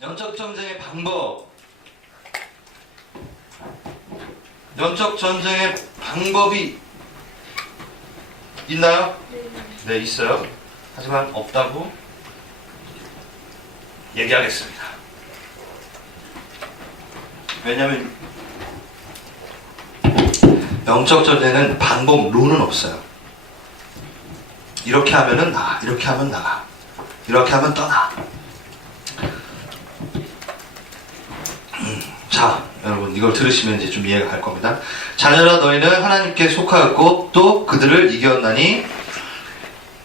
영적 전쟁의 방법. 영적 전쟁의 방법이 있나요? 네, 있어요. 하지만 없다고 얘기하겠습니다. 왜냐하면 영적 전쟁은 방법론은 없어요. 이렇게 하면은 나가, 이렇게 하면 나가, 이렇게 하면 떠나. 자, 여러분 이걸 들으시면 이제 좀 이해가 갈 겁니다. 자녀라 너희는 하나님께 속하였고 또 그들을 이겼나니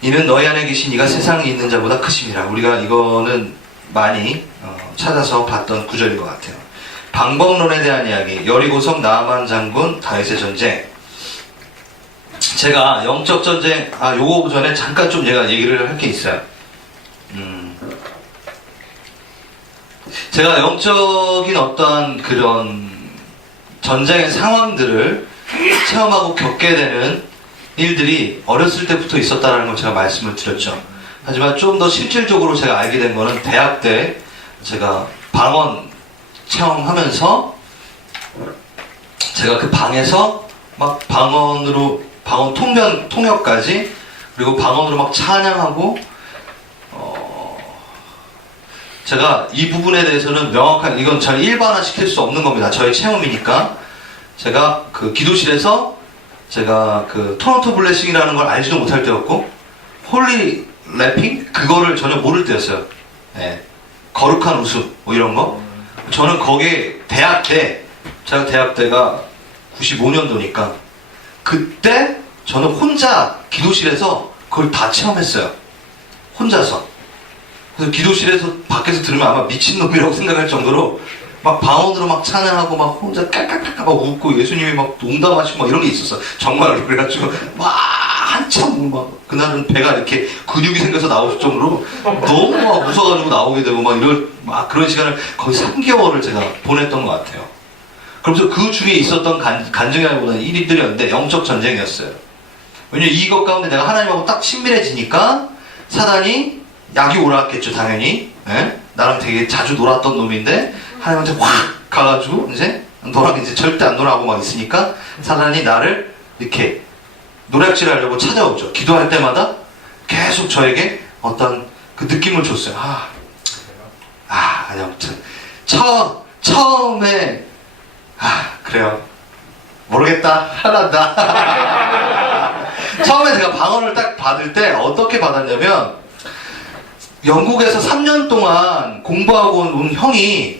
이는 너희 안에 계신 이가 세상에 있는 자보다 크심이라. 우리가 이거는 많이 찾아서 봤던 구절인 것 같아요. 방법론에 대한 이야기. 여리고성 나아만 장군 다윗의 전쟁. 제가 영적 전쟁 요거 전에 잠깐 좀 제가 얘기를 할 게 있어요. 제가 영적인 어떠한 그런 전쟁의 상황들을 체험하고 겪게 되는 일들이 어렸을 때부터 있었다는 걸 제가 말씀을 드렸죠. 하지만 좀 더 실질적으로 제가 알게 된 거는 대학 때 제가 방언 체험하면서 제가 그 방에서 막 방언 통역까지 그리고 방언으로 막 찬양하고 제가 이 부분에 대해서는 명확한 이건 잘 일반화 시킬 수 없는 겁니다. 저의 체험이니까. 제가 그 기도실에서 제가 그 토론토 블레싱이라는 걸 알지도 못할 때였고 홀리 래핑 그거를 전혀 모를 때였어요. 네. 거룩한 웃음 뭐 이런 거. 저는 거기에 대학 때 제가 대학 때가 95년도니까 그때 저는 혼자 기도실에서 그걸 다 체험했어요. 혼자서. 그래서 기도실에서 밖에서 들으면 아마 미친놈이라고 생각할 정도로 막 방언으로 막 찬양하고 막 혼자 깔깔깔깔 막 웃고 예수님이 막 농담하시고 막 이런 게 있었어. 정말로. 그래가지고 막 한참 막 그날은 배가 이렇게 근육이 생겨서 나올 정도로 너무 막 웃어가지고 나오게 되고 막 그런 시간을 거의 3개월을 제가 보냈던 것 같아요. 그러면서 그 중에 있었던 간증이라기보다는 일들이었는데 영적 전쟁이었어요. 왜냐면 이것 가운데 내가 하나님하고 딱 친밀해지니까 사단이 약이 올라왔겠죠, 당연히. 예? 나랑 되게 자주 놀았던 놈인데 하나님한테 확 가가지고 이제 너랑 이제 절대 안 놀아하고 막 있으니까 사단이 나를 이렇게 노략질하려고 찾아오죠. 기도할 때마다 계속 저에게 어떤 그 느낌을 줬어요. 아니 아무튼 처음에 그래요. 모르겠다. 하란다. 처음에 제가 방언을 딱 받을 때 어떻게 받았냐면 영국에서 3년 동안 공부하고 온 형이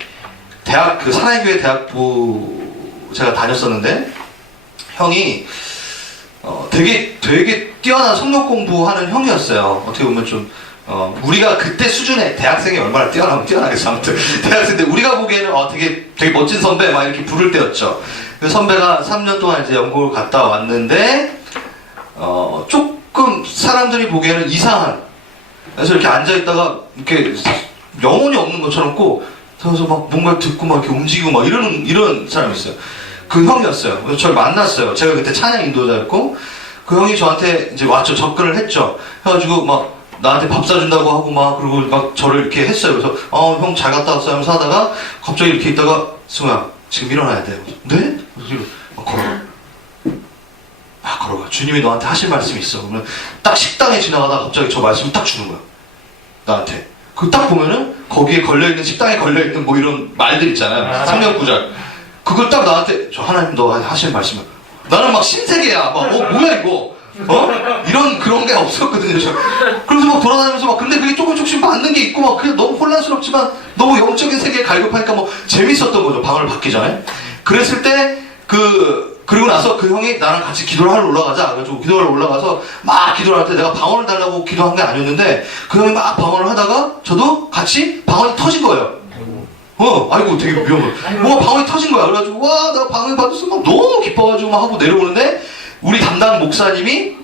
대학 그 사랑교회 대학부 제가 다녔었는데 형이 되게 뛰어난 성경 공부하는 형이었어요. 어떻게 보면 좀 우리가 그때 수준의 대학생이 얼마나 뛰어나겠어. 아무튼 대학생 때 우리가 보기에는 되게 멋진 선배 막 이렇게 부를 때였죠. 그 선배가 3년 동안 이제 영국을 갔다 왔는데 조금 사람들이 보기에는 이상한. 그래서 이렇게 앉아있다가 이렇게 영혼이 없는 것처럼 꼭 그래서 막 뭔가 듣고 막 이렇게 움직이고 막 이런 사람이 있어요. 그 형이었어요. 그래서 저를 만났어요. 제가 그때 찬양 인도자였고 그 형이 저한테 이제 왔죠. 접근을 했죠. 해가지고 막 나한테 밥 사준다고 하고 막 그리고 막 저를 이렇게 했어요. 그래서 형 잘 갔다 왔어요 하면서 하다가 갑자기 이렇게 있다가 승우야 지금 일어나야 돼. 네? 그래서 걸어가. 주님이 너한테 하실 말씀이 있어. 그러면 딱 식당에 지나가다가 갑자기 저 말씀을 딱 주는 거야. 나한테. 그 딱 보면은 거기에 걸려있는 식당에 걸려있는 뭐 이런 말들 있잖아요. 성경 구절. 그걸 딱 나한테 저 하나님 너 하실 말씀을. 나는 막 신세계야. 막 뭐야 이거. 이런 그런 게 없었거든요. 그래서 막 돌아다니면서 막 근데 그게 조금씩 맞는 게 있고 막 그게 너무 혼란스럽지만 너무 영적인 세계에 갈급하니까 뭐 재밌었던 거죠. 방을 받기 전에. 그랬을 때 그리고 나서 그 형이 나랑 같이 기도를 하러 올라가자. 그래가지고 기도를 올라가서 막 기도를 할 때 내가 방언을 달라고 기도한 게 아니었는데 그 형이 막 방언을 하다가 저도 같이 방언이 터진 거예요. 아이고 되게 위험해. 뭐가 방언이 터진 거야. 그래가지고 와 내가 방언 받았어. 막 너무 기뻐가지고 막 하고 내려오는데 우리 담당 목사님이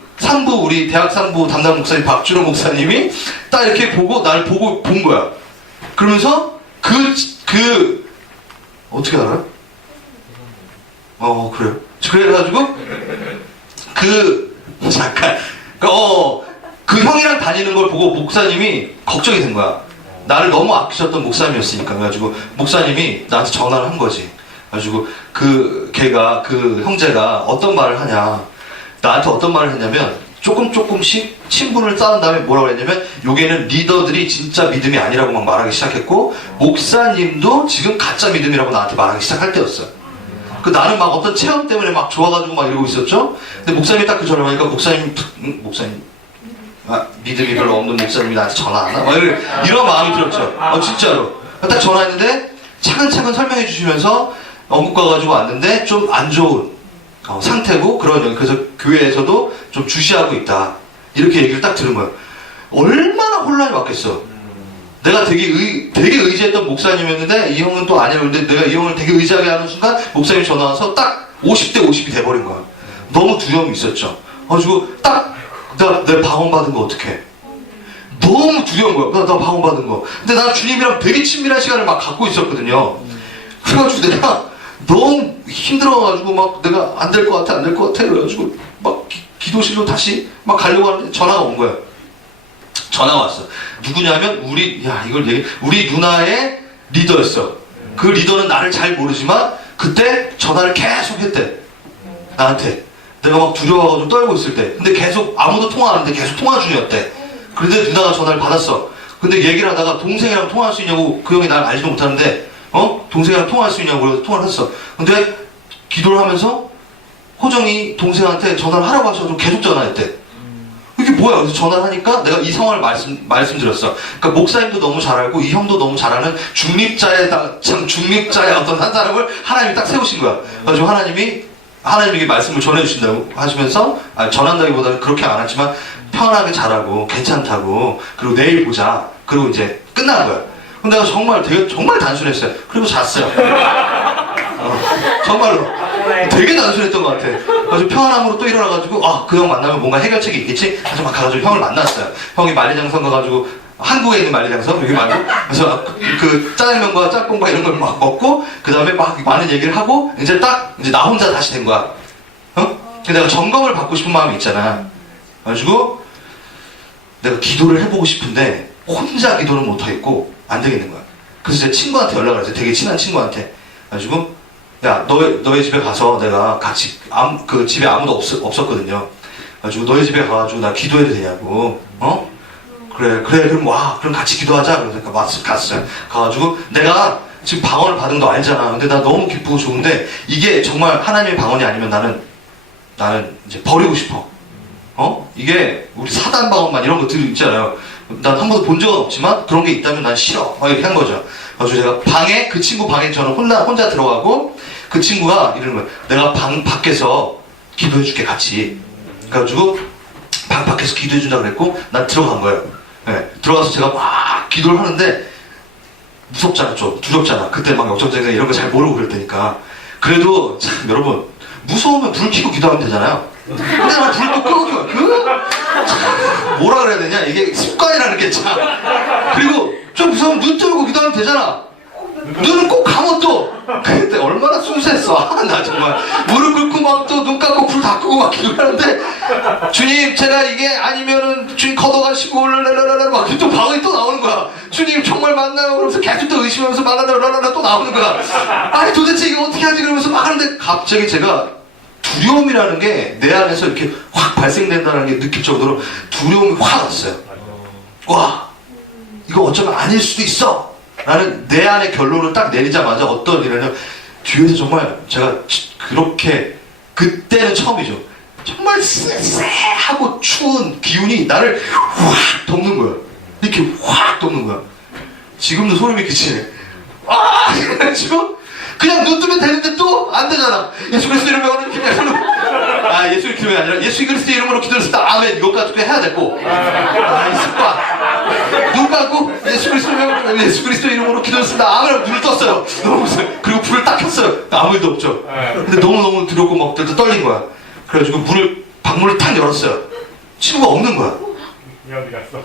우리 대학 상부 담당 목사님 박준호 목사님이 딱 이렇게 보고 나를 보고 본 거야. 그러면서 어떻게 알아요? 그래요. 그래가지고 그 형이랑 다니는 걸 보고 목사님이 걱정이 된 거야. 나를 너무 아끼셨던 목사님이었으니까. 그래가지고 목사님이 나한테 전화를 한 거지. 그래가지고 걔가 그 형제가 어떤 말을 하냐, 나한테 어떤 말을 했냐면 조금씩 친분을 쌓은 다음에 뭐라고 했냐면 여기에는 리더들이 진짜 믿음이 아니라고 막 말하기 시작했고 목사님도 지금 가짜 믿음이라고 나한테 말하기 시작할 때였어요. 나는 막 어떤 체험 때문에 막 좋아가지고 막 이러고 있었죠. 근데 목사님이 딱 그 전화 하니까 목사님 믿음이 별로 없는 목사님이 나한테 전화하나? 막 이런 마음이 들었죠. 진짜로. 딱 전화했는데 차근차근 설명해 주시면서 영국 가가지고 왔는데 좀 안 좋은 상태고 그래서 교회에서도 좀 주시하고 있다. 이렇게 얘기를 딱 들은 거예요. 얼마나 혼란이 왔겠어. 내가 되게 의지했던 목사님이었는데 이 형은 또 아니라고 했는데 내가 이 형을 되게 의지하게 하는 순간 목사님이 전화 와서 딱 50대 50이 돼버린 거야. 너무 두려움이 있었죠. 그래가지고 딱 내가 방언 받은 거 어떡해. 너무 두려운 거야. 나 방언 받은 거. 근데 난 주님이랑 되게 친밀한 시간을 막 갖고 있었거든요. 그래가지고 내가 너무 힘들어가지고 막 내가 안 될 것 같아 그래가지고 막 기도실로 다시 막 가려고 하는데 전화가 온 거야. 전화가 왔어. 누구냐면 우리 누나의 리더였어. 그 리더는 나를 잘 모르지만 그때 전화를 계속 했대. 나한테. 내가 막 두려워가지고 떨고 있을 때. 근데 계속 아무도 통화하는데 계속 통화 중이었대. 그런데 누나가 전화를 받았어. 근데 얘기를 하다가 동생이랑 통화할 수 있냐고, 그 형이 날 알지도 못하는데 동생이랑 통화할 수 있냐고 그래서 통화를 했어. 근데 기도를 하면서 호정이 동생한테 전화를 하라고 하셔서 계속 전화했대. 이게 뭐야? 그래서 전화를 하니까 내가 이 상황을 말씀드렸어. 그러니까 목사님도 너무 잘 알고 이 형도 너무 잘 아는 중립자의 어떤 한 사람을 하나님이 딱 세우신 거야. 그래서 하나님에게 말씀을 전해주신다고 하시면서, 전한다기보다는 그렇게 안 하지만 편하게 잘하고 괜찮다고, 그리고 내일 보자. 그리고 이제 끝난 거야. 근데 내가 정말 단순했어요. 그리고 잤어요. 정말로 되게 단순했던 것 같아. 그래서 평안함으로 또 일어나가지고 그 형 만나면 뭔가 해결책이 있겠지? 그래서 막 가가지고 형을 만났어요. 형이 만리장성 가가지고, 한국에 있는 만리장성 여기 말고, 그래서 그 짜장면과 짬뽕과 이런 걸 막 먹고 그 다음에 막 많은 얘기를 하고 이제 나 혼자 다시 된 거야. 근데 내가 점검을 받고 싶은 마음이 있잖아. 그래가지고 내가 기도를 해보고 싶은데 혼자 기도는 못하겠고 안 되겠는 거야. 그래서 제 친구한테 연락을 했어요. 되게 친한 친구한테. 그래가지고 야, 너의 집에 가서 내가 같이, 그 집에 아무도 없었거든요. 그래가지고 너희 집에 가가지고 나 기도해도 되냐고. 그래, 그럼 와, 그럼 같이 기도하자. 그래서 갔어요. 가가지고 내가 지금 방언을 받은 거 알잖아. 근데 나 너무 기쁘고 좋은데 이게 정말 하나님의 방언이 아니면 나는 이제 버리고 싶어. 이게 우리 사단 방언만 이런 것들 있잖아요. 난 한 번도 본 적은 없지만 그런 게 있다면 난 싫어. 막 이렇게 한 거죠. 그래서 제가 그 친구 방에 저는 혼자 들어가고 그 친구가 이러는 거예요. 내가 방 밖에서 기도해줄게 같이. 그래가지고 방 밖에서 기도해준다고 그랬고 난 들어간 거예요. 네, 들어가서 제가 막 기도를 하는데 무섭잖아, 좀 두렵잖아. 그때 막 역전쟁이나 이런 거 잘 모르고 그럴 테니까. 그래도 참 여러분, 무서우면 불 켜고 기도하면 되잖아요. 근데 난 불을 또 끄고 뭐라 그래야 되냐, 이게 습관이라는 게 참. 그리고 좀 무서우면 눈 뜨고 기도하면 되잖아. 눈은 꼭 감아 또. 그때 얼마나 순수했어. 나 정말 무릎 꿇고 막 또 눈 감고 불 다 끄고 막 기도하는데, 주님 제가 이게 아니면은 주님 걷어가시고 랄랄랄랄 막 또 방언이 또 나오는 거야. 주님 정말 맞나요? 그러면서 계속 또 의심하면서 랄랄랄랄 또 나오는 거야. 아니 도대체 이거 어떻게 하지? 그러면서 막 하는데 갑자기 제가 두려움이라는 게 내 안에서 이렇게 확 발생된다는 게 느낄 정도로 두려움이 확 왔어요. 와, 이거 어쩌면 아닐 수도 있어 라는 내 안의 결론을 딱 내리자마자 어떤 일이냐면, 뒤에서 정말 제가 그렇게, 그때는 처음이죠. 정말 쎄하고 추운 기운이 나를 확 덮는 거야. 이렇게 확 덮는 거야. 지금도 소름이 끼치네. 지금 그냥 눈 뜨면 되는데 또 안 되잖아. 예수 그리스도 이름으로 예수 기도가 아니라 예수 그리스도 이름으로 기도했다. 아멘. 이것 가지고 해야 되고. 이 습관. 눈 감고 예수 그리스도 이름으로 기도했습니다. 아멘. 눈을 떴어요. 너무 무서워. 그리고 불을 딱 켰어요. 아무 일도 없죠. 근데 너무 두렵고 막 떨린 거야. 그래가지고 방문을 탁 열었어요. 친구가 없는 거야. 어디 갔어?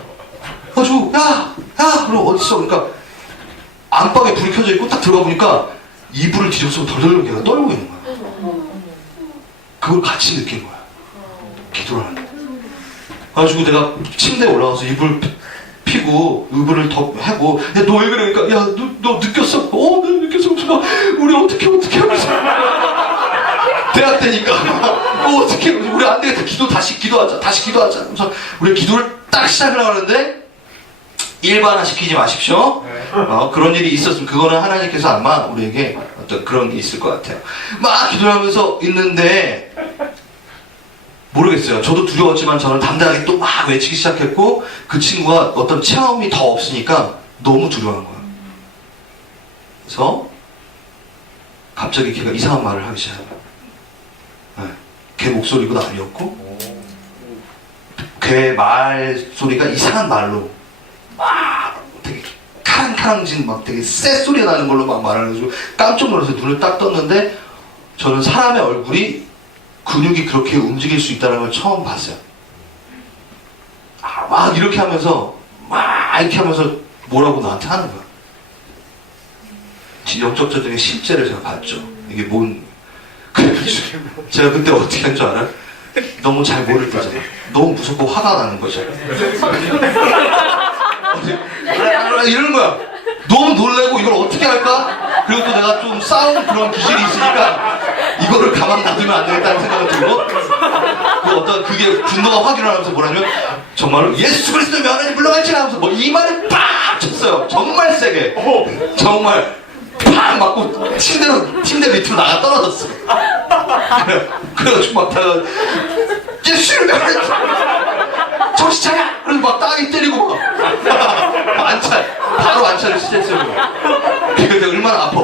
그래가지고 그럼 어디 있어? 그러니까 안방에 불이 켜져 있고 딱 들어가 보니까 이불을 뒤집어서 덜덜 걔가 떨고 있는 거야. 그걸 같이 느낀 거야. 기도를 하는데. 그래가지고 내가 침대에 올라가서 이불 피고 의부를 더 하고 야 너 왜 그래? 그러니까 야 너 느꼈어? 나 느꼈어. 막 우리 어떻게 하면서 대학 때니까 어떻게 우리 안 되겠다. 다시 기도하자. 그래서 우리 기도를 딱 시작을 하는데 일반화시키지 마십시오. 그런 일이 있었으면 그거는 하나님께서 아마 우리에게 어떤 그런 게 있을 것 같아요. 막 기도하면서 있는데 모르겠어요. 저도 두려웠지만 저는 담대하게 또 막 외치기 시작했고 그 친구가 어떤 체험이 더 없으니까 너무 두려워한 거예요. 그래서 갑자기 걔가 이상한 말을 하기 시작해요. 걔 목소리도 아니었고 걔 말소리가 이상한 말로 막 되게 카랑카랑진 막 되게 쎄 소리가 나는 걸로 막 말해가지고 깜짝 놀라서 눈을 딱 떴는데 저는 사람의 얼굴이 근육이 그렇게 움직일 수 있다는 걸 처음 봤어요. 막 이렇게 하면서 뭐라고 나한테 하는 거야. 영적 전쟁의 실제를 제가 봤죠. 이게 제가 그때 어떻게 한 줄 알아요? 너무 잘 모를 때잖아. 너무 무섭고 화가 나는 거죠. 이러는 거야. 너무 놀래고 이걸 어떻게 할까? 그리고 또 내가 좀 싸우는 그런 기질이 있으니까 이거를 가만 놔두면 안 되겠다는 생각이 들고 그게 분노가 확 일어나면서 뭐라냐면 정말로 예수 그리스도 면허를 물러갈지라 하면서 뭐 이 말을 팍 쳤어요. 정말 세게. 정말 팍 맞고 침대 밑으로 나가 떨어졌어. 그래가지고 막 다가 예수를 면허를 정신 차려! 그래서 막 땅에 때리고 막 바로 안차를 시작했어요. 그게 내가 얼마나 아파.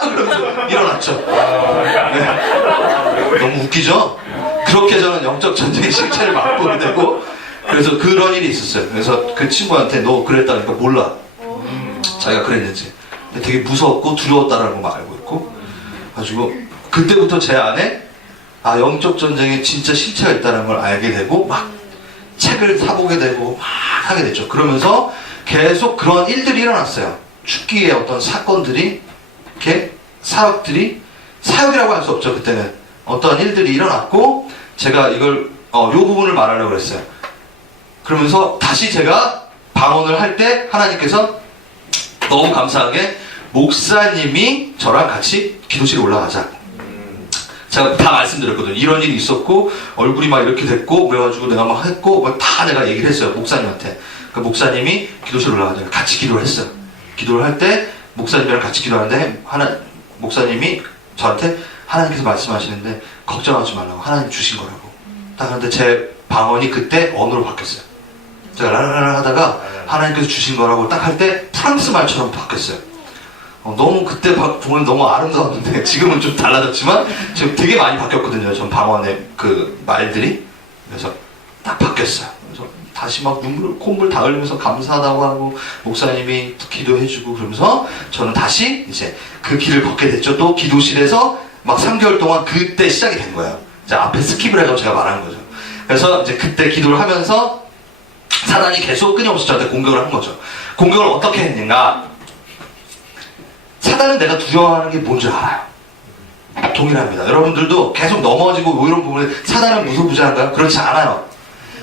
그러면서 일어났죠. 네. 너무 웃기죠? 그렇게 저는 영적 전쟁의 실체를 맛보게 되고 그래서 그런 일이 있었어요. 그래서 그 친구한테 너 그랬다니까 몰라. 자기가 그랬는지. 근데 되게 무서웠고 두려웠다라는 것만 알고 있고 가지고 그때부터 제 안에 영적 전쟁에 진짜 실체가 있다는 걸 알게 되고 막 책을 사보게 되고 막 하게 됐죠. 그러면서 계속 그런 일들이 일어났어요. 죽기의 어떤 사건들이 이렇게 사역이라고 할 수 없죠. 그때는 어떤 일들이 일어났고 제가 이걸 요 부분을 말하려고 그랬어요. 그러면서 다시 제가 방언을 할 때 하나님께서 너무 감사하게 목사님이 저랑 같이 기도실에 올라가자. 제가 다 말씀드렸거든요. 이런 일이 있었고 얼굴이 막 이렇게 됐고 그래가지고 내가 막 했고 막 다 내가 얘기를 했어요. 목사님한테. 그 목사님이 기도실 올라가자. 같이 기도를 했어요. 기도를 할 때 목사님이랑 같이 기도하는데 목사님이 저한테 하나님께서 말씀하시는데 걱정하지 말라고 하나님 주신 거라고. 딱 그런데 제 방언이 그때 언어로 바뀌었어요. 제가 라라라 하다가 하나님께서 주신 거라고 딱 할 때 프랑스 말처럼 바뀌었어요. 너무 그때 보면 너무 아름다웠는데 지금은 좀 달라졌지만 지금 되게 많이 바뀌었거든요. 전 방언의 그 말들이. 그래서 딱 바뀌었어요. 그래서 다시 막 콧물 다 흘리면서 감사하다고 하고 목사님이 기도해주고 그러면서 저는 다시 이제 그 길을 걷게 됐죠. 또 기도실에서 막 3개월 동안 그때 시작이 된 거예요. 이제 앞에 스킵을 해서 제가 말하는 거죠. 그래서 이제 그때 기도를 하면서 사단이 계속 끊임없이 저한테 공격을 한 거죠. 공격을 어떻게 했는가? 사단은 내가 두려워하는 게 뭔지 알아요. 동일합니다. 여러분들도 계속 넘어지고 뭐 이런 부분에 사단은 무소부지한가요? 그렇지 않아요.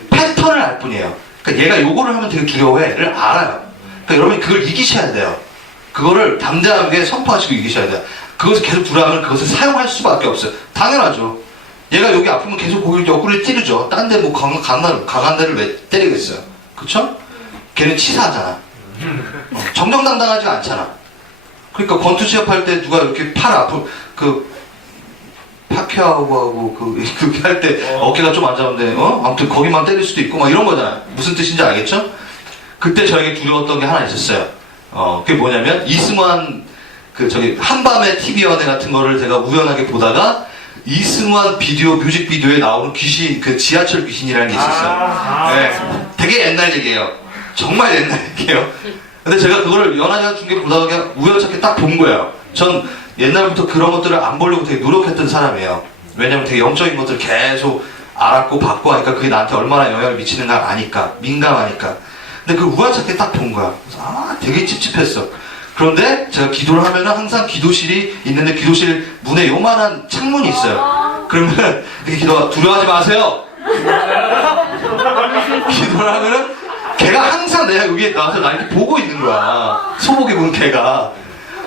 패턴을 알 뿐이에요. 그러니까 얘가 요거를 하면 되게 두려워해를 알아요. 그러니까 여러분이 그걸 이기셔야 돼요. 그거를 담대하게 선포하시고 이기셔야 돼요. 그것을 계속 두려워하면 그것을 사용할 수밖에 없어요. 당연하죠. 얘가 여기 아프면 계속 거기 옆구리를 찌르죠. 딴 데 뭐 강한 데를 왜 때리겠어요. 그쵸? 걔는 치사하잖아. 정정당당하지 않잖아. 그러니까 권투 시합할 때 누가 이렇게 팔 아프 파키아오하고 그렇게 할 때 어깨가 좀 안 좋은데 아무튼 거기만 때릴 수도 있고 막 이런 거잖아요. 무슨 뜻인지 알겠죠? 그때 저에게 두려웠던 게 하나 있었어요. 그게 뭐냐면 이승환 한밤의 TV 연애 같은 거를 제가 우연하게 보다가 이승환 뮤직비디오에 나오는 귀신, 지하철 귀신이라는 게 있었어요. 네, 되게 옛날 얘기예요. 정말 옛날 얘기예요. 근데 제가 그거를 연하장 중계 보다가 우연찮게 딱 본 거예요. 전 옛날부터 그런 것들을 안 보려고 되게 노력했던 사람이에요. 왜냐면 되게 영적인 것들을 계속 알았고 받고 하니까 그게 나한테 얼마나 영향을 미치는가 아니까, 민감하니까. 근데 그걸 우연찮게 딱 본 거야. 그래서 되게 찝찝했어. 그런데 제가 기도를 하면은 항상 기도실이 있는데 기도실 문에 요만한 창문이 있어요. 그러면 이렇게 두려워하지 마세요. 기도를 하면은 걔가 항상 내가 여기에 나와서 나 이렇게 보고 있는 거야. 소복 입은 걔가.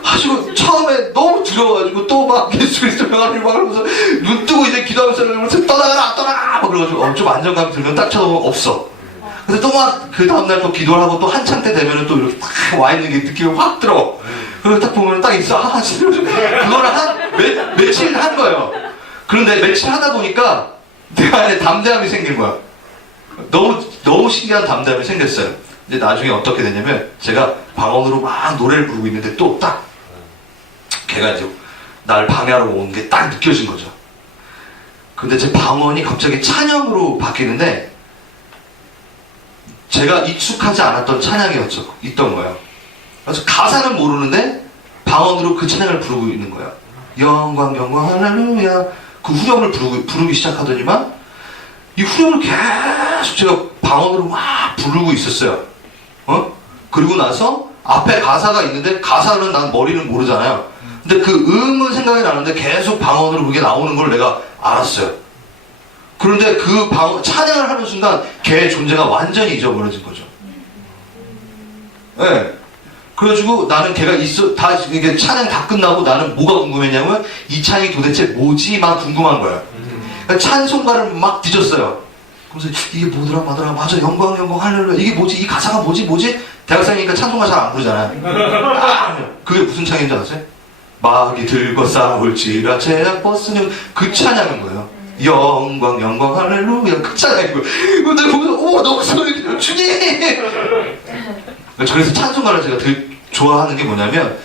아주 처음에 너무 두려워가지고 또 막 예수 그리스도 명함을 막 그러면서 눈 뜨고 이제 기도하면서 그러면서 떠나가라 막 그래가지고 좀 안정감이 들면 딱 쳐다보면 없어. 그래서 또 막 그 다음날 또 기도를 하고 또 한참 때 되면은 또 이렇게 딱 와 있는 게 느낌이 확 들어. 그리고 딱 보면 딱 있어. 아 진짜 그거를 한 며칠 한 거예요. 그런데 며칠 하다 보니까 내 안에 담대함이 생긴 거야. 너무 신기한 담대함이 생겼어요. 근데 나중에 어떻게 되냐면 제가 방언으로 막 노래를 부르고 있는데 또 딱 걔가 이제 날 방해하러 오는 게 딱 느껴진 거죠. 근데 제 방언이 갑자기 찬양으로 바뀌는데 제가 익숙하지 않았던 찬양이었죠. 있던 거예요. 그래서 가사는 모르는데 방언으로 그 찬양을 부르고 있는 거예요. 영광 영광 할렐루야. 그 후렴을 부르기 시작하더니만 이 후렴을 계속 제가 방언으로 막 부르고 있었어요. 그리고 나서 앞에 가사가 있는데 가사는 난 머리는 모르잖아요. 근데 그 음은 생각이 나는데 계속 방언으로 그게 나오는 걸 내가 알았어요. 그런데 그 찬양을 하는 순간 걔의 존재가 완전히 잊어버려진 거죠. 네. 그래가지고 나는 걔가 이게 찬양 다 끝나고 나는 뭐가 궁금했냐면 이 찬양이 도대체 뭐지? 막 궁금한 거야. 그러니까 찬송가를 막 뒤졌어요. 그래서 이게 뭐더라 맞아 영광 영광 할렐루야 이게 뭐지? 이 가사가 뭐지? 대학생이니까 찬송가 잘 안 부르잖아요. 그게 무슨 찬양인지 아세요? 마귀 들고 싸울지라 제약 버스는 그 찬양인 거예요. 영광 영광 할렐루야 그 찬양인 거예요. 근데 보면서 오 너무 소리 들려 주님. 그래서 찬송가를 제가 되게 좋아하는 게 뭐냐면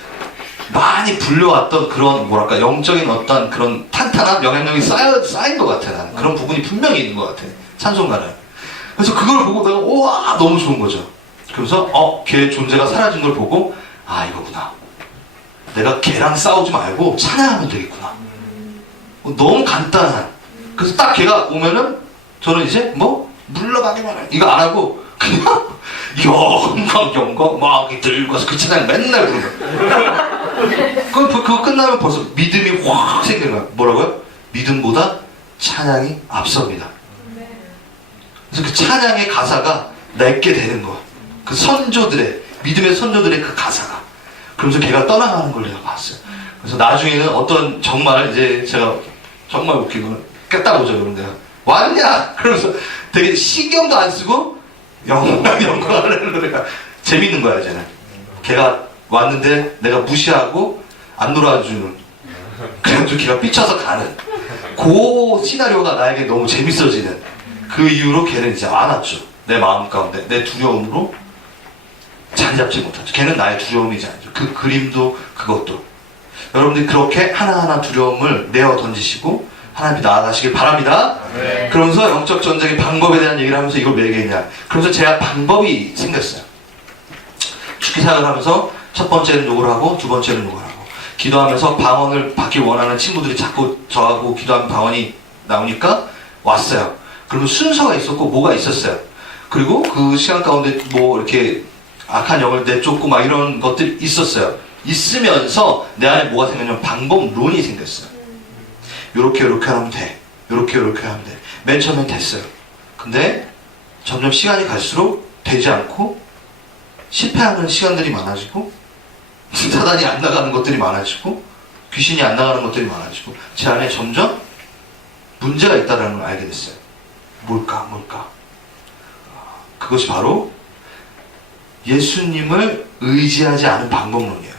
많이 불려왔던 그런 뭐랄까 영적인 어떤 그런 탄탄한 영향력이 쌓인 것 같아. 나는 그런 부분이 분명히 있는 것 같아. 찬송가는. 그래서 그걸 보고 내가 우와 너무 좋은 거죠. 그래서 걔의 존재가 사라진 걸 보고 아 이거구나. 내가 걔랑 싸우지 말고 찬양하면 되겠구나. 너무 간단한. 그래서 딱 걔가 오면은 저는 이제 뭐 물러가기만 해. 이거 안 하고 그냥 영광 막 들고 와서 그 찬양 맨날 부르는 거야. 그거 끝나면 벌써 믿음이 확 생기는 거야. 뭐라고요? 믿음보다 찬양이 앞섭니다. 그래서 그 찬양의 가사가 내게 되는 거야. 그 믿음의 선조들의 그 가사가. 그러면서 걔가 떠나가는 걸 내가 봤어요. 그래서 나중에는 어떤 정말 이제 제가 정말 웃긴 걸 딱 오죠. 그럼 내가 왔냐? 그러면서 되게 신경도 안 쓰고 영광 할렐루야 재밌는 거야 이제는. 걔가 왔는데 내가 무시하고 안 놀아주는. 그래가지고 걔가 삐쳐서 가는. 그 시나리오가 나에게 너무 재밌어지는. 그 이후로 걔는 이제 안 왔죠. 내 마음 가운데 내 두려움으로 자리 잡지 못하죠. 걔는 나의 두려움이지 않죠. 그 그림도 그것도. 여러분들이 그렇게 하나하나 두려움을 내어 던지시고 하나님 나아가시길 바랍니다. 네. 그러면서 영적 전쟁의 방법에 대한 얘기를 하면서 이걸 왜 얘기했냐. 그러면서 제가 방법이 생겼어요. 주기사역을 하면서 첫 번째는 욕을 하고 두 번째는 욕을 하고 기도하면서 방언을 받기 원하는 친구들이 자꾸 저하고 기도하면 방언이 나오니까 왔어요. 그러면 순서가 있었고 뭐가 있었어요. 그리고 그 시간 가운데 뭐 이렇게 악한 영을 내쫓고 막 이런 것들이 있었어요. 있으면서 내 안에 뭐가 생겼냐면 방법론이 생겼어요. 요렇게 하면 돼. 요렇게 하면 돼. 맨 처음엔 됐어요. 근데 점점 시간이 갈수록 되지 않고 실패하는 시간들이 많아지고 사단이 안 나가는 것들이 많아지고 귀신이 안 나가는 것들이 많아지고 제 안에 점점 문제가 있다는 걸 알게 됐어요. 뭘까? 그것이 바로 예수님을 의지하지 않은 방법론이에요.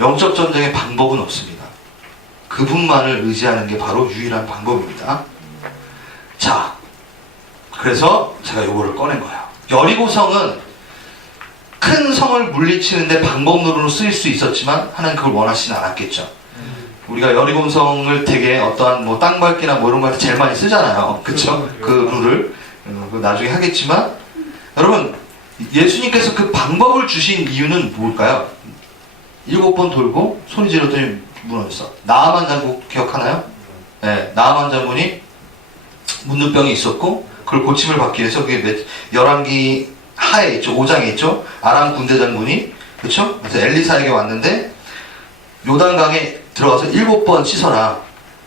영적 전쟁의 방법은 없습니다. 그분만을 의지하는 게 바로 유일한 방법입니다. 자, 그래서 제가 이거를 꺼낸 거예요. 여리고성은 큰 성을 물리치는데 방법론으로 쓰일 수 있었지만 하나님 그걸 원하시진 않았겠죠. 우리가 여리고성을 되게 어떠한 뭐 땅 밟기나 뭐 이런 거 할 때 제일 많이 쓰잖아요. 그쵸? 그 룰을 나중에 하겠지만 여러분 예수님께서 그 방법을 주신 이유는 뭘까요? 7번 돌고 소리 지르더니 무너졌어. 나아만 장군 기억하나요? 네, 나아만 장군이 문둥병이 있었고 그걸 고침을 받기 위해서 그게 열왕기 하에 있죠. 5장에 있죠. 아람 군대 장군이 그렇죠? 그래서 엘리사에게 왔는데 요단강에 들어가서 7번 씻어라.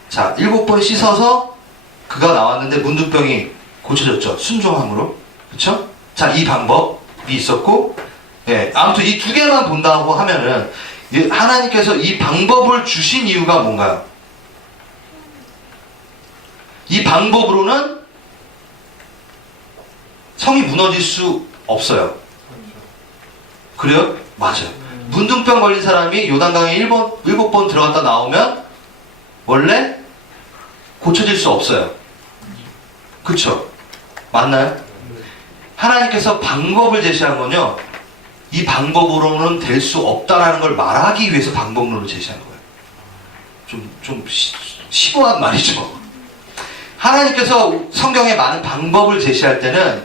자, 7번 씻어서 그가 나왔는데 문둥병이 고쳐졌죠. 순종함으로. 그쵸? 자, 이 방법이 있었고, 예, 아무튼 이 두 개만 본다고 하면은, 하나님께서 이 방법을 주신 이유가 뭔가요? 이 방법으로는 성이 무너질 수 없어요. 그래요? 맞아요. 문둥병 걸린 사람이 요단강에 일곱 번 들어갔다 나오면 원래 고쳐질 수 없어요. 그쵸? 맞나요? 하나님께서 방법을 제시한 건요, 이 방법으로는 될 수 없다라는 걸 말하기 위해서 방법론을 제시한 거예요. 좀 심오한 말이죠. 하나님께서 성경에 많은 방법을 제시할 때는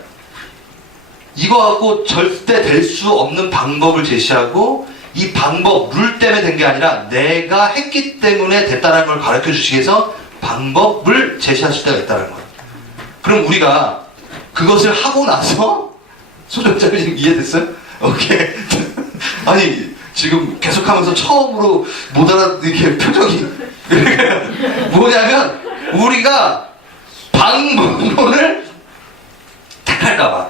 이거 갖고 절대 될 수 없는 방법을 제시하고, 이 방법, 룰 때문에 된 게 아니라 내가 했기 때문에 됐다는 걸 가르쳐 주시기 위해서 방법을 제시하실 때가 있다는 거예요. 그럼 우리가 그것을 하고 나서, 소장자님 이해됐어요? 오케이. 아니, 지금 계속하면서 처음으로 못 이렇게 표정이 뭐냐면, 우리가 방법론을 택할까봐,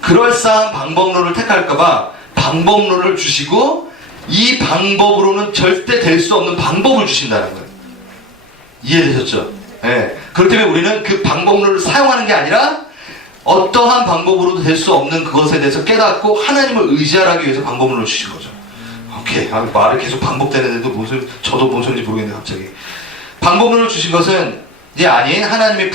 그럴싸한 방법론을 택할까봐 방법론을 주시고, 이 방법으로는 절대 될 수 없는 방법을 주신다는 거예요. 이해되셨죠? 네. 그렇기 때문에 우리는 그 방법론을 사용하는 게 아니라 어떠한 방법으로도 될 수 없는 그것에 대해서 깨닫고 하나님을 의지하기 위해서 방법론을 주신 거죠. 오케이. 말을 계속 반복되는데도 저도 뭔 소리인지 모르겠네요, 갑자기. 방법론을 주신 것은 이제 아닌 하나님의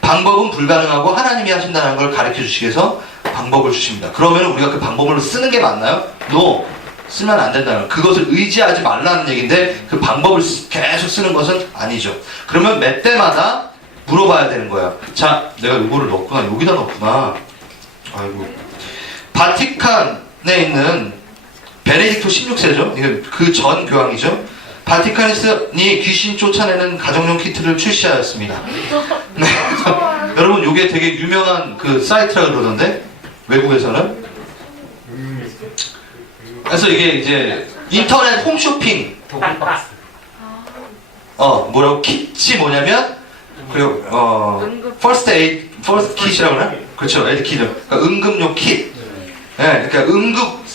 방법은 불가능하고 하나님이 하신다는 걸 가르쳐 주시기 위해서 방법을 주십니다. 그러면 우리가 그 방법을 쓰는 게 맞나요? No. 쓰면 안 된다는 거. 그것을 의지하지 말라는 얘기인데, 그 방법을 계속 쓰는 것은 아니죠. 그러면 몇 때마다 물어봐야 되는 거야. 자, 내가 요거를 넣었구나. 여기다 넣었구나. 아이고. 바티칸에 있는 베네딕토 16세죠. 이게 그 전 교황이죠. 바티칸이 귀신 쫓아내는 가정용 키트를 출시하였습니다. 네. 여러분, 요게 되게 유명한 그 사이트라 그러던데, 외국에서는. 그래서 이게 이제 인터넷 홈쇼핑. 뭐라고? 킷이 뭐냐면, 그리고 퍼스트 킷이라고 그러나? 그렇죠. 에이드 킷은. 그러니까 응급용 킷. 네, 그러니까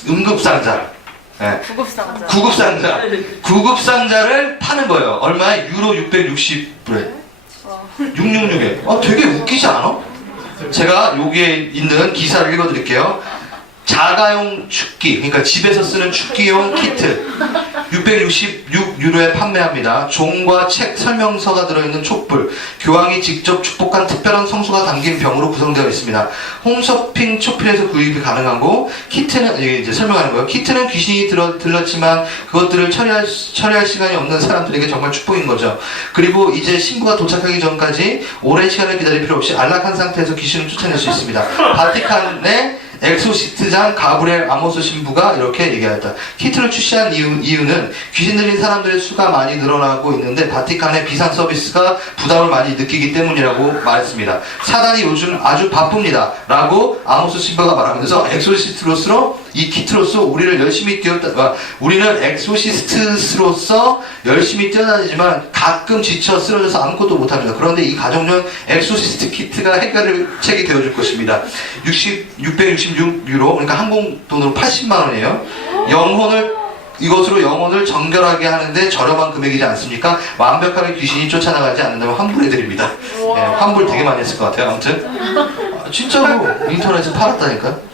응급상자. 네. 구급상자를 파는 거예요. 얼마에? 유로 660불에. 666에. 되게 웃기지 않아? 제가 여기에 있는 기사를 읽어드릴게요. 자가용 축기, 그러니까 집에서 쓰는 축기용 키트 666유로에 판매합니다. 종과 책, 설명서가 들어있는 촛불, 교황이 직접 축복한 특별한 성수가 담긴 병으로 구성되어 있습니다. 홈쇼핑 촛불에서 구입이 가능하고, 키트는, 이제 설명하는 거예요. 키트는 귀신이 들렀지만 그것들을 처리할 시간이 없는 사람들에게 정말 축복인 거죠. 그리고 이제 신부가 도착하기 전까지 오랜 시간을 기다릴 필요 없이 안락한 상태에서 귀신을 쫓아낼 수 있습니다. 바티칸의 엑소시스트장 가브리엘 아모스 신부가 이렇게 얘기하였다. 키트를 출시한 이유는 귀신 들린 사람들의 수가 많이 늘어나고 있는데 바티칸의 비상 서비스가 부담을 많이 느끼기 때문이라고 말했습니다. 사단이 요즘 아주 바쁩니다 라고 아모스 신부가 말하면서 엑소시스트로서 이 키트로서 우리는 엑소시스트로서 열심히 뛰어다니지만 가끔 지쳐 쓰러져서 아무것도 못합니다. 그런데 이 가정용 엑소시스트 키트가 해결책이 되어줄 것입니다. 666유로, 그러니까 한국 돈으로 80만 원이에요. 이것으로 영혼을 정결하게 하는데 저렴한 금액이지 않습니까? 완벽하게 귀신이 쫓아나가지 않는다면 환불해드립니다. 예, 환불 되게 많이 했을 것 같아요. 아무튼 진짜로 인터넷에 팔았다니까.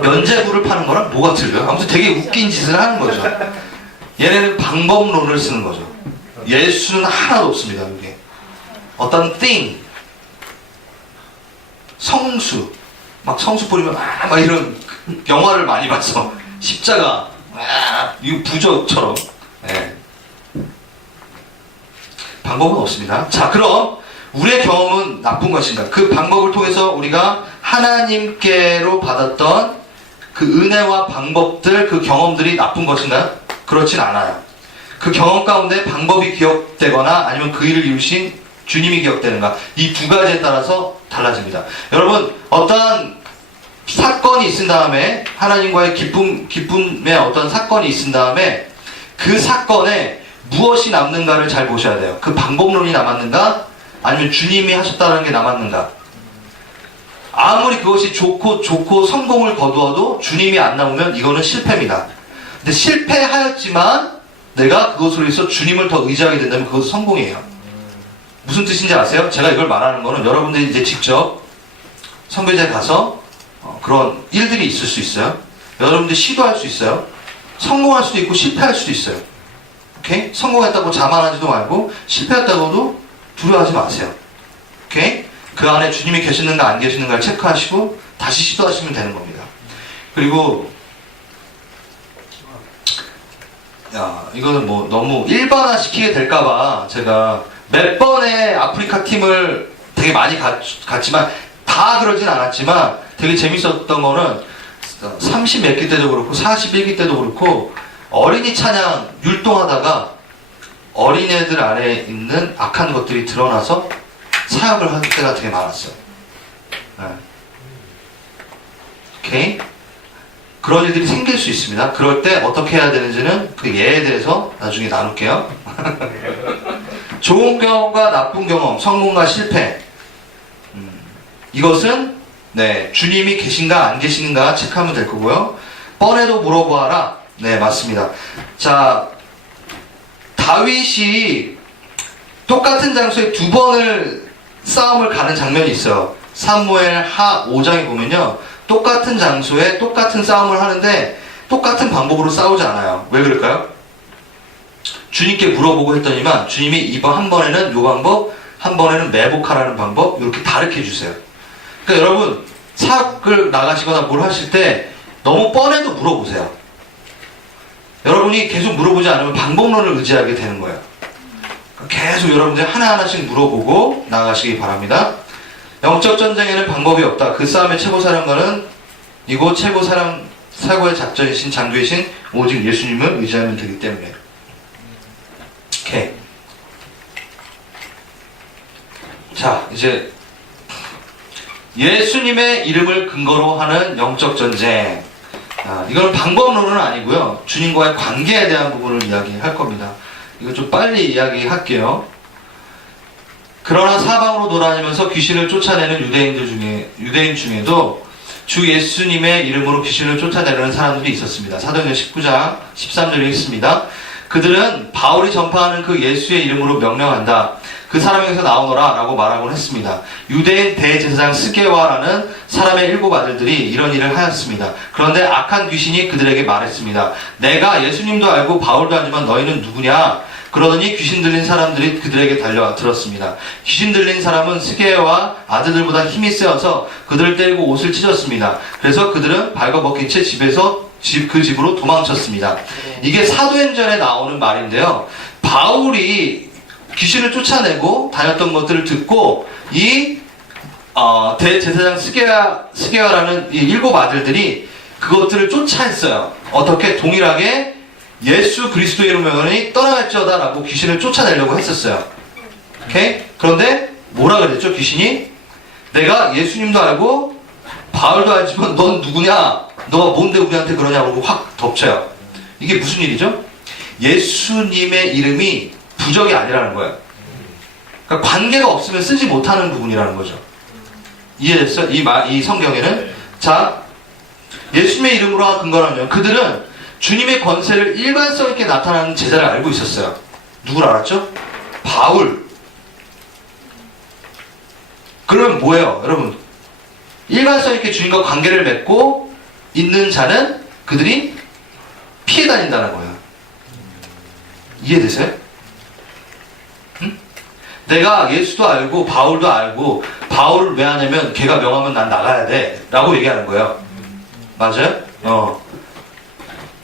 면제부를 파는 거랑 뭐가 틀려요? 아무튼 되게 웃긴 짓을 하는 거죠. 얘네는 방법론을 쓰는 거죠. 예수는 하나도 없습니다. 여기 어떤 thing, 성수, 막 성수 뿌리면 막 이런 영화를 많이 봤어. 십자가, 이 부적처럼. 네. 방법은 없습니다. 자, 그럼 우리의 경험은 나쁜 것인가? 그 방법을 통해서 우리가 하나님께로 받았던 그 은혜와 방법들, 그 경험들이 나쁜 것인가? 그렇진 않아요. 그 경험 가운데 방법이 기억되거나 아니면 그 일을 이루신 주님이 기억되는가? 이 두 가지에 따라서 달라집니다. 여러분, 어떠한 사건이 있은 다음에, 하나님과의 기쁨의 어떤 사건이 있은 다음에 그 사건에 무엇이 남는가를 잘 보셔야 돼요. 그 방법론이 남았는가? 아니면 주님이 하셨다는 게 남았는가? 아무리 그것이 좋고 성공을 거두어도 주님이 안 나오면 이거는 실패입니다. 근데 실패하였지만 내가 그것으로 해서 주님을 더 의지하게 된다면 그것은 성공이에요. 무슨 뜻인지 아세요? 제가 이걸 말하는 거는 여러분들이 이제 직접 선교제에 가서 그런 일들이 있을 수 있어요. 여러분들이 시도할 수 있어요. 성공할 수도 있고 실패할 수도 있어요. 오케이? 성공했다고 자만하지도 말고 실패했다고도 두려워하지 마세요. 오케이? 그 안에 주님이 계시는가 안 계시는가를 체크하시고 다시 시도하시면 되는 겁니다. 그리고 이거는 뭐 너무 일반화시키게 될까봐 제가 몇 번의 아프리카 팀을 되게 많이 갔지만 다 그러진 않았지만 되게 재밌었던 거는 30 몇 기 때도 그렇고 41기 때도 그렇고 어린이 찬양 율동하다가 어린애들 안에 있는 악한 것들이 드러나서 사역을 할 때가 되게 많았어요. 네. 오케이? 그런 일들이 생길 수 있습니다. 그럴 때 어떻게 해야 되는지는 그 예에 대해서 나중에 나눌게요. 좋은 경험과 나쁜 경험, 성공과 실패. 이것은 네, 주님이 계신가 안 계신가 체크하면 될 거고요. 뻔해도 물어보아라. 네, 맞습니다. 자, 다윗이 똑같은 장소에 두 번을 싸움을 가는 장면이 있어요. 사무엘 하 5장에 보면요. 똑같은 장소에 똑같은 싸움을 하는데 똑같은 방법으로 싸우지 않아요. 왜 그럴까요? 주님께 물어보고 했더니만 주님이 이번 한 번에는 요 방법, 한 번에는 매복하라는 방법 이렇게 다르게 해주세요. 그러니까 여러분 사역을 나가시거나 뭘 하실 때 너무 뻔해도 물어보세요. 여러분이 계속 물어보지 않으면 방법론을 의지하게 되는 거예요. 계속 여러분들 하나하나씩 물어보고 나가시기 바랍니다. 영적 전쟁에는 방법이 없다. 그 싸움의 최고 사령관은 이곳 최고 사고의 작전이신 장교이신 오직 예수님을 의지하면 되기 때문에. 오케이. 자, 이제 예수님의 이름을 근거로 하는 영적 전쟁. 이건 방법론은 아니고요. 주님과의 관계에 대한 부분을 이야기할 겁니다. 이거 좀 빨리 이야기할게요. 그러나 사방으로 돌아다니면서 귀신을 쫓아내는 유대인 중에도 주 예수님의 이름으로 귀신을 쫓아내려는 사람들이 있었습니다. 사도행전 19장 13절에 있습니다. 그들은 바울이 전파하는 그 예수의 이름으로 명령한다. 그 사람에게서 나오너라 라고 말하곤 했습니다. 유대인 대제사장 스게와라는 사람의 7 아들들이 이런 일을 하였습니다. 그런데 악한 귀신이 그들에게 말했습니다. 내가 예수님도 알고 바울도 알지만 너희는 누구냐? 그러더니 귀신 들린 사람들이 그들에게 달려와 들었습니다. 귀신 들린 사람은 스게와 아들들보다 힘이 세어서 그들을 때리고 옷을 찢었습니다. 그래서 그들은 발가벗긴 채 그 집으로 도망쳤습니다. 이게 사도행전에 나오는 말인데요. 바울이 귀신을 쫓아내고 다녔던 것들을 듣고 이 대제사장 스게와라는 이 7 아들들이 그것들을 쫓아했어요. 어떻게? 동일하게 예수 그리스도의 이름으로 떠나갈지어다 라고 귀신을 쫓아내려고 했었어요. 오케이? 그런데 뭐라 그랬죠? 귀신이 내가 예수님도 알고 바울도 알지만 넌 누구냐? 너가 뭔데 우리한테 그러냐? 그러고 확 덮쳐요. 이게 무슨 일이죠? 예수님의 이름이 부적이 아니라는 거예요. 그러니까 관계가 없으면 쓰지 못하는 부분이라는 거죠. 이해됐어요? 이 성경에는 자, 예수님의 이름으로 근거라면 그들은 주님의 권세를 일관성 있게 나타나는 제자를 알고 있었어요. 누굴 알았죠? 바울. 그러면 뭐예요? 여러분, 일관성 있게 주님과 관계를 맺고 있는 자는 그들이 피해 다닌다는 거예요. 이해되세요? 응? 내가 예수도 알고 바울도 알고 바울을 왜 하냐면 걔가 명하면 난 나가야 돼 라고 얘기하는 거예요. 맞아요?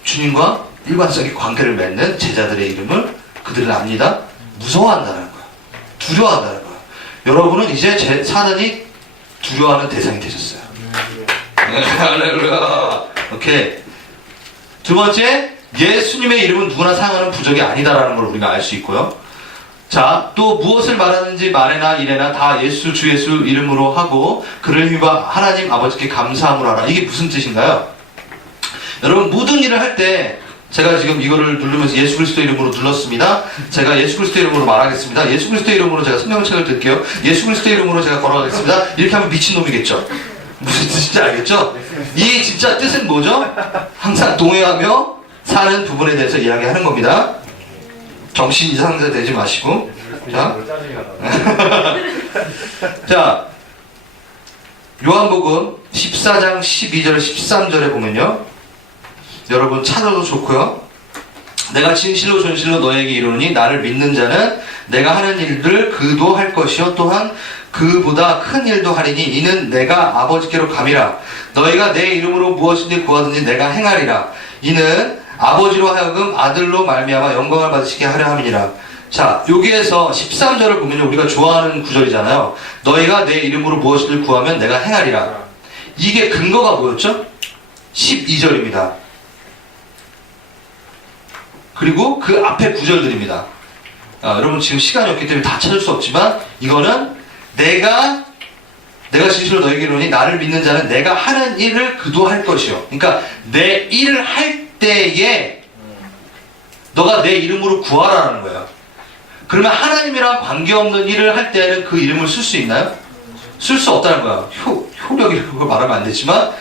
주님과 일관성의 관계를 맺는 제자들의 이름을 그들은 압니다. 무서워한다는 거예요. 두려워한다는 거예요. 여러분은 이제 사단이 두려워하는 대상이 되셨어요. 할렐루야. 오케이. 두 번째, 예수님의 이름은 누구나 사용하는 부적이 아니다라는 걸 우리가 알 수 있고요. 자, 또 무엇을 말하는지 말에나 이래나 다 주 예수 이름으로 하고 그를 힘입어 하나님 아버지께 감사함을 하라. 이게 무슨 뜻인가요? 여러분 모든 일을 할 때 제가 지금 이거를 누르면서 예수 그리스도 이름으로 눌렀습니다. 제가 예수 그리스도 이름으로 말하겠습니다. 예수 그리스도 이름으로 제가 성경책을 들게요. 예수 그리스도 이름으로 제가 걸어가겠습니다. 이렇게 하면 미친놈이겠죠. 무슨 뜻인지 알겠죠? 이 진짜 뜻은 뭐죠? 항상 동의하며 사는 부분에 대해서 이야기하는 겁니다. 정신 이상자 되지 마시고. 자, 자, 요한복음 14장 12절 13절에 보면요, 여러분 찾아도 좋고요. 내가 진실로 존실로 너에게 이르노니 나를 믿는 자는 내가 하는 일들 그도 할 것이요 또한 그보다 큰 일도 하리니 이는 내가 아버지께로 감이라. 너희가 내 이름으로 무엇이든지 구하든지 내가 행하리라. 이는 아버지로 하여금 아들로 말미암아 영광을 받으시게 하려 함이니라. 자, 여기에서 13절을 보면 우리가 좋아하는 구절이잖아요. 너희가 내 이름으로 무엇을 구하면 내가 행하리라. 이게 근거가 뭐였죠? 12절입니다. 그리고 그 앞에 구절들입니다. 여러분 지금 시간이 없기 때문에 다 찾을 수 없지만 이거는 내가 진실로 너에게 이르노니 나를 믿는 자는 내가 하는 일을 그도 할 것이요. 그러니까 내 일을 할 때에 너가 내 이름으로 구하라는 거예요. 그러면 하나님이랑 관계없는 일을 할 때는 그 이름을 쓸 수 있나요? 쓸 수 없다는 거야. 효력이라고 말하면 안 되지만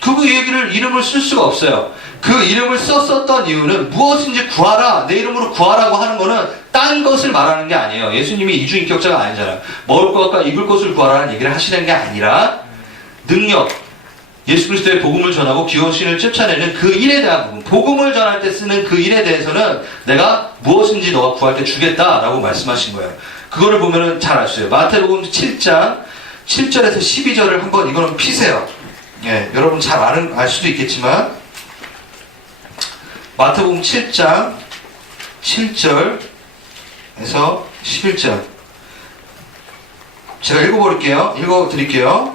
그 얘기를 이름을 쓸 수가 없어요. 그 이름을 썼었던 이유는 무엇인지 구하라, 내 이름으로 구하라고 하는 거는 딴 것을 말하는 게 아니에요. 예수님이 이주인격자가 아니잖아요. 먹을 것과 입을 것을 구하라는 얘기를 하시는 게 아니라 능력, 예수 그리스도의 복음을 전하고 귀여우신을 쫓아내는 그 일에 대한 부분, 복음을 전할 때 쓰는 그 일에 대해서는 내가 무엇인지 너가 구할 때 주겠다라고 말씀하신 거예요. 그거를 보면은 잘 알 수 있어요. 마태복음 7장 7절에서 12절을 한번 이거는 피세요. 예, 여러분 잘 알 수도 있겠지만 마태복음 7장 7절에서 11절 제가 읽어드릴게요.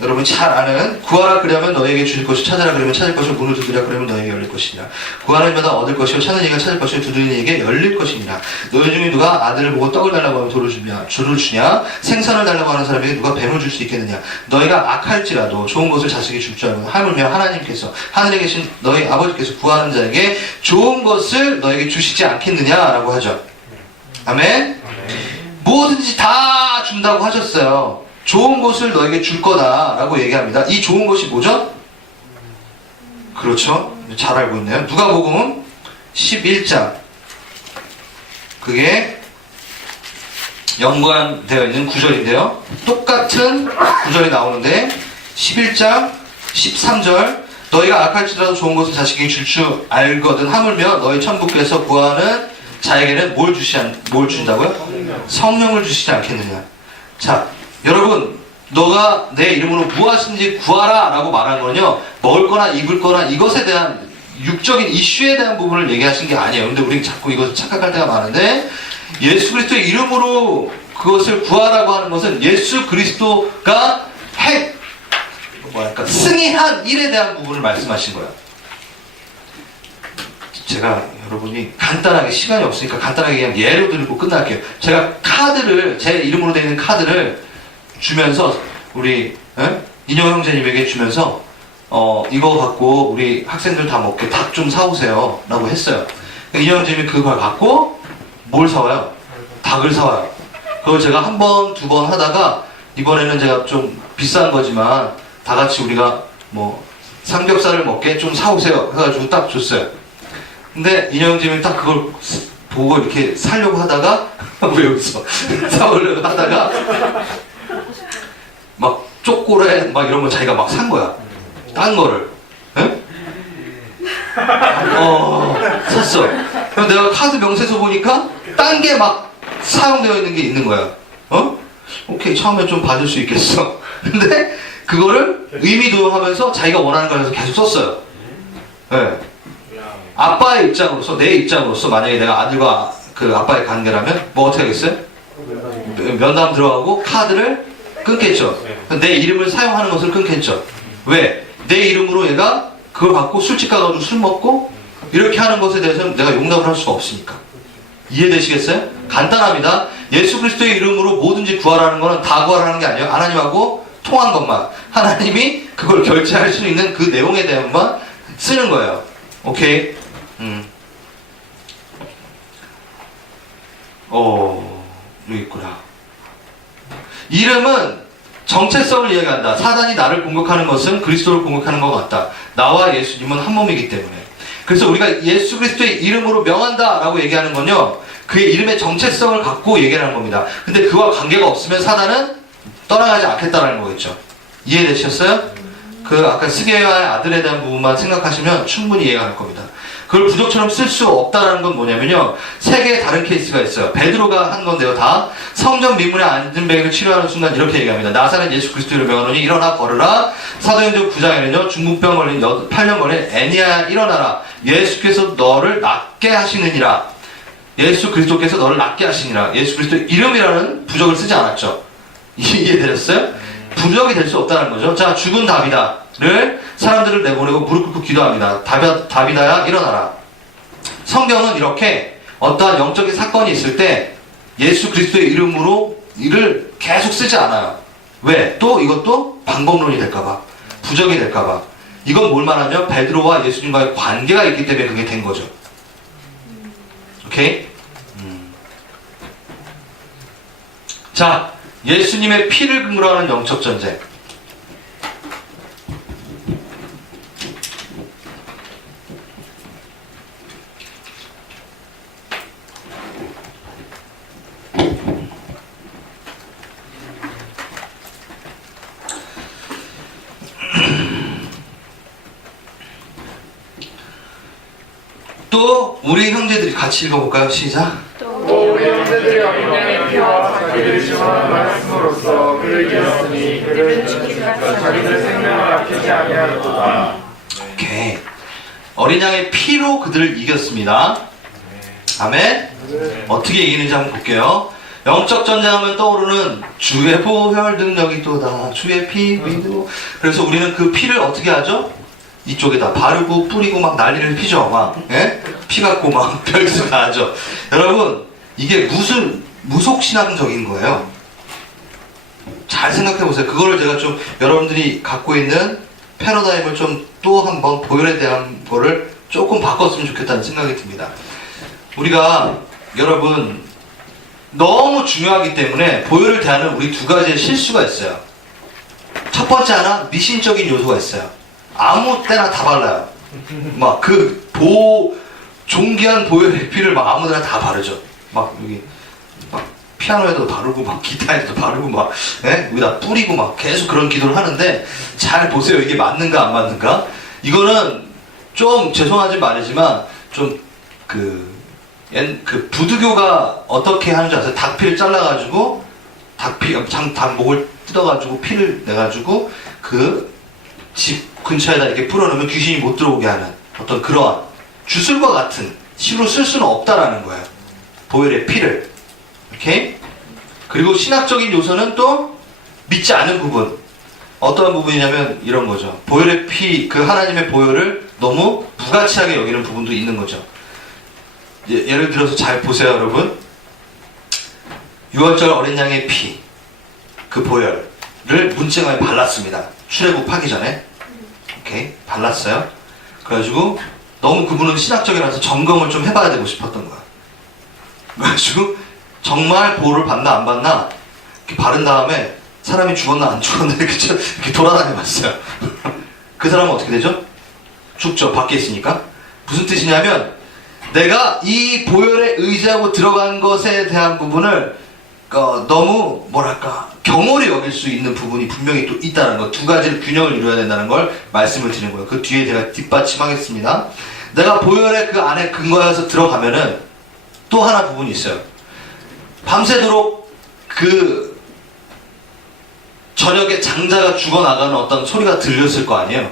여러분 잘 아는 구하라 그러면 너에게 주실 것이요 찾아라 그러면 찾을 것이요 문을 두드리라 그러면 너에게 열릴 것이니라. 구하는 이마다 얻을 것이요 찾는 이가 찾을 것이요 두드리는 이에게 열릴 것이니라. 너희 중에 누가 아들을 보고 떡을 달라고 하면 줄을 주냐? 생선을 달라고 하는 사람에게 누가 뱀을 줄 수 있겠느냐? 너희가 악할지라도 좋은 것을 자식이 줄 줄 알고 하물며 하나님께서 하늘에 계신 너희 아버지께서 구하는 자에게 좋은 것을 너에게 주시지 않겠느냐라고 하죠. 아멘? 뭐든지 다 준다고 하셨어요. 좋은 것을 너에게 줄 거다라고 얘기합니다. 이 좋은 것이 뭐죠? 그렇죠. 잘 알고 있네요. 누가복음 11장. 그게 연관되어 있는 구절인데요. 똑같은 구절이 나오는데 11장 13절 너희가 악할지라도 좋은 것을 자식에게 줄 줄 알거든 하물며 너희 천부께서 구하는 자에게는 뭘 준다고요? 성령을 주시지 않겠느냐. 자, 여러분, 너가 내 이름으로 무엇인지 구하라 라고 말한 거는요, 먹을 거나 입을 거나 이것에 대한 육적인 이슈에 대한 부분을 얘기하신 게 아니에요. 근데 우리는 자꾸 이것을 착각할 때가 많은데, 예수 그리스도의 이름으로 그것을 구하라고 하는 것은 예수 그리스도가 승리한 일에 대한 부분을 말씀하신 거예요. 제가 여러분이 간단하게 시간이 없으니까 간단하게 그냥 예로 들고 끝날게요. 제가 제 이름으로 되어 있는 카드를 주면서 우리 인형 형제님에게 주면서 이거 갖고 우리 학생들 다 먹게 닭 좀 사오세요 라고 했어요. 인형 형제님이 그걸 갖고 뭘 사와요? 닭을 사와요. 그걸 제가 한 번, 두 번 하다가 이번에는 제가 좀 비싼 거지만 다 같이 우리가 뭐 삼겹살을 먹게 좀 사오세요 해가지고 딱 줬어요. 근데 인형 형제님이 딱 그걸 보고 이렇게 사려고 하다가 왜 웃어? 사오려고 하다가 막 쪼꼬레 막 이런 거 자기가 막 산 거야. 딴 거를. 응? 샀어. 그럼 내가 카드 명세서 보니까 딴 게 막 사용되어 있는 게 있는 거야. 오케이, 처음에 좀 봐줄 수 있겠어. 근데 그거를 의미도하면서 자기가 원하는 걸 해서 계속 썼어요. 네. 아빠의 입장으로서, 내 입장으로서 만약에 내가 아들과 그 아빠의 관계라면 뭐 어떻게 하겠어요? 면담 들어가고 카드를 끊겠죠. 내 이름을 사용하는 것을 끊겠죠. 왜? 내 이름으로 얘가 그걸 갖고 술집 가가지고 술 먹고 이렇게 하는 것에 대해서는 내가 용납을 할 수가 없으니까. 이해되시겠어요? 간단합니다. 예수 그리스도의 이름으로 뭐든지 구하라는 거는 다 구하라는 게 아니에요. 하나님하고 통한 것만. 하나님이 그걸 결제할 수 있는 그 내용에 대한만 쓰는 거예요. 오케이. 여기 있구나. 이름은 정체성을 이야기한다. 사단이 나를 공격하는 것은 그리스도를 공격하는 것 같다. 나와 예수님은 한 몸이기 때문에. 그래서 우리가 예수 그리스도의 이름으로 명한다 라고 얘기하는 건요, 그의 이름의 정체성을 갖고 얘기하는 겁니다. 근데 그와 관계가 없으면 사단은 떠나가지 않겠다라는 거겠죠. 이해되셨어요? 그 아까 스게와의 아들에 대한 부분만 생각하시면 충분히 이해가 갈 겁니다. 그걸 부적처럼 쓸 수 없다라는 건 뭐냐면요, 세 개의 다른 케이스가 있어요. 베드로가 한 건데요, 다 성전 미문에 앉은 뱅이를 치료하는 순간 이렇게 얘기합니다. 나사렛 예수 그리스도를 명하노니 일어나 걸으라. 사도행전 9장에는요, 중풍병 걸린 8년 걸린 애니야 일어나라. 예수께서 너를 낫게 하시느니라. 예수 그리스도께서 너를 낫게 하시니라. 예수 그리스도의 이름이라는 부적을 쓰지 않았죠. 이해되셨어요? 부적이 될 수 없다는 거죠. 자, 죽은 다비다를 사람들을 내보내고 무릎 꿇고 기도합니다. 다비다야 일어나라. 성경은 이렇게 어떠한 영적인 사건이 있을 때 예수 그리스도의 이름으로 이를 계속 쓰지 않아요. 왜? 또 이것도 방법론이 될까봐, 부적이 될까봐. 이건 뭘 말하면 베드로와 예수님과의 관계가 있기 때문에 그게 된 거죠. 오케이? 자, 예수님의 피를 근거로 하는 영적 전쟁. 또 우리 형제들이 같이 읽어볼까요? 시작. 또 우리 형제들이 어린양의 피와 자기들이 증언한 말씀으로써 그를 이겼으니 그들은 자기들 생명을 아끼지 아니하였도다. 오케이. 어린 양의 피로 그들을 이겼습니다. 아멘. 어떻게 이기는지 한번 볼게요. 영적 전쟁하면 떠오르는 주의 보혈 능력이 또다. 주의 피 믿고. 그래서 우리는 그 피를 어떻게 하죠? 이쪽에다 바르고 뿌리고 막 난리를 피죠. 막 예? 피 갖고 막 별짓 다 하죠. 여러분, 이게 무슨 무속신앙적인 거예요. 잘 생각해 보세요. 그거를 제가 좀 여러분들이 갖고 있는 패러다임을 좀 또 한번 보혈에 대한 거를 조금 바꿨으면 좋겠다는 생각이 듭니다. 우리가 여러분 너무 중요하기 때문에 보혈을 대하는 우리 두 가지의 실수가 있어요. 첫 번째 하나, 미신적인 요소가 있어요. 아무 때나 다 발라요. 막 존귀한 보혈의 피를 막 아무 데나 다 바르죠. 막 여기 막 피아노에도 바르고 막 기타에도 바르고 막 여기다 뿌리고 막 계속 그런 기도를 하는데, 잘 보세요. 이게 맞는가 안 맞는가? 이거는 좀 죄송하진 말이지만 좀 그 부두교가 어떻게 하는 줄 아세요? 닭피를 잘라가지고 닭 목을 뜯어가지고 피를 내가지고 그 집 근처에다 이렇게 풀어놓으면 귀신이 못 들어오게 하는 어떤 그러한 주술과 같은 식으로 쓸 수는 없다라는 거예요. 보혈의 피를. 오케이? 그리고 신학적인 요소는 또 믿지 않은 부분. 어떤 부분이냐면 이런 거죠. 보혈의 피, 그 하나님의 보혈을 너무 무가치하게 여기는 부분도 있는 거죠. 예를 들어서 잘 보세요, 여러분. 6월절 어린 양의 피, 그 보혈을 문지방에 발랐습니다. 출애굽하기 전에. 오케이? 발랐어요. 그래가지고 너무 그분은 신학적이라서 점검을 좀 해봐야 되고 싶었던 거야. 그래가지고 정말 보호를 받나 안 받나 이렇게 바른 다음에 사람이 죽었나 안 죽었나 이렇게 돌아다녀 봤어요. 그 사람은 어떻게 되죠? 죽죠. 밖에 있으니까. 무슨 뜻이냐면 내가 이 보혈에 의지하고 들어간 것에 대한 부분을 너무 뭐랄까 경홀히 여길 수 있는 부분이 분명히 또 있다는 거, 두 가지를 균형을 이루어야 된다는 걸 말씀을 드리는 거예요. 그 뒤에 제가 뒷받침하겠습니다. 내가 보혈의 그 안에 근거해서 들어가면은 또 하나 부분이 있어요. 밤새도록 그 저녁에 장자가 죽어나가는 어떤 소리가 들렸을 거 아니에요.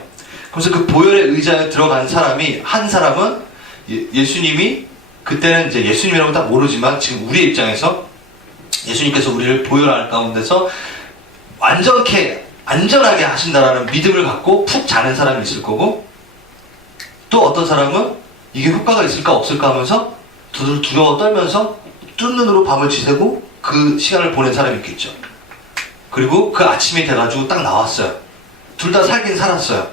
그래서 그 보혈에 의지하여 들어간 사람이, 한 사람은 예수님이, 그때는 이제 예수님이라고 딱 모르지만 지금 우리의 입장에서 예수님께서 우리를 보혈하는 가운데서 안전하게 하신다라는 믿음을 갖고 푹 자는 사람이 있을 거고, 또 어떤 사람은 이게 효과가 있을까 없을까 하면서 두려워 떨면서 뜬 눈으로 밤을 지새고 그 시간을 보낸 사람이 있겠죠. 그리고 그 아침이 돼가지고 딱 나왔어요. 둘 다 살긴 살았어요.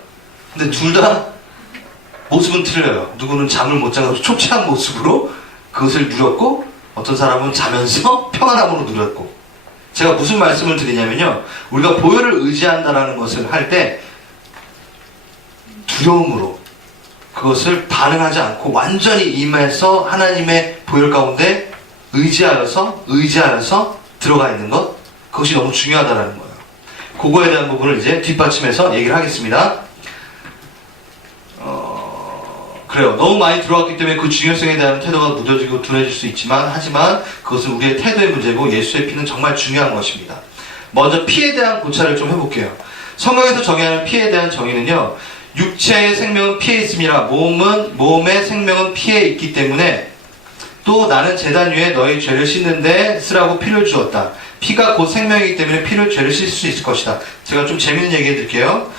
근데 둘 다 모습은 틀려요. 누구는 잠을 못 자고 초췌한 모습으로 그것을 누렸고, 어떤 사람은 자면서 평안함으로 누렸고. 제가 무슨 말씀을 드리냐면요, 우리가 보혈을 의지한다라는 것을 할 때 두려움으로 그것을 반응하지 않고 완전히 임해서 하나님의 보혈 가운데 의지하여서 들어가 있는 것, 그것이 너무 중요하다라는 거예요. 그거에 대한 부분을 이제 뒷받침해서 얘기를 하겠습니다. 그래요. 너무 많이 들어왔기 때문에 그 중요성에 대한 태도가 무뎌지고 둔해질 수 있지만, 하지만 그것은 우리의 태도의 문제고 예수의 피는 정말 중요한 것입니다. 먼저 피에 대한 고찰을 좀 해볼게요. 성경에서 정의하는 피에 대한 정의는요, 육체의 생명은 피에 있음이라, 몸의 생명은 피에 있기 때문에 또 나는 제단 위에 너희 죄를 씻는데 쓰라고 피를 주었다. 피가 곧 생명이기 때문에 피를 죄를 씻을 수 있을 것이다. 제가 좀 재밌는 얘기 해드릴게요.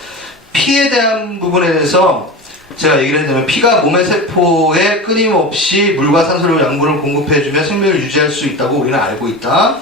피에 대한 부분에 대해서 제가 얘기를 했는데, 피가 몸의 세포에 끊임없이 물과 산소를 양분을 공급해주며 생명을 유지할 수 있다고 우리는 알고 있다.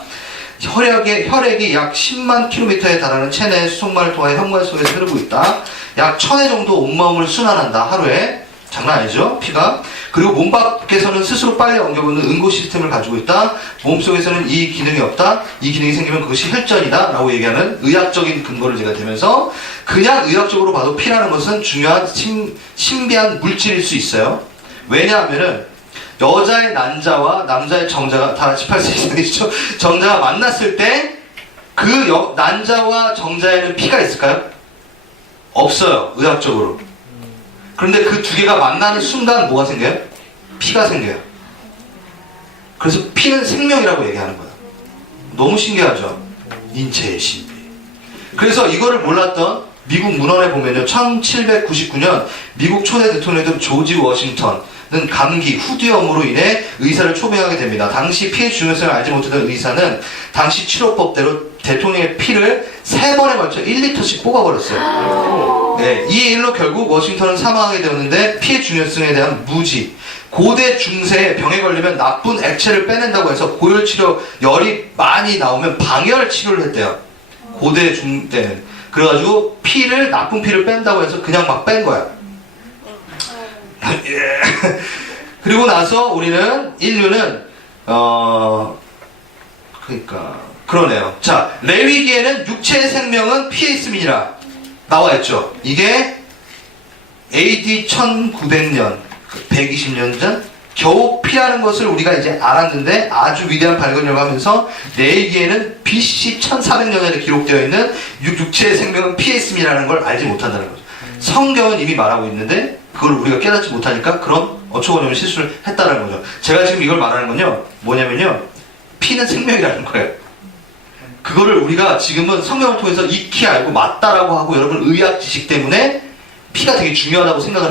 혈액이 약 10만 킬로미터에 달하는 체내의 수송만을 통해 혈관 속에서 흐르고 있다. 약 1000회 정도 온몸을 순환한다, 하루에. 장난 아니죠, 피가. 그리고 몸 밖에서는 스스로 빨리 엉겨붙는 응고 시스템을 가지고 있다. 몸속에서는 이 기능이 없다. 이 기능이 생기면 그것이 혈전이다 라고 얘기하는 의학적인 근거를 제가 대면서, 그냥 의학적으로 봐도 피라는 것은 중요한 신비한 물질일 수 있어요. 왜냐하면은 여자의 난자와 남자의 정자가 다 18세기 이상이죠. 정자가 만났을 때 그 난자와 정자에는 피가 있을까요? 없어요, 의학적으로. 그런데 그 두 개가 만나는 순간 뭐가 생겨요? 피가 생겨요. 그래서 피는 생명이라고 얘기하는 거예요. 너무 신기하죠? 인체의 신비. 그래서 이거를 몰랐던 미국 문헌에 보면요, 1799년 미국 초대 대통령이었던 조지 워싱턴은 감기, 후두염으로 인해 의사를 초빙하게 됩니다. 당시 피의 중요성을 알지 못하던 의사는 당시 치료법대로 대통령의 피를 3번에 걸쳐 1리터씩 뽑아버렸어요. 네, 이 일로 결국 워싱턴은 사망하게 되었는데, 피의 중요성에 대한 무지, 고대 중세에 병에 걸리면 나쁜 액체를 빼낸다고 해서 고열치료, 열이 많이 나오면 방열 치료를 했대요, 고대 중때는. 그래가지고 나쁜 피를 뺀다고 해서 그냥 막 뺀 거야. 그리고 나서 인류는 그러네요. 자, 레위기에는 육체의 생명은 피에 있음이니라 나와있죠. 이게 AD 1900년, 120년 전 겨우 피라는 것을 우리가 이제 알았는데, 아주 위대한 발견을 하면서 레위기에는 BC 1400년에 기록되어 있는 육체의 생명은 피에 있음이라는 걸 알지 못한다는 거죠. 성경은 이미 말하고 있는데 그걸 우리가 깨닫지 못하니까 그런 어처구니없는 실수를 했다는 거죠. 제가 지금 이걸 말하는 건요, 뭐냐면요, 피는 생명이라는 거예요. 그거를 우리가 지금은 성경을 통해서 익히 알고 맞다라고 하고, 여러분 의학 지식 때문에 피가 되게 중요하다고 생각을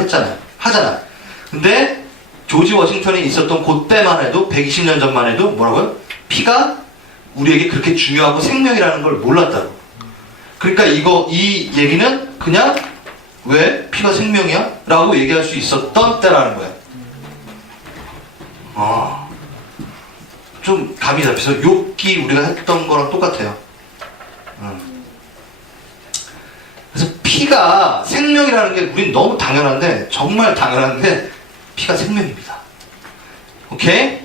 하잖아요. 근데 조지 워싱턴이 있었던 그때만 해도, 120년 전만 해도 뭐라고요? 피가 우리에게 그렇게 중요하고 생명이라는 걸 몰랐다고. 그러니까 이 얘기는 그냥 왜 피가 생명이야? 라고 얘기할 수 있었던 때라는 거예요. 좀 감이 잡혀서 욥기 우리가 했던 거랑 똑같아요. 그래서 피가 생명이라는 게 우린 너무 당연한데, 정말 당연한데, 피가 생명입니다. 오케이?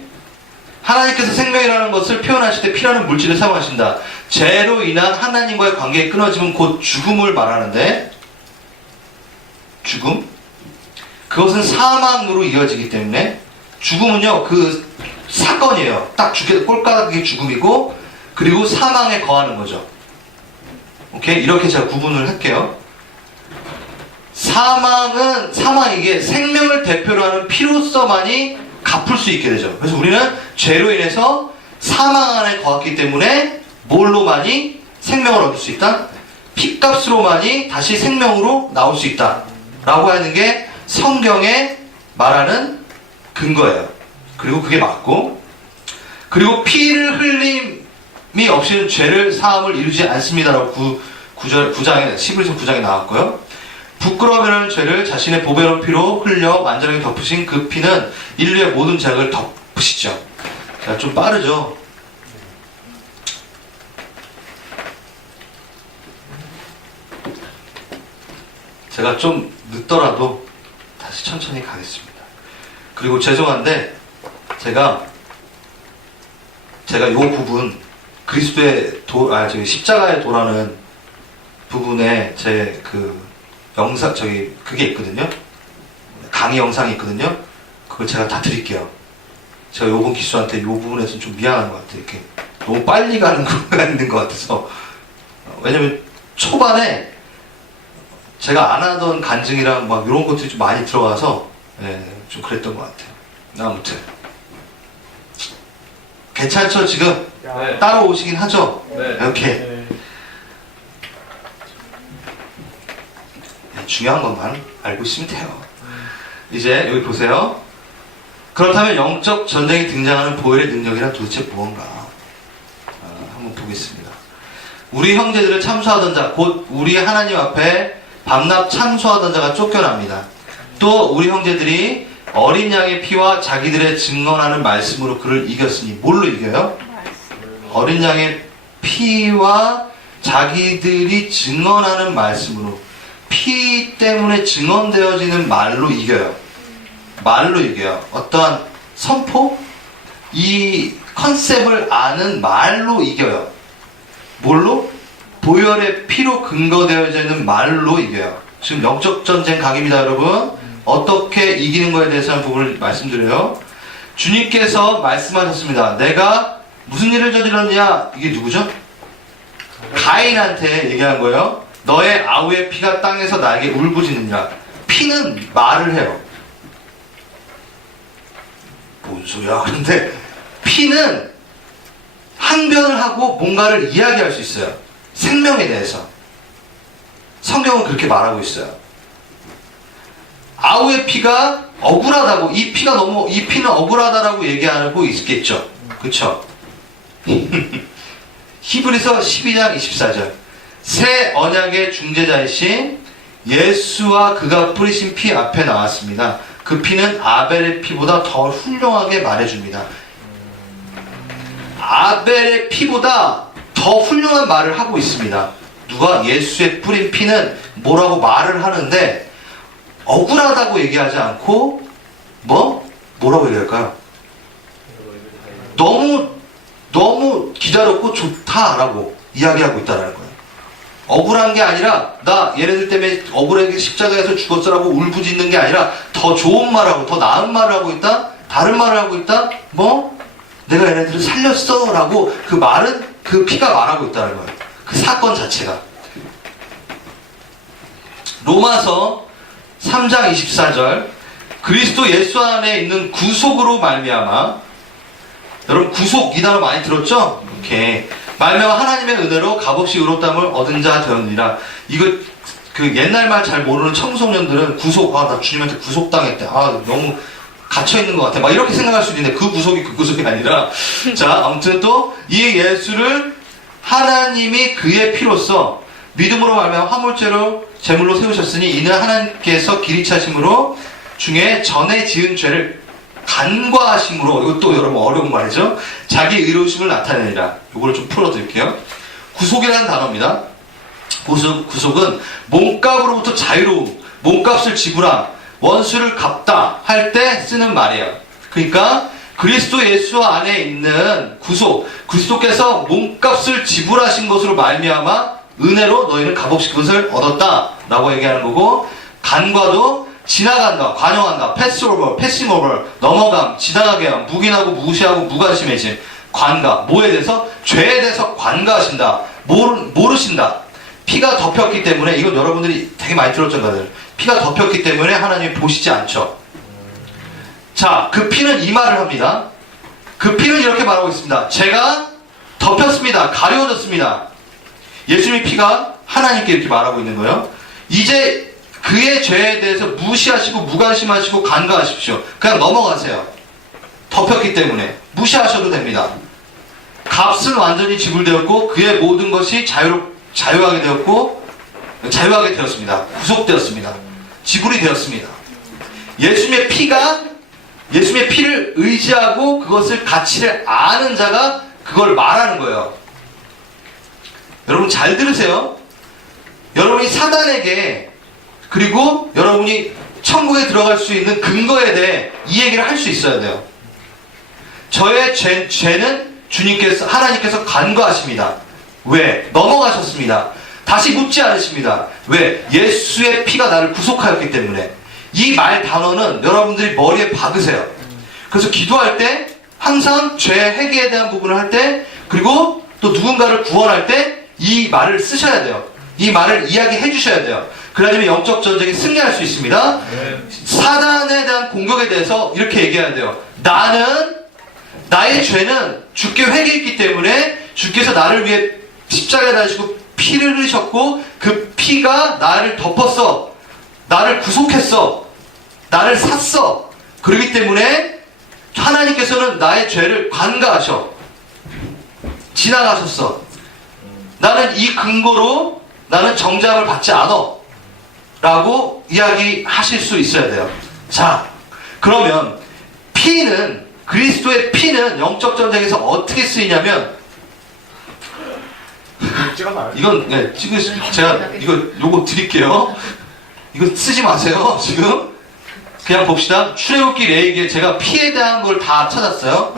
하나님께서 생명이라는 것을 표현하실 때 피라는 물질을 사용하신다. 죄로 인한 하나님과의 관계의 끊어짐은 곧 죽음을 말하는데, 죽음? 그것은 사망으로 이어지기 때문에, 죽음은요, 그 사건이에요. 딱 꼴까닥이 죽음이고, 그리고 사망에 거하는 거죠. 오케이? 이렇게 제가 구분을 할게요. 사망이게 생명을 대표로 하는 피로서만이 갚을 수 있게 되죠. 그래서 우리는 죄로 인해서 사망 안에 거했기 때문에 뭘로만이 생명을 얻을 수 있다? 피값으로만이 다시 생명으로 나올 수 있다 라고 하는 게 성경에 말하는 근거예요. 그리고 그게 맞고, 그리고 피를 흘림이 없이는 죄를 사함을 이루지 않습니다라고 11장 9장에 나왔고요. 부끄러워하는 죄를 자신의 보배로운 피로 흘려 완전하게 덮으신 그 피는 인류의 모든 죄악을 덮으시죠. 자, 좀 빠르죠. 제가 좀 늦더라도 다시 천천히 가겠습니다. 그리고 죄송한데 제가 요 부분 그리스도의 십자가의 도라는 부분에 제 그 영상 그게 있거든요. 강의 영상이 있거든요. 그걸 제가 다 드릴게요. 제가 요번 기수한테 요 부분에서는 좀 미안한 것 같아요. 이렇게 너무 빨리 가는 거가 있는 것 같아서. 왜냐면 초반에 제가 안 하던 간증이랑 막 이런 것들이 좀 많이 들어가서 좀 그랬던 것 같아요. 아무튼 괜찮죠 지금? 네. 따라오시긴 하죠? 네. 이렇게 네. 중요한 것만 알고 있으면 돼요. 이제 여기 보세요. 그렇다면 영적 전쟁이 등장하는 보혈의 능력이란 도대체 무언가? 한번 보겠습니다. 우리 형제들을 참수하던 자, 곧 우리 하나님 앞에 밤낮 참수하던 자가 쫓겨납니다. 또 우리 형제들이 어린 양의 피와 자기들의 증언하는 말씀으로 그를 이겼으니 뭘로 이겨요? 어린 양의 피와 자기들이 증언하는 말씀으로, 피 때문에 증언되어지는 말로 이겨요. 말로 이겨요. 어떠한 선포? 이 컨셉을 아는 말로 이겨요. 뭘로? 보혈의 피로 근거되어져 있는 말로 이겨요. 지금 영적 전쟁 각입니다, 여러분. 어떻게 이기는 거에 대해서 부분을 말씀드려요. 주님께서 말씀하셨습니다. 내가 무슨 일을 저질렀냐? 이게 누구죠? 가인한테 얘기한 거예요. 너의 아우의 피가 땅에서 나에게 울부짖느냐. 피는 말을 해요. 뭔 소리야? 근데 피는 항변을 하고 뭔가를 이야기할 수 있어요. 생명에 대해서. 성경은 그렇게 말하고 있어요. 아우의 피가 억울하다고, 이 피는 억울하다라고 얘기하고 있겠죠. 그쵸? 히브리서 12장 24절. 새 언약의 중재자이신 예수와 그가 뿌리신 피 앞에 나왔습니다. 그 피는 아벨의 피보다 더 훌륭하게 말해줍니다. 아벨의 피보다 더 훌륭한 말을 하고 있습니다. 누가? 예수의 뿌린 피는 뭐라고 말을 하는데 억울하다고 얘기하지 않고 뭐라고 얘기할까요? 너무 기다렸고 좋다라고 이야기하고 있다는 거예요. 억울한 게 아니라 나 얘네들 때문에 억울하게 십자가에서 죽었어라고 울부짖는 게 아니라 더 좋은 말하고 더 나은 말을 하고 있다? 다른 말을 하고 있다? 내가 얘네들을 살렸어 라고 그 말은 그 피가 말하고 있다는 거예요. 그 사건 자체가. 로마서 3장 24절. 그리스도 예수 안에 있는 구속으로 말미암아. 여러분 구속 이 단어 많이 들었죠? 이렇게 말미암아 하나님의 은혜로 값없이 의롭다함을 얻은 자 되었느니라. 이거 그 옛날 말 잘 모르는 청소년들은 구속, 나 주님한테 구속당했대. 너무 갇혀있는 것 같아. 막 이렇게 생각할 수도 있는데 그 구속이 아니라 자, 아무튼 또 이 예수를 하나님이 그의 피로써 믿음으로 말미암아 화물죄로 제물로 세우셨으니 이는 하나님께서 길이 차심으로 중에 전에 지은 죄를 간과하심으로, 이것도 여러분 어려운 말이죠. 자기 의로우심을 나타내니라. 이걸 좀 풀어드릴게요. 구속이라는 단어입니다. 구속은 몸값으로부터 자유로움, 몸값을 지불함, 원수를 갚다 할 때 쓰는 말이에요. 그러니까 그리스도 예수 안에 있는 구속, 그리스도께서 몸값을 지불하신 것으로 말미암아 은혜로 너희는 값없이 그것을 얻었다 라고 얘기하는 거고, 간과도 지나간다, 관용한다, 패싱 오버, 넘어감, 지나가게 함, 묵인하고 무시하고 무관심해짐, 관가, 뭐에 대해서? 죄에 대해서 관가하신다, 모르신다. 피가 덮였기 때문에, 이건 여러분들이 되게 많이 들었죠, 다들. 피가 덮였기 때문에 하나님이 보시지 않죠. 자, 그 피는 이 말을 합니다. 그 피는 이렇게 말하고 있습니다. 제가 덮였습니다. 가려졌습니다. 예수님의 피가 하나님께 이렇게 말하고 있는 거예요. 이제 그의 죄에 대해서 무시하시고 무관심하시고 간과하십시오. 그냥 넘어가세요. 덮였기 때문에 무시하셔도 됩니다. 값은 완전히 지불되었고 그의 모든 것이 자유하게 되었습니다. 구속되었습니다. 지불이 되었습니다. 예수님의 피를 의지하고 그것을 가치를 아는 자가 그걸 말하는 거예요. 여러분 잘 들으세요. 여러분이 사단에게, 그리고 여러분이 천국에 들어갈 수 있는 근거에 대해 이 얘기를 할 수 있어야 돼요. 저의 죄는 하나님께서 간과하십니다. 왜? 넘어가셨습니다. 다시 묻지 않으십니다. 왜? 예수의 피가 나를 구속하였기 때문에. 이 말 단어는 여러분들이 머리에 박으세요. 그래서 기도할 때 항상 죄 회개에 대한 부분을 할 때, 그리고 또 누군가를 구원할 때 이 말을 쓰셔야 돼요. 이 말을 이야기해 주셔야 돼요. 그래야지만 영적 전쟁에 승리할 수 있습니다. 사단에 대한 공격에 대해서 이렇게 얘기해야 돼요. 나의 죄는 주께 회개했기 때문에 주께서 나를 위해 십자가에 달리시고 피를 흘리셨고 그 피가 나를 덮었어. 나를 구속했어. 나를 샀어. 그렇기 때문에 하나님께서는 나의 죄를 관가하셔. 지나가셨어. 나는 이 근거로 나는 정죄함을 받지 않아. 라고 이야기하실 수 있어야 돼요. 자, 그러면 그리스도의 피는 영적 전쟁에서 어떻게 쓰이냐면, 이건 제가 요거 드릴게요. 이거 쓰지 마세요. 지금 그냥 봅시다. 출애굽기 레위기에 제가 피에 대한 걸 다 찾았어요.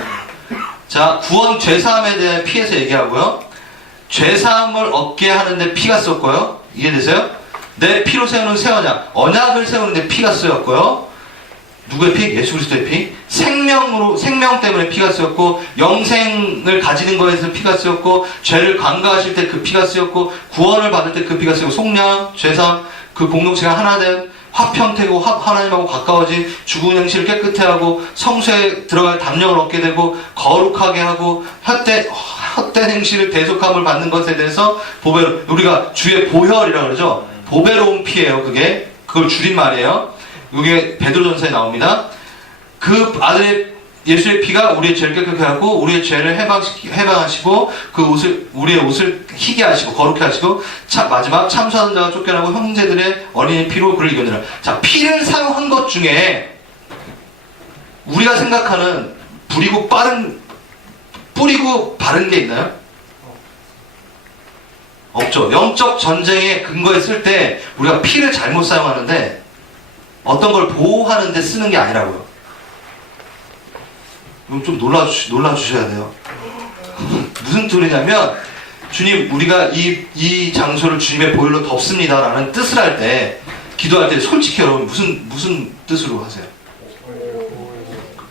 자, 구원 죄사함에 대한 피에서 얘기하고요. 죄사함을 얻게 하는데 피가 썼고요. 이해되세요? 내 피로 세우는 새 언약을 세우는데 피가 쓰였고요. 누구의 피? 예수 그리스도의 피. 생명 때문에 피가 쓰였고, 영생을 가지는 거에서 피가 쓰였고, 죄를 관가하실 때 그 피가 쓰였고, 구원을 받을 때 그 피가 쓰였고, 속량, 죄사함, 그 공동체가 하나된 화평되고 하나님하고 가까워진 죽은 행실을 깨끗해 하고 성소에 들어갈 담력을 얻게 되고 거룩하게 하고 헛된 행실을 대속함을 받는 것에 대해서 우리가 주의 보혈이라고 그러죠. 보배로운 피예요. 그걸 줄인 말이에요. 이게 베드로전서에 나옵니다. 그 아들의 예수의 피가 우리의 죄를 깨끗하게 하고 우리의 죄를 해방하시고 우리의 옷을 희게 하시고 거룩해 하시고 마지막 참수하는 자가 쫓겨나고 형제들의 어린이 피로 그를 이겨내라. 자, 피를 사용한 것 중에 우리가 생각하는 뿌리고 바른 게 있나요? 없죠. 영적 전쟁의 근거에 쓸 때 우리가 피를 잘못 사용하는데 어떤 걸 보호하는 데 쓰는 게 아니라고요. 이건 좀 놀라주셔야 돼요. 무슨 소리냐면, 주님, 우리가 이 장소를 주님의 보혈로 덮습니다. 라는 뜻을 할 때, 기도할 때 솔직히 여러분, 무슨 뜻으로 하세요?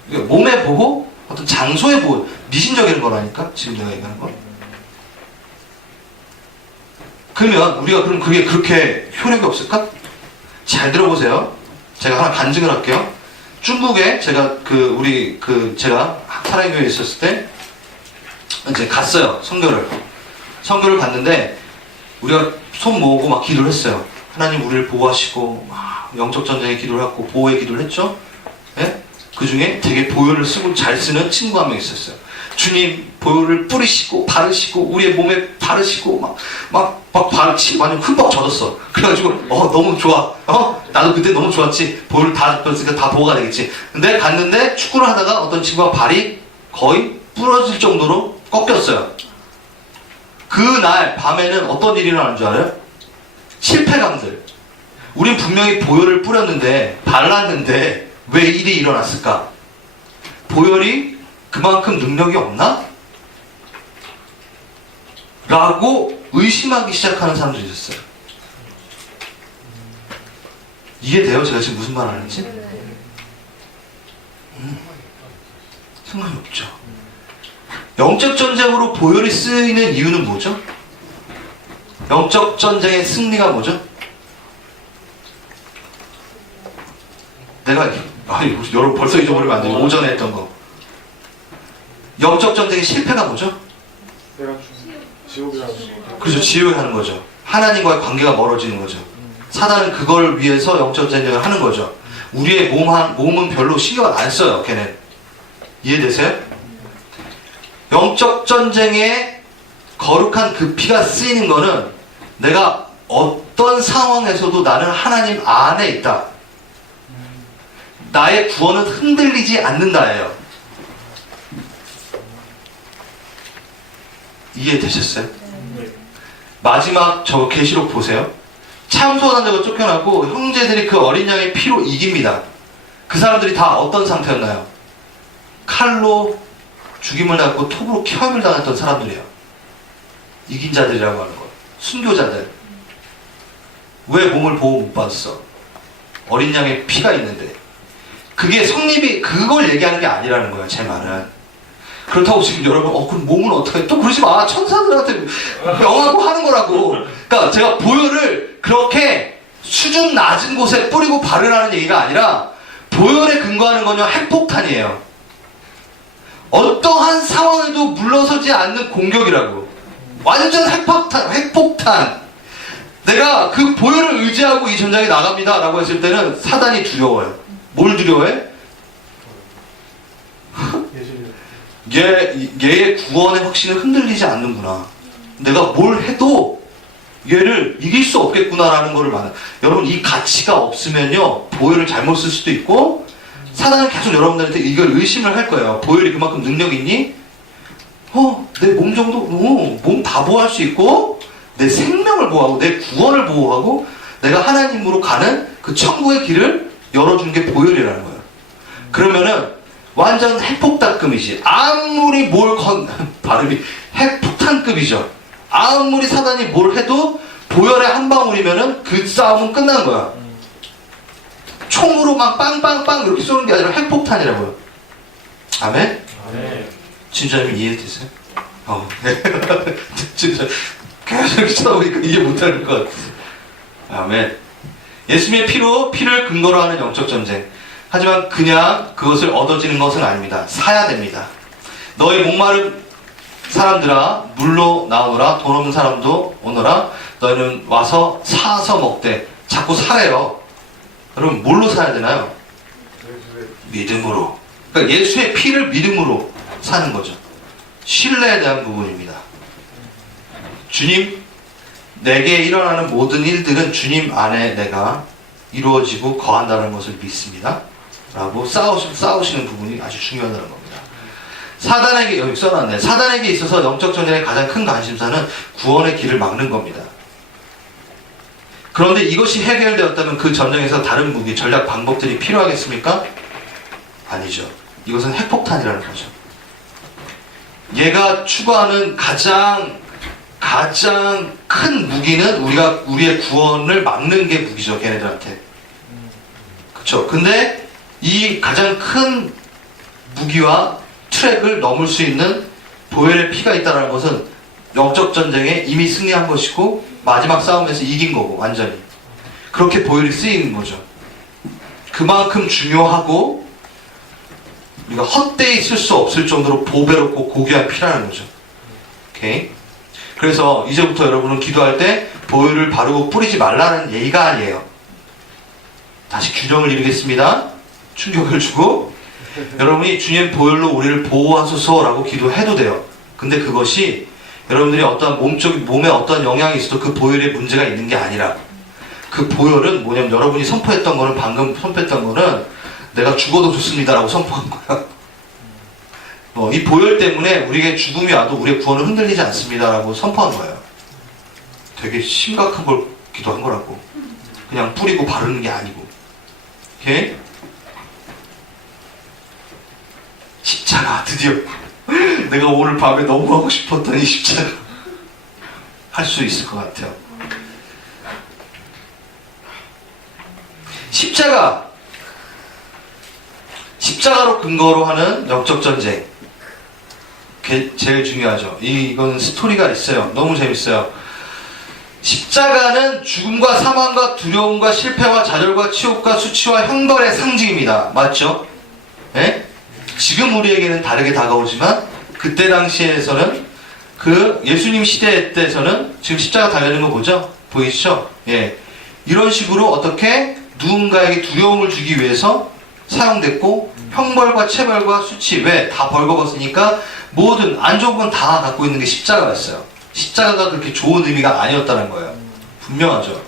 몸의 보호? 어떤 장소의 보호. 미신적인 거라니까? 지금 내가 얘기하는 거. 그러면, 그게 그렇게 효력이 없을까? 잘 들어보세요. 제가 하나 간증을 할게요. 중국에 제가 제가 사랑교회에 있었을 때 이제 갔어요. 선교를 갔는데 우리가 손 모으고 막 기도를 했어요. 하나님 우리를 보호하시고 영적 전쟁에 기도를 했고 보호의 기도를 했죠. 네? 그 중에 되게 보혈을 잘 쓰는 친구 한 명 있었어요. 주님 보혈을 뿌리시고 바르시고 우리의 몸에 바르시고 바르시고 완전 흠뻑 젖었어. 그래가지고 너무 좋아. 나도 그때 너무 좋았지. 보혈을 다 줬으니까 다 보호가 되겠지. 근데 갔는데 축구를 하다가 어떤 친구가 발이 거의 부러질 정도로 꺾였어요. 그날 밤에는 어떤 일이 일어나는 줄 알아요? 실패감들. 우린 분명히 보혈을 뿌렸는데 발랐는데 왜 일이 일어났을까? 보혈이 그만큼 능력이 없나? 라고 의심하기 시작하는 사람들이 있었어요. 이해돼요? 제가 지금 무슨 말 하는지? 상관이 없죠. 영적 전쟁으로 보혈이 쓰이는 이유는 뭐죠? 영적 전쟁의 승리가 뭐죠? 여러분 벌써 잊어버리면 안 돼요. 오전에 했던 거. 영적 전쟁의 실패가 뭐죠? 그렇죠. 지옥에 하는 거죠. 하나님과의 관계가 멀어지는 거죠. 사단은 그걸 위해서 영적 전쟁을 하는 거죠. 우리의 몸은 별로 신경을 안 써요. 걔는. 이해되세요? 영적 전쟁에 거룩한 그 피가 쓰이는 거는 내가 어떤 상황에서도 나는 하나님 안에 있다. 나의 구원은 흔들리지 않는다예요. 이해되셨어요? 마지막 저 계시록 보세요. 참소단자가 쫓겨나고 형제들이 그 어린 양의 피로 이깁니다. 그 사람들이 다 어떤 상태였나요? 칼로 죽임을 당하고 톱으로 켜임을 당했던 사람들이에요. 이긴 자들이라고 하는 거. 순교자들. 왜 몸을 보호 못 받았어? 어린 양의 피가 있는데. 그게 성립이 그걸 얘기하는 게 아니라는 거예요. 제 말은. 그렇다고 지금 여러분 그럼 몸은 어떻게 또 그러지 마. 천사들한테 명하고 하는 거라고. 그러니까 제가 보혈을 그렇게 수준 낮은 곳에 뿌리고 바르라는 얘기가 아니라 보혈에 근거하는 건요 핵폭탄이에요. 어떠한 상황에도 물러서지 않는 공격이라고. 완전 핵폭탄. 내가 그 보혈을 의지하고 이 전장에 나갑니다 라고 했을 때는 사단이 두려워요. 뭘 두려워해? 얘의 구원의 확신은 흔들리지 않는구나. 내가 뭘 해도 얘를 이길 수 없겠구나라는 거를 말해요. 여러분 이 가치가 없으면요 보혈을 잘못 쓸 수도 있고 사단은 계속 여러분들한테 이걸 의심을 할 거예요. 보혈이 그만큼 능력이 있니? 내 몸 정도? 몸 다 보호할 수 있고 내 생명을 보호하고 내 구원을 보호하고 내가 하나님으로 가는 그 천국의 길을 열어준 게 보혈이라는 거예요. 그러면은 완전 핵폭탄급이지. 아무리 발음이 핵폭탄급이죠. 아무리 사단이 뭘 해도 보혈의 한 방울이면은 그 싸움은 끝난 거야. 총으로 막 빵빵빵 이렇게 쏘는 게 아니라 핵폭탄이라고요. 아멘? 네. 진짜님 이해되세요? 진짜 계속 쳐다보니까 이해 못하는 것 같아요. 아멘. 예수님의 피를 근거로 하는 영적 전쟁. 하지만 그냥 그것을 얻어지는 것은 아닙니다. 사야 됩니다. 너희 목마른 사람들아 물로 나오너라. 돈 없는 사람도 오너라. 너희는 와서 사서 먹되. 자꾸 사래요. 여러분 뭘로 사야 되나요? 믿음으로. 그러니까 예수의 피를 믿음으로 사는 거죠. 신뢰에 대한 부분입니다. 주님, 내게 일어나는 모든 일들은 주님 안에 내가 이루어지고 거한다는 것을 믿습니다. 라고 싸우시는 부분이 아주 중요하다는 겁니다. 사단에게, 여기 써놨네. 사단에게 있어서 영적 전쟁의 가장 큰 관심사는 구원의 길을 막는 겁니다. 그런데 이것이 해결되었다면 그 전쟁에서 다른 무기, 전략 방법들이 필요하겠습니까? 아니죠. 이것은 핵폭탄이라는 거죠. 얘가 추구하는 가장 큰 무기는 우리의 구원을 막는 게 무기죠, 걔네들한테. 그쵸? 근데 이 가장 큰 무기와 트랙을 넘을 수 있는 보혈의 피가 있다는 것은 영적 전쟁에 이미 승리한 것이고 마지막 싸움에서 이긴 거고 완전히. 그렇게 보혈이 쓰이는 거죠. 그만큼 중요하고 우리가 헛되이 쓸 수 없을 정도로 보배롭고 고귀한 피라는 거죠. 오케이? 그래서 이제부터 여러분은 기도할 때 보혈을 바르고 뿌리지 말라는 얘기가 아니에요. 다시 균형을 이루겠습니다. 충격을 주고 여러분이 주님 보혈로 우리를 보호하소서라고 기도해도 돼요. 근데 그것이 여러분들이 어떤 몸에 어떤 영향이 있어도 그 보혈에 문제가 있는 게 아니라 그 보혈은 뭐냐면 여러분이 선포했던 거는 방금 선포했던 거는 내가 죽어도 좋습니다라고 선포한 거야. 이 보혈 때문에 우리에게 죽음이 와도 우리의 구원은 흔들리지 않습니다라고 선포한 거예요. 되게 심각한 걸 기도한 거라고. 그냥 뿌리고 바르는 게 아니고. 오케이? 십자가 드디어 내가 오늘 밤에 너무 하고 싶었던 이 십자가 할 수 있을 것 같아요. 십자가로 근거로 하는 영적 전쟁. 그게 제일 중요하죠. 이건 스토리가 있어요. 너무 재밌어요. 십자가는 죽음과 사망과 두려움과 실패와 좌절과 치욕과 수치와 형벌의 상징입니다. 맞죠? 네? 지금 우리에게는 다르게 다가오지만 그때 당시에서는 그 예수님 시대 때에서는 지금 십자가 달려있는 거 보죠? 보이시죠? 예. 이런 식으로 어떻게 누군가에게 두려움을 주기 위해서 사용됐고 형벌과 체벌과 수치. 왜? 다 벌거벗으니까 모든 안 좋은 건 다 갖고 있는 게 십자가였어요. 십자가가 그렇게 좋은 의미가 아니었다는 거예요. 분명하죠.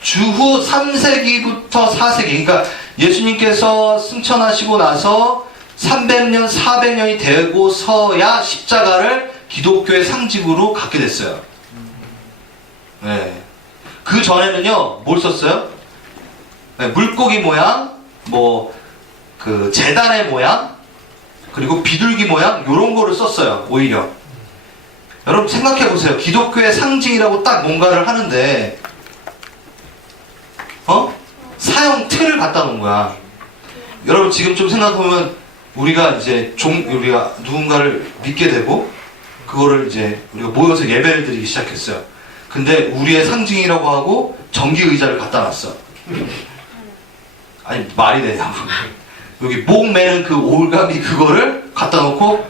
주후 3세기부터 4세기, 그러니까 예수님께서 승천하시고 나서 300년, 400년이 되고서야 십자가를 기독교의 상징으로 갖게 됐어요. 네. 그 전에는요, 뭘 썼어요? 네, 물고기 모양, 뭐, 그, 재단의 모양, 그리고 비둘기 모양, 요런 거를 썼어요, 오히려. 여러분 생각해 보세요. 기독교의 상징이라고 딱 뭔가를 하는데, 사형 틀을 갖다 놓은 거야. 여러분 지금 좀 생각해보면, 우리가 누군가를 믿게 되고, 그거를 이제 우리가 모여서 예배를 드리기 시작했어요. 근데 우리의 상징이라고 하고 전기 의자를 갖다 놨어. 아니 말이 되냐고. 여기 목 매는 그 올가미 그거를 갖다 놓고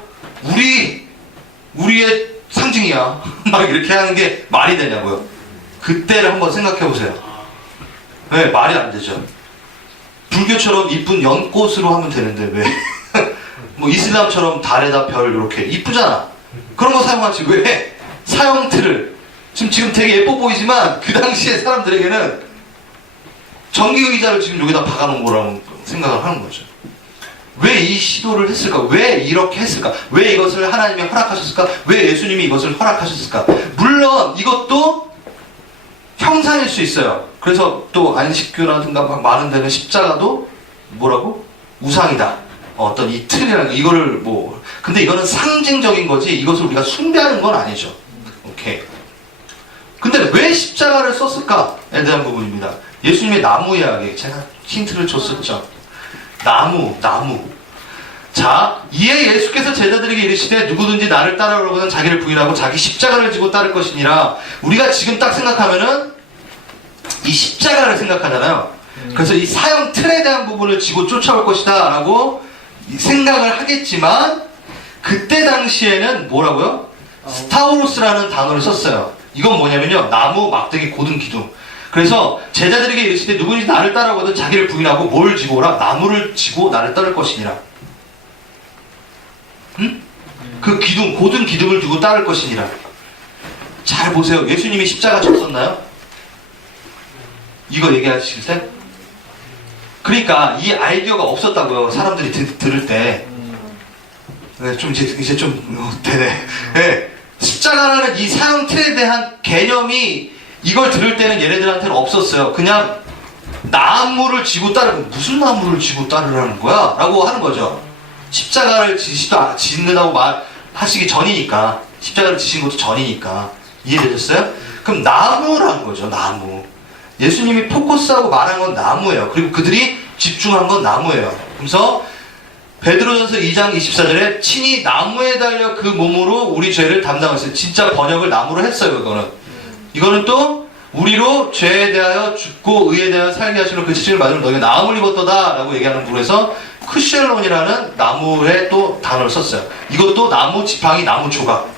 우리의 상징이야. 막 이렇게 하는 게 말이 되냐고요. 그때를 한번 생각해 보세요. 네, 말이 안 되죠. 불교처럼 이쁜 연꽃으로 하면 되는데 왜? 뭐 이슬람처럼 달에다 별 이렇게 이쁘잖아. 그런 거 사용하지 왜 사형 틀을 지금 되게 예뻐 보이지만 그 당시에 사람들에게는 전기 의자를 지금 여기다 박아놓은 거라고 생각을 하는 거죠. 왜 이 시도를 했을까? 왜 이렇게 했을까? 왜 이것을 하나님이 허락하셨을까? 왜 예수님이 이것을 허락하셨을까? 물론 이것도 형상일 수 있어요. 그래서 또 안식교라든가 막 많은 데는 십자가도 뭐라고? 우상이다. 어떤 이 틀이라는 이거를 뭐 근데 이거는 상징적인 거지 이것을 우리가 숭배하는 건 아니죠. 오케이. 근데 왜 십자가를 썼을까에 대한 부분입니다. 예수님의 나무 이야기 제가 힌트를 줬었죠. 나무. 자, 이에 예수께서 제자들에게 이르시되 누구든지 나를 따르려거든 자기를 부인하고 자기 십자가를 지고 따를 것이니라. 우리가 지금 딱 생각하면은 이 십자가를 생각하잖아요. 그래서 이 사형 틀에 대한 부분을 지고 쫓아올 것이다 라고 생각을 하겠지만 그때 당시에는 뭐라고요? 스타우로스라는 단어를 썼어요. 이건 뭐냐면요, 나무, 막대기, 고등, 기둥. 그래서 제자들에게 이르시되 누구든지 나를 따라오거든 자기를 부인하고 뭘 지고 오라? 나무를 지고 나를 따를 것이니라. 응? 그 기둥, 고등 기둥을 두고 따를 것이니라. 잘 보세요. 예수님이 십자가 졌었나요? 이거 얘기하실 때? 그러니까 이 아이디어가 없었다고요. 사람들이 들을 때. 네, 좀 이제 좀 되네. 네. 십자가라는 이 사형 틀에 대한 개념이 이걸 들을 때는 얘네들한테는 없었어요. 그냥 나무를 지고 따르고 무슨 나무를 지고 따르라는 거야? 라고 하는 거죠. 십자가를 짓는다고 말하시기 전이니까. 십자가를 지신 것도 전이니까. 이해되셨어요? 그럼 나무라는 거죠. 나무. 예수님이 포커스하고 말한 건 나무예요. 그리고 그들이 집중한 건 나무예요. 그래서 베드로전서 2장 24절에 친히 나무에 달려 그 몸으로 우리 죄를 담당했어요. 진짜 번역을 나무로 했어요. 이거는 또 우리로 죄에 대하여 죽고 의에 대하여 살게 하시는 그 지식을 받으면 너희가 나음을 입었도다 라고 얘기하는 부분에서 크쉘론이라는 나무의 또 단어를 썼어요. 이것도 나무 지팡이, 나무 조각.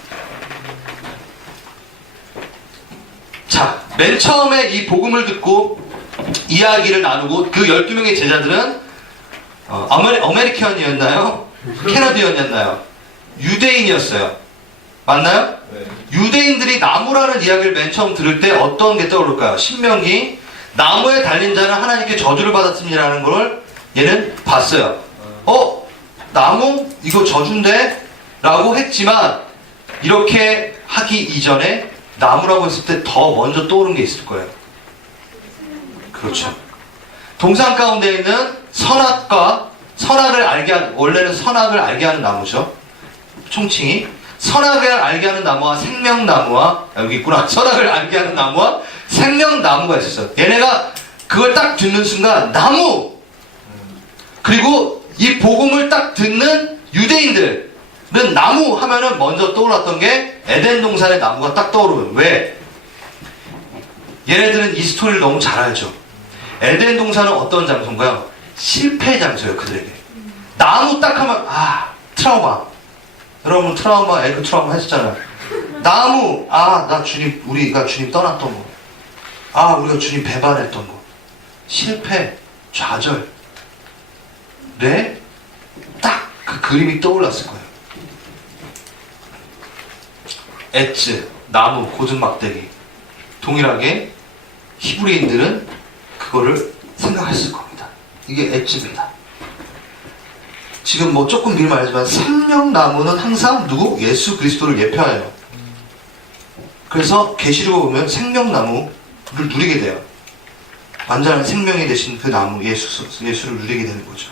자, 맨 처음에 이 복음을 듣고 이야기를 나누고 그 12명의 제자들은 아메리칸이었나요? 캐나디언이었나요? 유대인이었어요. 맞나요? 네. 유대인들이 나무라는 이야기를 맨 처음 들을 때 어떤 게 떠오를까요? 신명기 나무에 달린 자는 하나님께 저주를 받았습니다라는 걸 얘는 봤어요. 나무? 이거 저주인데? 라고 했지만 이렇게 하기 이전에 나무라고 했을 때 더 먼저 떠오른 게 있을 거예요. 그렇죠. 동상 가운데 있는 선악을 알게 하는, 원래는 선악을 알게 하는 나무죠. 총칭이. 선악을 알게 하는 나무와 생명나무와, 여기 있구나. 선악을 알게 하는 나무와 생명나무가 있었어요. 얘네가 그걸 딱 듣는 순간, 나무! 그리고 이 복음을 딱 듣는 유대인들은 나무 하면은 먼저 떠올랐던 게 에덴 동산의 나무가 딱 떠오르면. 왜? 얘네들은 이 스토리를 너무 잘 알죠. 에덴 동산은 어떤 장소인가요? 실패 장소예요, 그들에게. 나무 딱 하면, 트라우마. 여러분, 트라우마, 에그 트라우마 하셨잖아요. 나무, 우리가 주님 떠났던 거. 우리가 주님 배반했던 거. 실패, 좌절. 네? 딱 그 그림이 떠올랐을 거예요. 엣즈, 나무, 고든 막대기. 동일하게 히브리인들은 그거를 생각했을 겁니다. 이게 엣즈입니다. 지금 뭐 조금 미리 말하지만 생명나무는 항상 누구? 예수 그리스도를 예표해요. 그래서 계시록에 보면 생명나무 누리게 돼요. 완전한 생명이 되신 그 나무 예수를 누리게 되는 거죠.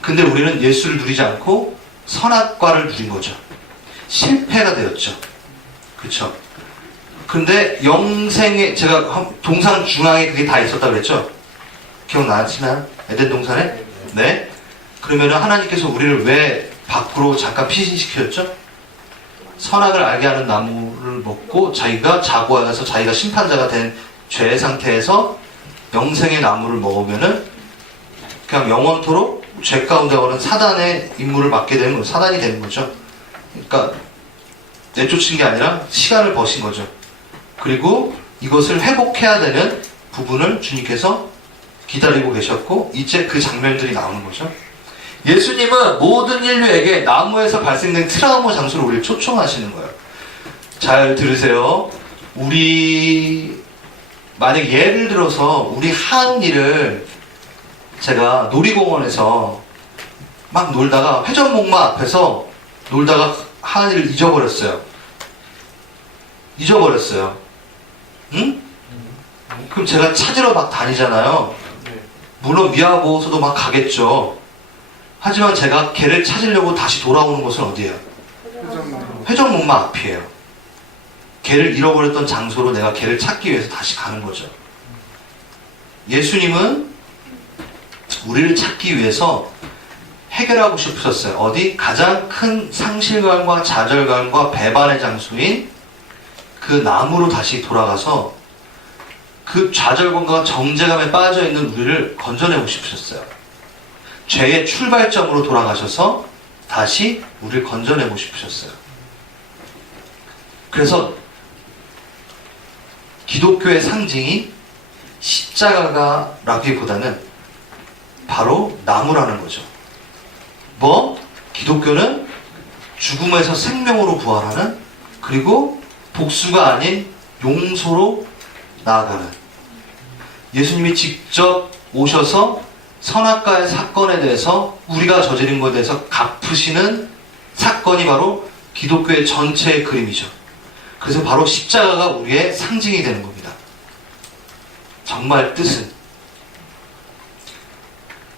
근데 우리는 예수를 누리지 않고 선악과를 누린 거죠. 실패가 되었죠. 그렇죠? 근데 영생에 제가 동상 중앙에 그게 다 있었다고 그랬죠? 기억나시나요? 에덴 동산에? 네. 그러면 하나님께서 우리를 왜 밖으로 잠깐 피신시켰죠? 선악을 알게 하는 나무를 먹고 자기가 자고하여서 자기가 심판자가 된 죄의 상태에서 영생의 나무를 먹으면은 그냥 영원토록 죄 가운데 오는 사단의 임무를 맡게 되는 거죠. 사단이 되는 거죠. 그러니까 내쫓은 게 아니라 시간을 버신 거죠. 그리고 이것을 회복해야 되는 부분을 주님께서 기다리고 계셨고 이제 그 장면들이 나오는 거죠. 예수님은 모든 인류에게 나무에서 발생된 트라우마 장소를 우리를 초청하시는 거예요. 잘 들으세요. 우리 만약 예를 들어서 우리 하은이를 제가 놀이공원에서 막 놀다가 회전목마 앞에서 놀다가 하은이를 잊어버렸어요. 응? 그럼 제가 찾으러 막 다니잖아요. 물론 미아보호소도 막 가겠죠. 하지만 제가 걔를 찾으려고 다시 돌아오는 곳은 어디예요? 회전목마 앞이에요. 걔를 잃어버렸던 장소로 내가 걔를 찾기 위해서 다시 가는 거죠. 예수님은 우리를 찾기 위해서 해결하고 싶으셨어요. 어디? 가장 큰 상실감과 좌절감과 배반의 장소인 그 나무로 다시 돌아가서 그 좌절감과 정죄감에 빠져있는 우리를 건져내고 싶으셨어요. 죄의 출발점으로 돌아가셔서 다시 우리를 건져내고 싶으셨어요. 그래서 기독교의 상징이 십자가라기보다는 바로 나무라는 거죠. 뭐? 기독교는 죽음에서 생명으로 부활하는, 그리고 복수가 아닌 용서로 나아가는, 예수님이 직접 오셔서 선악과의 사건에 대해서 우리가 저지른 것에 대해서 갚으시는 사건이 바로 기독교의 전체의 그림이죠. 그래서 바로 십자가가 우리의 상징이 되는 겁니다. 정말 뜻은.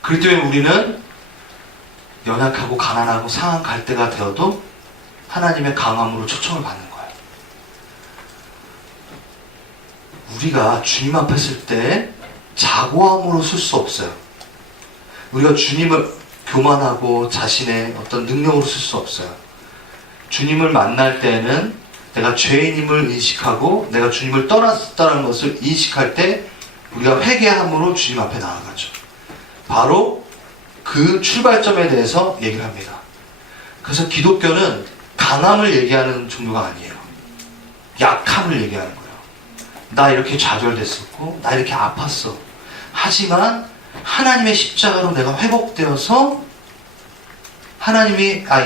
그렇기 때문에 우리는 연약하고 가난하고 상한 갈대가 되어도 하나님의 강함으로 초청을 받는 거예요. 우리가 주님 앞에 설 때 자고함으로 쓸 수 없어요. 우리가 주님을 교만하고 자신의 어떤 능력으로 쓸 수 없어요. 주님을 만날 때는 내가 죄인임을 인식하고 내가 주님을 떠났다는 것을 인식할 때 우리가 회개함으로 주님 앞에 나아가죠. 바로 그 출발점에 대해서 얘기를 합니다. 그래서 기독교는 강함을 얘기하는 종교가 아니에요. 약함을 얘기하는 거예요. 나 이렇게 좌절됐었고 나 이렇게 아팠어. 하지만 하나님의 십자가로 내가 회복되어서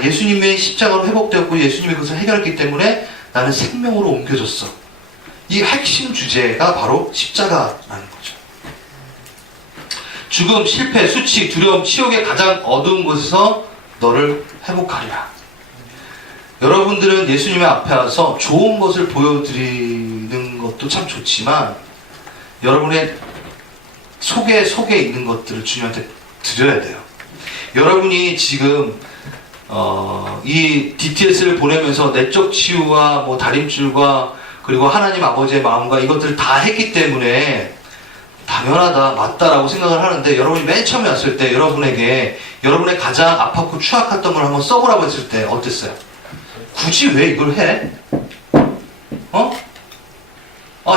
예수님의 십자가로 회복되었고 예수님이 그것을 해결했기 때문에 나는 생명으로 옮겨졌어. 이 핵심 주제가 바로 십자가라는 거죠. 죽음, 실패, 수치, 두려움, 치욕의 가장 어두운 곳에서 너를 회복하리라. 여러분들은 예수님의 앞에 와서 좋은 것을 보여드리는 것도 참 좋지만 여러분의 속에 있는 것들을 주님한테 드려야 돼요. 여러분이 지금 이 DTS를 보내면서 내적 치유와 뭐 다림줄과 그리고 하나님 아버지의 마음과 이것들을 다 했기 때문에 당연하다, 맞다라고 생각을 하는데, 여러분이 맨 처음에 왔을 때 여러분에게 여러분의 가장 아팠고 추악했던 걸 한번 써보라고 했을 때 어땠어요? 굳이 왜 이걸 해?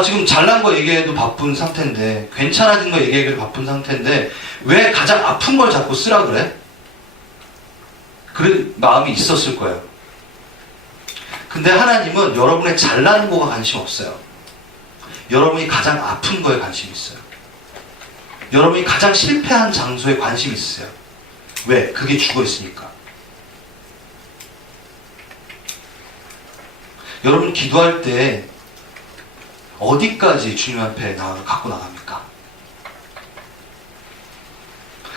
지금 잘난 거 얘기해도 바쁜 상태인데, 괜찮아진 거 얘기해도 바쁜 상태인데 왜 가장 아픈 걸 자꾸 쓰라 그래? 그런 마음이 있었을 거예요. 근데 하나님은 여러분의 잘난 거가 관심 없어요. 여러분이 가장 아픈 거에 관심이 있어요. 여러분이 가장 실패한 장소에 관심이 있어요. 왜? 그게 죽어 있으니까. 여러분 기도할 때 어디까지 주님 앞에 갖고 나갑니까?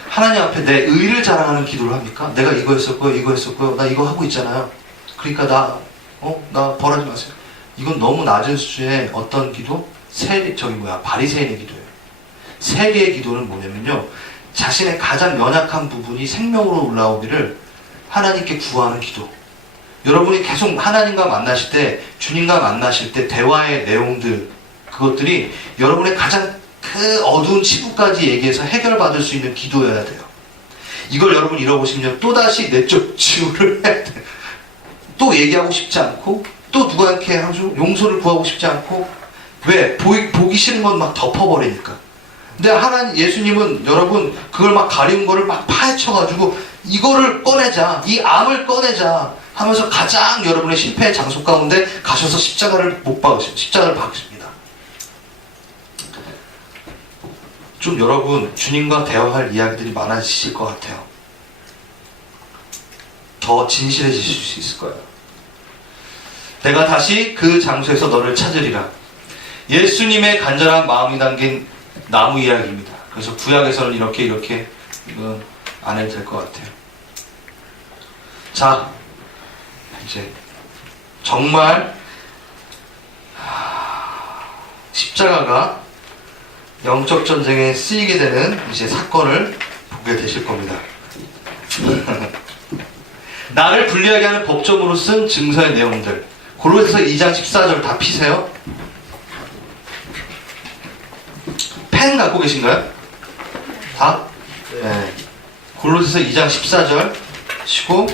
하나님 앞에 내 의를 자랑하는 기도를 합니까? 내가 이거 했었고요, 나 이거 하고 있잖아요. 그러니까 나 벌하지 마세요. 이건 너무 낮은 수준의 어떤 기도? 바리새인의 기도예요. 세리의 기도는 뭐냐면요, 자신의 가장 연약한 부분이 생명으로 올라오기를 하나님께 구하는 기도. 여러분이 계속 하나님과 만나실 때, 주님과 만나실 때 대화의 내용들, 그것들이 여러분의 가장 그 어두운 치부까지 얘기해서 해결받을 수 있는 기도여야 돼요. 이걸 여러분 잃어보시면 또다시 내적 치유를 해야 돼요. 또 얘기하고 싶지 않고, 또 누구한테 아주 용서를 구하고 싶지 않고, 왜? 보기 싫은 건 막 덮어버리니까. 근데 예수님은 여러분 그걸 막 가리운 거를 막 파헤쳐가지고 이거를 꺼내자, 이 암을 꺼내자 하면서 가장 여러분의 실패의 장소 가운데 가셔서 십자가를 박으십니다. 좀 여러분 주님과 대화할 이야기들이 많아지실 것 같아요. 더 진실해지실 수 있을 거예요. 내가 다시 그 장소에서 너를 찾으리라. 예수님의 간절한 마음이 담긴 나무 이야기입니다. 그래서 구약에서는 이렇게 이건 안 해도 될 것 같아요. 자, 이제 정말 십자가가 영적 전쟁에 쓰이게 되는 이제 사건을 보게 되실 겁니다. 나를 불리하게 하는 법정으로 쓴 증서의 내용들, 골로새서 2장 14절 다 피세요. 펜 갖고 계신가요? 다? 네. 골로새서 2장 14절 치고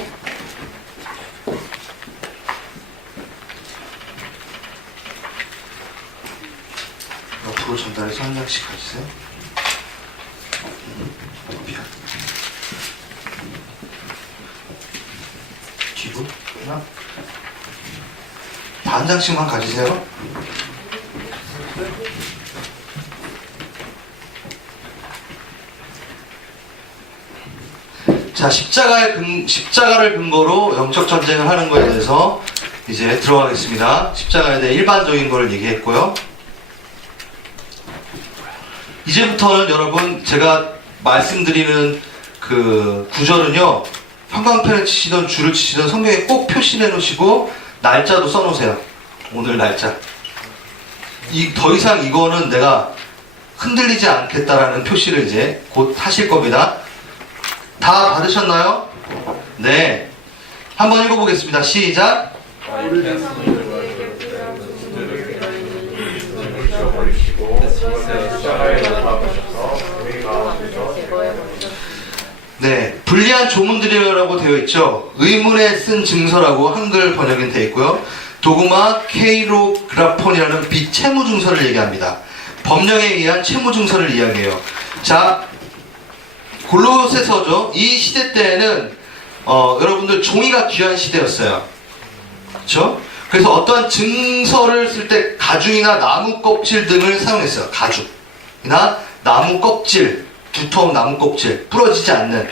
옆으로 전달해서 한 장씩 가주세요. 미안. 뒤로 하나. 다 한 장씩만 가지세요. 자, 십자가를 근거로 영적 전쟁을 하는 것에 대해서 이제 들어가겠습니다. 십자가에 대해 일반적인 걸 얘기했고요. 이제부터는 여러분 제가 말씀드리는 그 구절은요, 형광펜을 치시던 줄을 치시던 성경에 꼭 표시해 놓으시고 날짜도 써 놓으세요. 오늘 날짜. 더 이상 이거는 내가 흔들리지 않겠다라는 표시를 이제 곧 하실 겁니다. 다 받으셨나요? 네. 한번 읽어보겠습니다. 시작. 네. 불리한 조문들이라고 되어 있죠. 의문에 쓴 증서라고 한글 번역이 되어 있고요. 도그마 케이로그라폰이라는 비채무증서를 얘기합니다. 법령에 의한 채무증서를 이야기해요. 자, 골로새서죠. 이 시대 때에는 여러분들 종이가 귀한 시대였어요. 그렇죠? 그래서 어떠한 증서를 쓸 때 가죽이나 나무 껍질 등을 사용했어요. 가죽이나 나무 껍질, 두터운 나무 껍질, 부러지지 않는.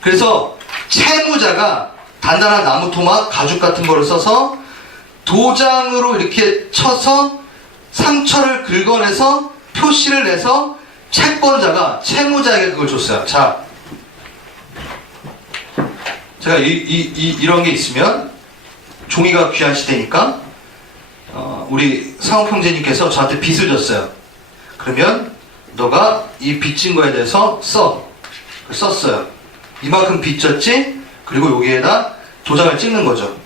그래서 채무자가 단단한 나무 토막, 가죽 같은 거를 써서 도장으로 이렇게 쳐서 상처를 긁어내서 표시를 내서 채권자가 채무자에게 그걸 줬어요. 자, 제가 이런 게 있으면, 종이가 귀한 시대니까 우리 상욱 형제님께서 저한테 빚을 줬어요. 그러면 너가 이 빚진 거에 대해서 썼어요. 이만큼 빚졌지? 그리고 여기에다 도장을 찍는 거죠.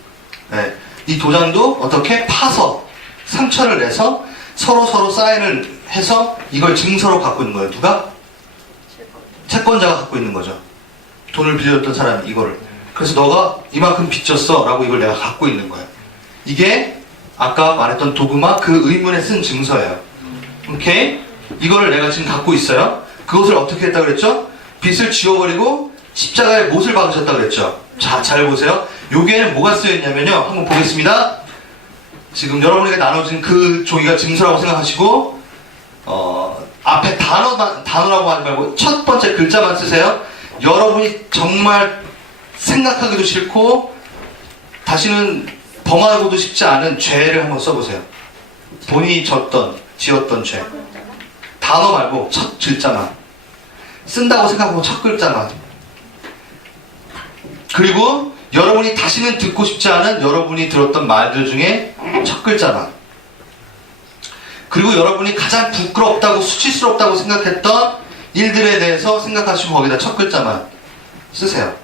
네. 이 도장도 어떻게 파서 상처를 내서 서로 사인을 해서 이걸 증서로 갖고 있는 거예요. 누가? 채권자가 갖고 있는 거죠. 돈을 빌려줬던 사람이 이거를. 그래서 너가 이만큼 빚졌어 라고 이걸 내가 갖고 있는 거예요. 이게 아까 말했던 도그마 그 의문에 쓴 증서예요. 오케이? 이거를 내가 지금 갖고 있어요. 그것을 어떻게 했다 그랬죠? 빚을 지워버리고 십자가에 못을 박으셨다 그랬죠. 자, 잘 보세요. 여기에는 뭐가 쓰여있냐면요, 한번 보겠습니다. 지금 여러분에게 나눠진 그 종이가 증서라고 생각하시고 앞에 단어라고 하지 말고 첫 번째 글자만 쓰세요. 여러분이 정말 생각하기도 싫고 다시는 범하고도 싶지 않은 죄를 한번 써보세요. 본인이 지었던 죄. 단어 말고 첫 글자만. 쓴다고 생각하고 첫 글자만. 그리고 여러분이 다시는 듣고 싶지 않은 여러분이 들었던 말들 중에 첫 글자만. 그리고 여러분이 가장 부끄럽다고 수치스럽다고 생각했던 일들에 대해서 생각하시고 거기다 첫 글자만 쓰세요.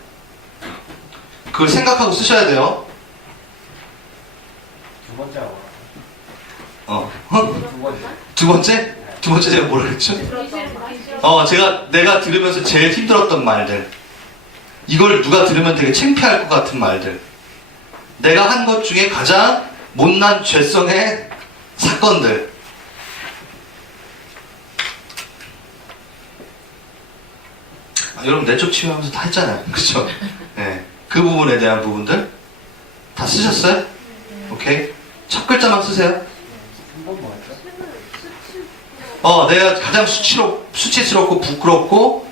그걸 생각하고 쓰셔야 돼요. 두 번째하고 두 두 번째? 두 번째 제가 뭐라 그랬죠? 내가 들으면서 제일 힘들었던 말들. 이걸 누가 들으면 되게 창피할 것 같은 말들. 내가 한 것 중에 가장 못난 죄성의 사건들. 여러분 내적 치유하면서 다 했잖아요. 그쵸? 네. 그 부분에 대한 부분들 다 쓰셨어요? 오케이. 첫 글자만 쓰세요. 한 번 뭐였죠? 내가 가장 수치스럽고 부끄럽고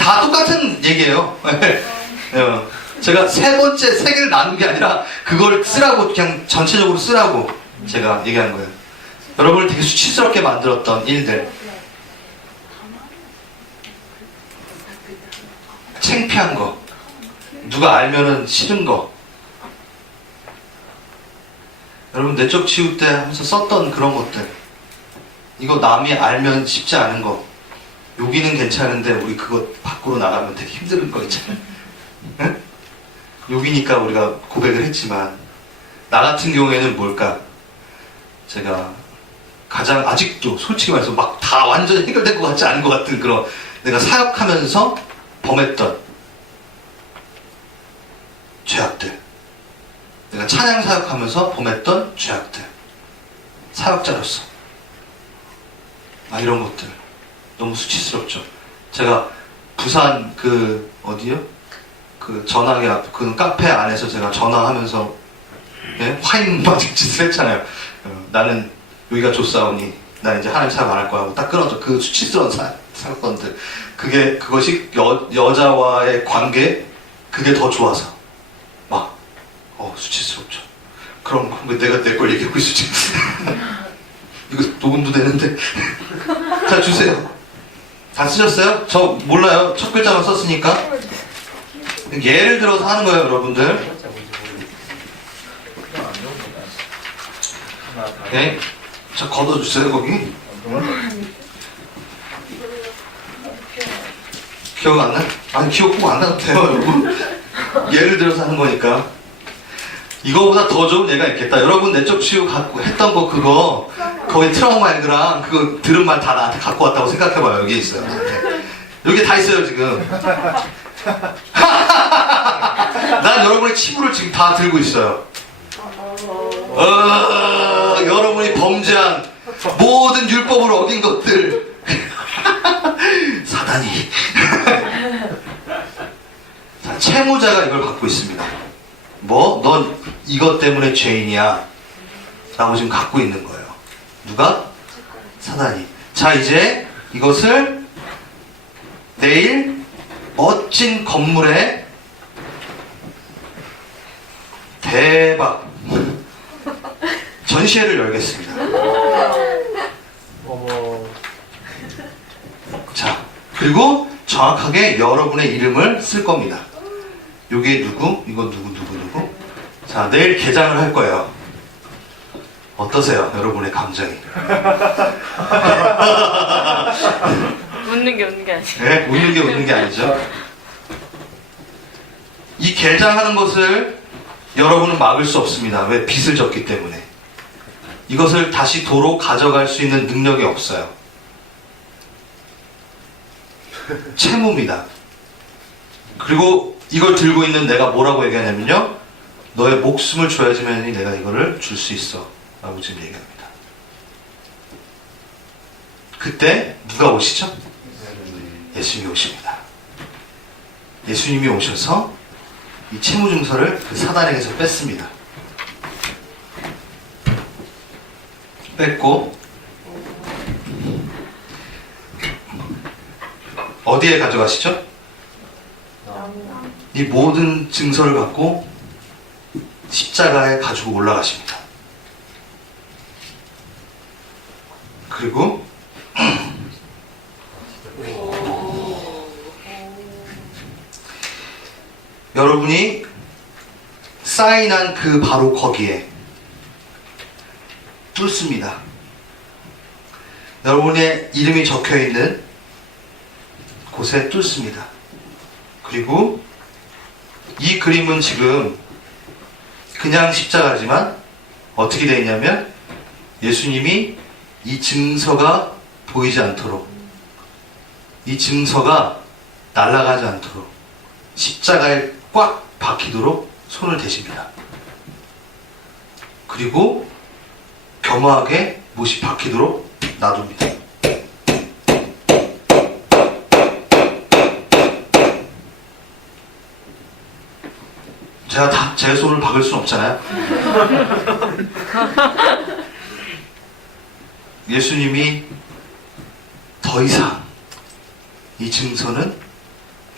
다 똑같은 얘기예요. 제가 세 번째 세 개를 나눈 게 아니라 그걸 쓰라고 그냥 전체적으로 쓰라고 제가 얘기한 거예요. 여러분을 되게 수치스럽게 만들었던 일들, 창피한 거, 누가 알면은 싫은 거. 여러분 내적 치유 때 하면서 썼던 그런 것들, 이거 남이 알면 쉽지 않은 거, 여기는 괜찮은데 우리 그거 밖으로 나가면 되게 힘든 거 있잖아요. 응? 여기니까 우리가 고백을 했지만 나 같은 경우에는 뭘까? 제가 가장 아직도 솔직히 말해서 막 다 완전히 해결될 것 같지 않은 것 같은 그런, 내가 사역하면서 범했던 죄악들, 내가 찬양 사역하면서 범했던 죄악들, 사역자로서 이런 것들 너무 수치스럽죠. 제가 부산 어디요? 그 전화기 앞 그 카페 안에서 제가 전화하면서 화인 맞은 짓을 했잖아요. 나는 여기가 좋사오니 나 이제 하나님 사역 안 할 거야 하고 딱 끊어져. 그 수치스러운 사건들, 그것이 여자와의 관계, 그게 더 좋아서 막 수치스럽죠. 그럼 내가 내 걸 얘기하고 있어 지금. 이거 녹음도 되는데. 자, 주세요. 다 쓰셨어요? 저 몰라요. 첫 글자만 썼으니까. 예를 들어서 하는 거예요, 여러분들. 번째 뭔지 모르겠어요. 그냥 안 좋은 거다. 오케이. 자, 걷어주세요, 거기. 기억 안 나? 아니, 기억 꼭 안 나도 돼요, 여러분. 예를 들어서 하는 거니까. 이거보다 더 좋은 예가 있겠다. 여러분 내적 치유 갖고 했던 거 그거 거기 트라우마 에그랑 그거 들은 말 다 나한테 갖고 왔다고 생각해봐요. 여기 있어요. 여기 다 있어요 지금. 난 여러분의 치부를 지금 다 들고 있어요. 여러분이 범죄한 모든 율법을 어긴 것들. 사단이. 자, 채무자가 이걸 갖고 있습니다. 넌 이것 때문에 죄인이야 라고 지금 갖고 있는 거예요. 누가? 사단이. 자, 이제 이것을 내일 멋진 건물에 대박 전시회를 열겠습니다. 자, 그리고 정확하게 여러분의 이름을 쓸 겁니다. 요게 누구? 이건 누구? 자, 내일 개장을 할 거예요. 어떠세요? 여러분의 감정이. 웃는 게 아니에요. 네? 웃는 게 아니죠. 이 개장하는 것을 여러분은 막을 수 없습니다. 왜? 빚을 졌기 때문에. 이것을 다시 도로 가져갈 수 있는 능력이 없어요. 채무입니다. 그리고 이걸 들고 있는 내가 뭐라고 얘기하냐면요, 너의 목숨을 줘야지만이 내가 이거를 줄 수 있어 라고 지금 얘기합니다. 그때 누가 오시죠? 예수님이 오십니다. 예수님이 오셔서 이 채무증서를 그 사단에게서 뺐습니다. 뺐고 어디에 가져가시죠? 이 모든 증서를 갖고 십자가에 가지고 올라가십니다. 그리고 여러분이 사인한 그 바로 거기에 뚫습니다. 여러분의 이름이 적혀 있는 곳에 뚫습니다. 그리고 이 그림은 지금 그냥 십자가지만 어떻게 되어 있냐면 예수님이 이 증서가 보이지 않도록, 이 증서가 날아가지 않도록 십자가에 꽉 박히도록 손을 대십니다. 그리고 겸허하게 못이 박히도록 놔둡니다. 제 손을 박을 수는 없잖아요. 예수님이 더 이상 이 증서는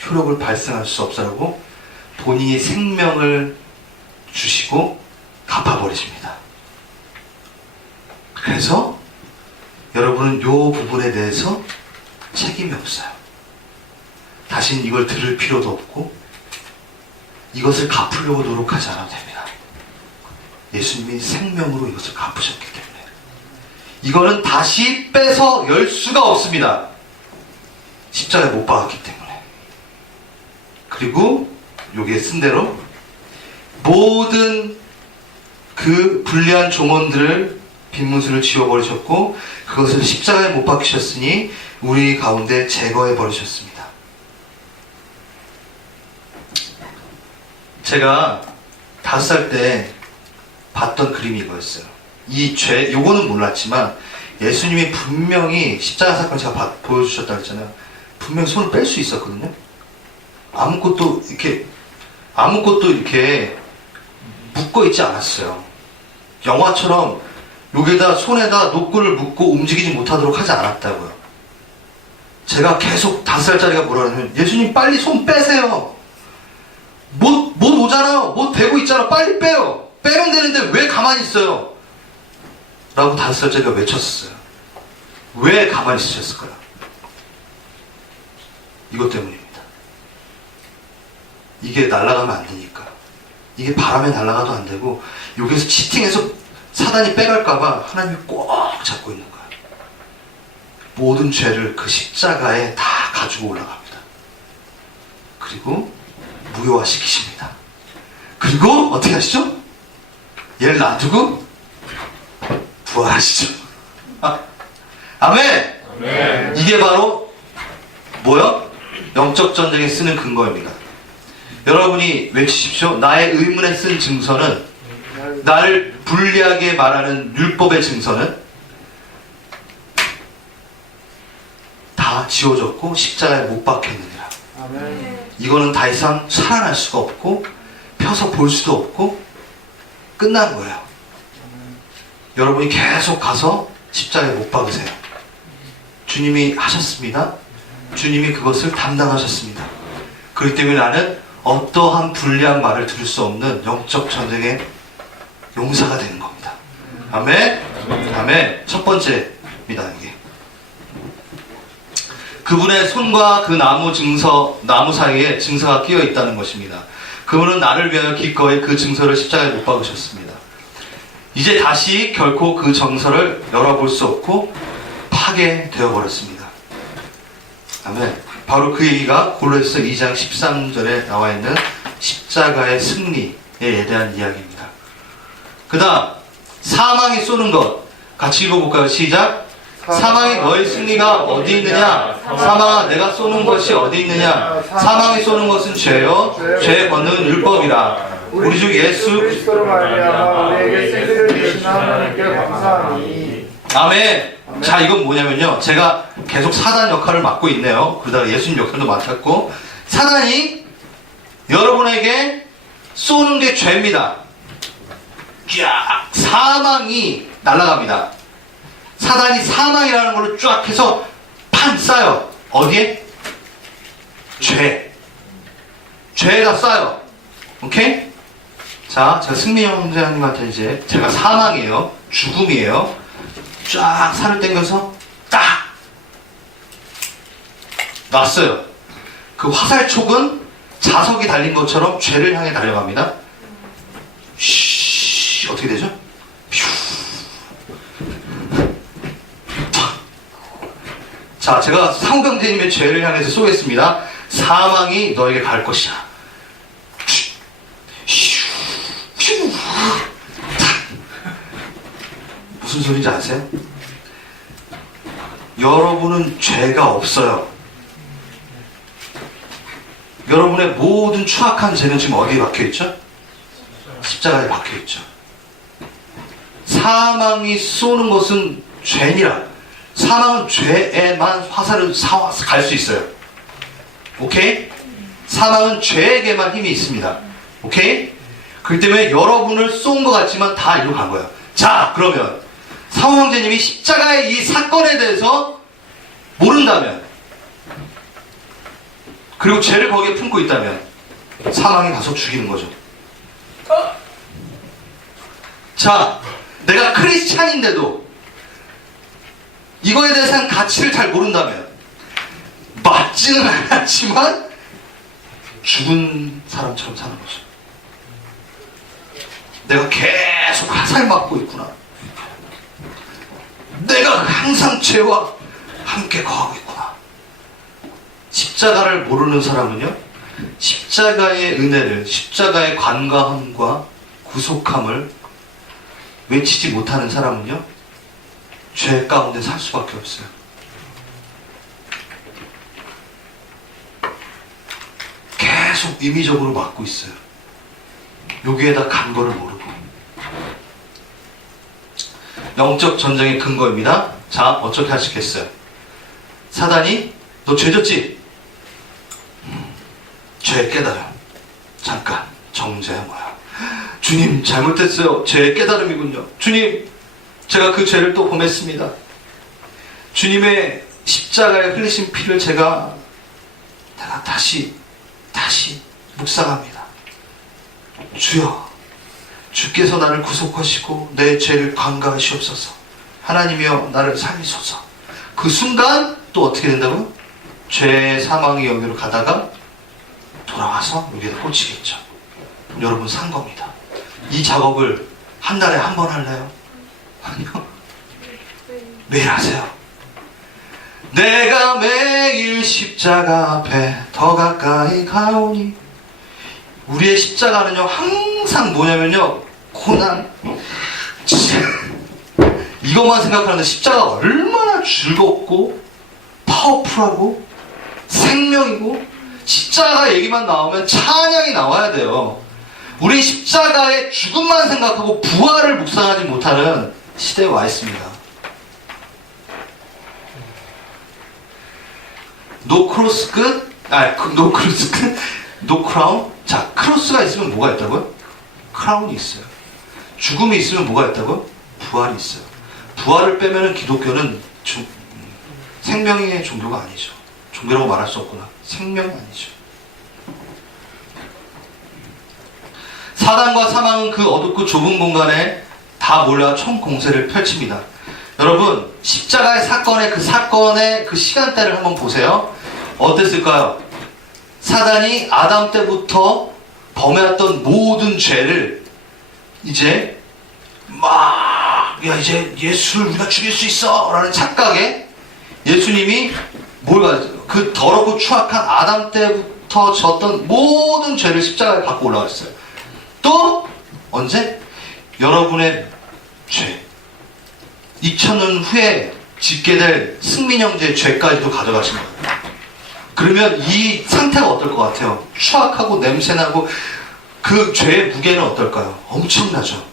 효력을 발생할 수 없어라고 본인이 생명을 주시고 갚아버리십니다. 그래서 여러분은 이 부분에 대해서 책임이 없어요. 다신 이걸 들을 필요도 없고 이것을 갚으려고 노력하지 않아도 됩니다. 예수님이 생명으로 이것을 갚으셨기 때문에 이거는 다시 빼서 열 수가 없습니다. 십자가에 못 박았기 때문에. 그리고 여기에 쓴 대로 모든 그 불리한 종언들을 빈문수를 지워버리셨고 그것을 십자가에 못 박히셨으니 우리 가운데 제거해 버리셨습니다. 제가 5살 때 봤던 그림이 이거였어요. 이 죄, 요거는 몰랐지만 예수님이 분명히 십자가 사건 제가 보여주셨다고 했잖아요. 분명히 손을 뺄 수 있었거든요. 아무것도 이렇게 묶어 있지 않았어요. 영화처럼 여기다 손에다 노끈을 묶고 움직이지 못하도록 하지 않았다고요. 제가 계속 5살짜리가 뭐라 하냐면 예수님 빨리 손 빼세요. 못 오잖아요. 못 대고 있잖아. 빨리 빼요. 빼면 되는데 왜 가만히 있어요? 라고 5살짜리가 외쳤어요. 왜 가만히 있으셨을까요? 이것 때문입니다. 이게 날아가면 안 되니까. 이게 바람에 날아가도 안 되고 여기서 치팅해서 사단이 빼갈까봐 하나님이 꼭 잡고 있는 거예요. 모든 죄를 그 십자가에 다 가지고 올라갑니다. 그리고 무효화시키십니다. 그리고 어떻게 하시죠? 얘를 놔두고 부활하시죠. 아멘! 아멘. 이게 바로 뭐요? 영적 전쟁에 쓰는 근거입니다. 여러분이 외치십시오. 나의 의문에 쓴 증서는, 나를 불리하게 말하는 율법의 증서는 다 지워졌고 십자가에 못 박혔느니라. 아멘. 이거는 더 이상 살아날 수가 없고 펴서 볼 수도 없고 끝난 거예요. 여러분이 계속 가서 십자가에 못 박으세요. 주님이 하셨습니다. 주님이 그것을 담당하셨습니다. 그렇기 때문에 나는 어떠한 불리한 말을 들을 수 없는 영적 전쟁의 용사가 되는 겁니다. 아멘? 아멘. 첫 번째입니다. 이게 그분의 손과 그 나무 사이에 증서가 끼어 있다는 것입니다. 그분은 나를 위하여 기꺼이 그 증서를 십자가에 못 박으셨습니다. 이제 다시 결코 그 정서를 열어볼 수 없고 파괴되어 버렸습니다. 아멘. 바로 그 얘기가 골로새서 2장 13절에 나와 있는 십자가의 승리에 대한 이야기입니다. 그 다음 사망이 쏘는 것 같이 읽어볼까요? 시작. 사망이 너의 승리가 어디 있느냐? 사망아 내가 쏘는 것이 어디 있느냐? 사망이 쏘는 것은 죄요 죄 걷는 율법이라. 우리 주 예수 그리스도로 말미암아 우리에게 승리를 주신 하나님께 감사하니. 아멘. 자, 이건 뭐냐면요, 제가 계속 사단 역할을 맡고 있네요. 그러다가 예수님 역할도 맡았고, 사단이 여러분에게 쏘는 게 죄입니다. 쫙 사망이 날아갑니다. 사단이 사망이라는 걸로 쫙 해서 판 쏴요. 어디에? 죄에다 쏴요. 오케이? 자, 제가 승미 형제님한테 이제 제가 사망이에요. 죽음이에요. 쫙 살을 당겨서 딱 놨어요. 그 화살촉은 자석이 달린 것처럼 죄를 향해 달려갑니다. 쉬, 어떻게 되죠? 퓨. 자, 제가 사후경제님의 죄를 향해서 쏘겠습니다. 사망이 너에게 갈 것이야. 무슨 소리인지 아세요? 여러분은 죄가 없어요. 여러분의 모든 추악한 죄는 지금 어디에 박혀있죠? 십자가에 박혀있죠. 사망이 쏘는 것은 죄니라. 사망은 죄에만 화살을 갈 수 있어요. 오케이? 사망은 죄에게만 힘이 있습니다. 오케이? 그렇기 때문에 여러분을 쏜 것 같지만 다 이리로 간 거예요. 자, 그러면 사후 형제님이 십자가의 이 사건에 대해서 모른다면, 그리고 죄를 거기에 품고 있다면 사망이 가서 죽이는 거죠. 자, 내가 크리스찬인데도 이거에 대해서는 가치를 잘 모른다면, 맞지는 않았지만 죽은 사람처럼 사는 거죠. 내가 계속 화살 맞고 있구나. 내가 항상 죄와 함께 거하고 있구나. 십자가를 모르는 사람은요, 십자가의 은혜를, 십자가의 관과함과 구속함을 외치지 못하는 사람은요, 죄 가운데 살 수밖에 없어요. 계속 임의적으로 맞고 있어요. 여기에다 간 거를 모르고. 영적 전쟁의 근거입니다. 자, 어떻게 하시겠어요? 사단이 너 죄졌지? 죄 깨달아. 잠깐 정죄야 뭐야? 주님 잘못했어요. 죄 깨달음이군요. 주님, 제가 그 죄를 또 범했습니다. 주님의 십자가에 흘리신 피를 내가 다시 묵상합니다. 주여, 주께서 나를 구속하시고 내 죄를 관가하시옵소서. 하나님이여 나를 살리소서. 그 순간 또 어떻게 된다고요? 죄의 사망의 영역으로 가다가 돌아와서 여기에다 꽂히겠죠. 여러분 산 겁니다. 이 작업을 한 달에 한 번 할래요? 아니요. 매일 하세요. 내가 매일 십자가 앞에 더 가까이 가오니. 우리의 십자가는요, 항상 뭐냐면요, 고난. 이것만 생각하는데 십자가가 얼마나 즐겁고 파워풀하고 생명이고, 십자가 얘기만 나오면 찬양이 나와야 돼요. 우리 십자가의 죽음만 생각하고 부활을 묵상하지 못하는 시대에 와 있습니다. 노 크로스 끝? 노 크로스 끝? 노 크라운? 자, 크로스가 있으면 뭐가 있다고요? 크라운이 있어요. 죽음이 있으면 뭐가 있다고요? 부활이 있어요. 부활을 빼면은 기독교는 생명의 종교가 아니죠. 종교라고 말할 수 없구나. 생명이 아니죠. 사단과 사망은 그 어둡고 좁은 공간에 다 몰려 총 공세를 펼칩니다. 여러분, 십자가의 사건의 그 시간대를 한번 보세요. 어땠을까요? 사단이 아담 때부터 범해왔던 모든 죄를 이제 이제 예수를 우리가 죽일 수 있어 라는 착각에 예수님이 그 더럽고 추악한 아담 때부터 졌던 모든 죄를 십자가에 갖고 올라갔어요. 또 언제? 여러분의 죄, 2000년 후에 짓게 될 승민형제의 죄까지도 가져가신 거예요. 그러면 이 상태가 어떨 것 같아요? 추악하고 냄새나고 그 죄의 무게는 어떨까요? 엄청나죠.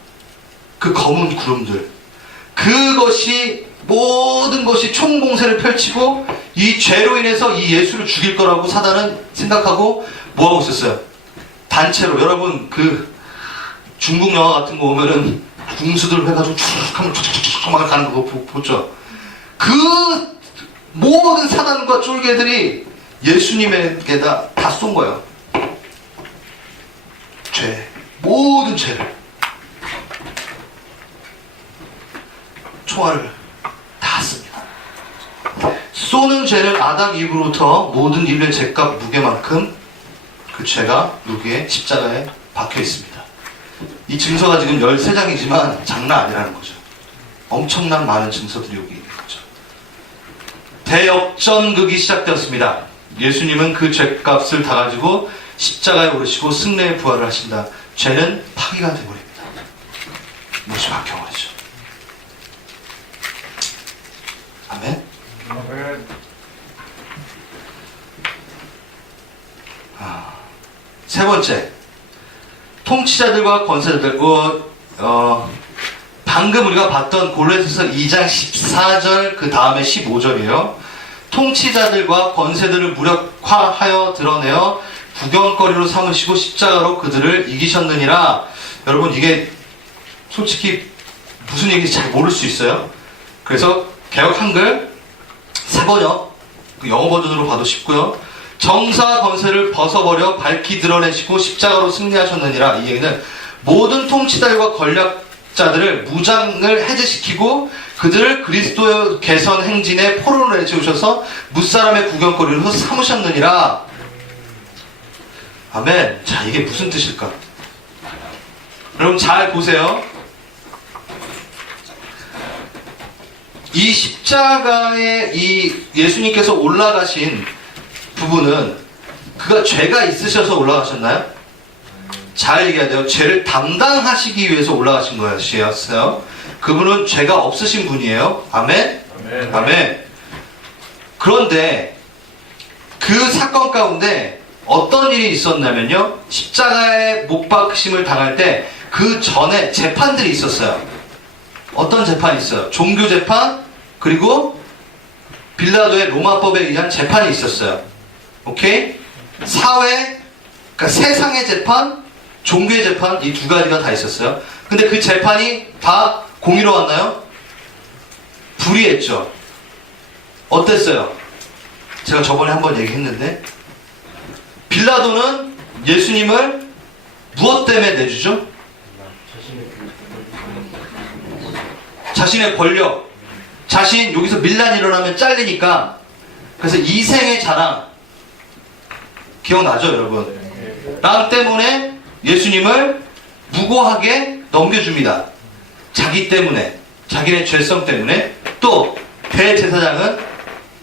그 검은 구름들, 모든 것이 총공세를 펼치고 이 죄로 인해서 이 예수를 죽일 거라고 사단은 생각하고 뭐하고 있었어요? 단체로. 여러분 그 중국 영화 같은 거 보면은 궁수들 해가지고 쭉 하면 툭툭툭툭 막 가는 거 보죠. 그 모든 사단과 쫄개들이 예수님에게다 다 쏜 거예요. 모든 죄를, 총알을 다 씁니다. 쏘는 죄는 아담 이후로부터 모든 인류의 죄값 무게만큼 그 죄가 여기에 십자가에 박혀 있습니다. 이 증서가 지금 13장이지만 장난 아니라는 거죠. 엄청난 많은 증서들이 여기 있는 거죠. 대역전극이 시작되었습니다. 예수님은 그 죄값을 다 가지고 십자가에 오르시고 승리의 부활을 하신다. 죄는 파기가 되어버립니다. 무엇이 바뀌어버리죠. 아멘. 세 번째, 통치자들과 권세자들. 방금 우리가 봤던 골로새서 2장 14절 그 다음에 15절이에요. 통치자들과 권세들을 무력화하여 드러내어 구경거리로 삼으시고 십자가로 그들을 이기셨느니라. 여러분, 이게 솔직히 무슨 얘기인지 잘 모를 수 있어요. 그래서 개역 한글 새번역 영어 버전으로 봐도 쉽고요. 정사 권세를 벗어버려 밝히 드러내시고 십자가로 승리하셨느니라. 이 얘기는 모든 통치자들과 권력자들을 무장을 해제시키고 그들을 그리스도의 개선 행진에 포로로 내세우셔서 무사람의 구경거리로 삼으셨느니라. 아멘. 자, 이게 무슨 뜻일까? 여러분 잘 보세요. 이 십자가에 이 예수님께서 올라가신 부분은 그가 죄가 있으셔서 올라가셨나요? 잘 얘기해야 돼요. 죄를 담당하시기 위해서 올라가신 것이었어요. 그분은 죄가 없으신 분이에요. 아멘? 아멘. 아멘. 그런데 그 사건 가운데 어떤 일이 있었냐면요. 십자가에 못 박히심을 당할 때 그 전에 재판들이 있었어요. 어떤 재판이 있어요? 종교 재판, 그리고 빌라도의 로마법에 의한 재판이 있었어요. 오케이? 사회, 그러니까 세상의 재판, 종교의 재판, 이 두 가지가 다 있었어요. 근데 그 재판이 다 공의로웠나요? 불이했죠. 어땠어요? 제가 저번에 한번 얘기했는데, 빌라도는 예수님을 무엇 때문에 내주죠? 자신의 권력, 자신 여기서 밀란이 일어나면 잘리니까. 그래서 이생의 자랑, 기억나죠 여러분? 랑 때문에 예수님을 무고하게 넘겨줍니다. 자기 때문에, 자기의 죄성 때문에. 또 대제사장은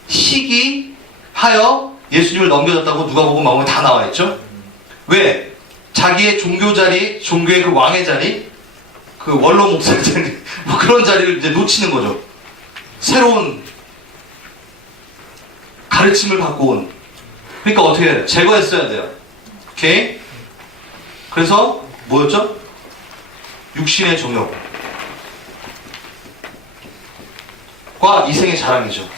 시기하여 예수님을 넘겨줬다고 누가복음 마음에 다 나와있죠. 왜? 자기의 종교 자리, 종교의 그 왕의 자리, 그 원로 목사 자리, 뭐 그런 자리를 이제 놓치는 거죠. 새로운 가르침을 받고 온. 그러니까 어떻게 해야 돼요? 제거했어야 돼요. 오케이? 그래서 뭐였죠? 육신의 정욕과 이생의 자랑이죠.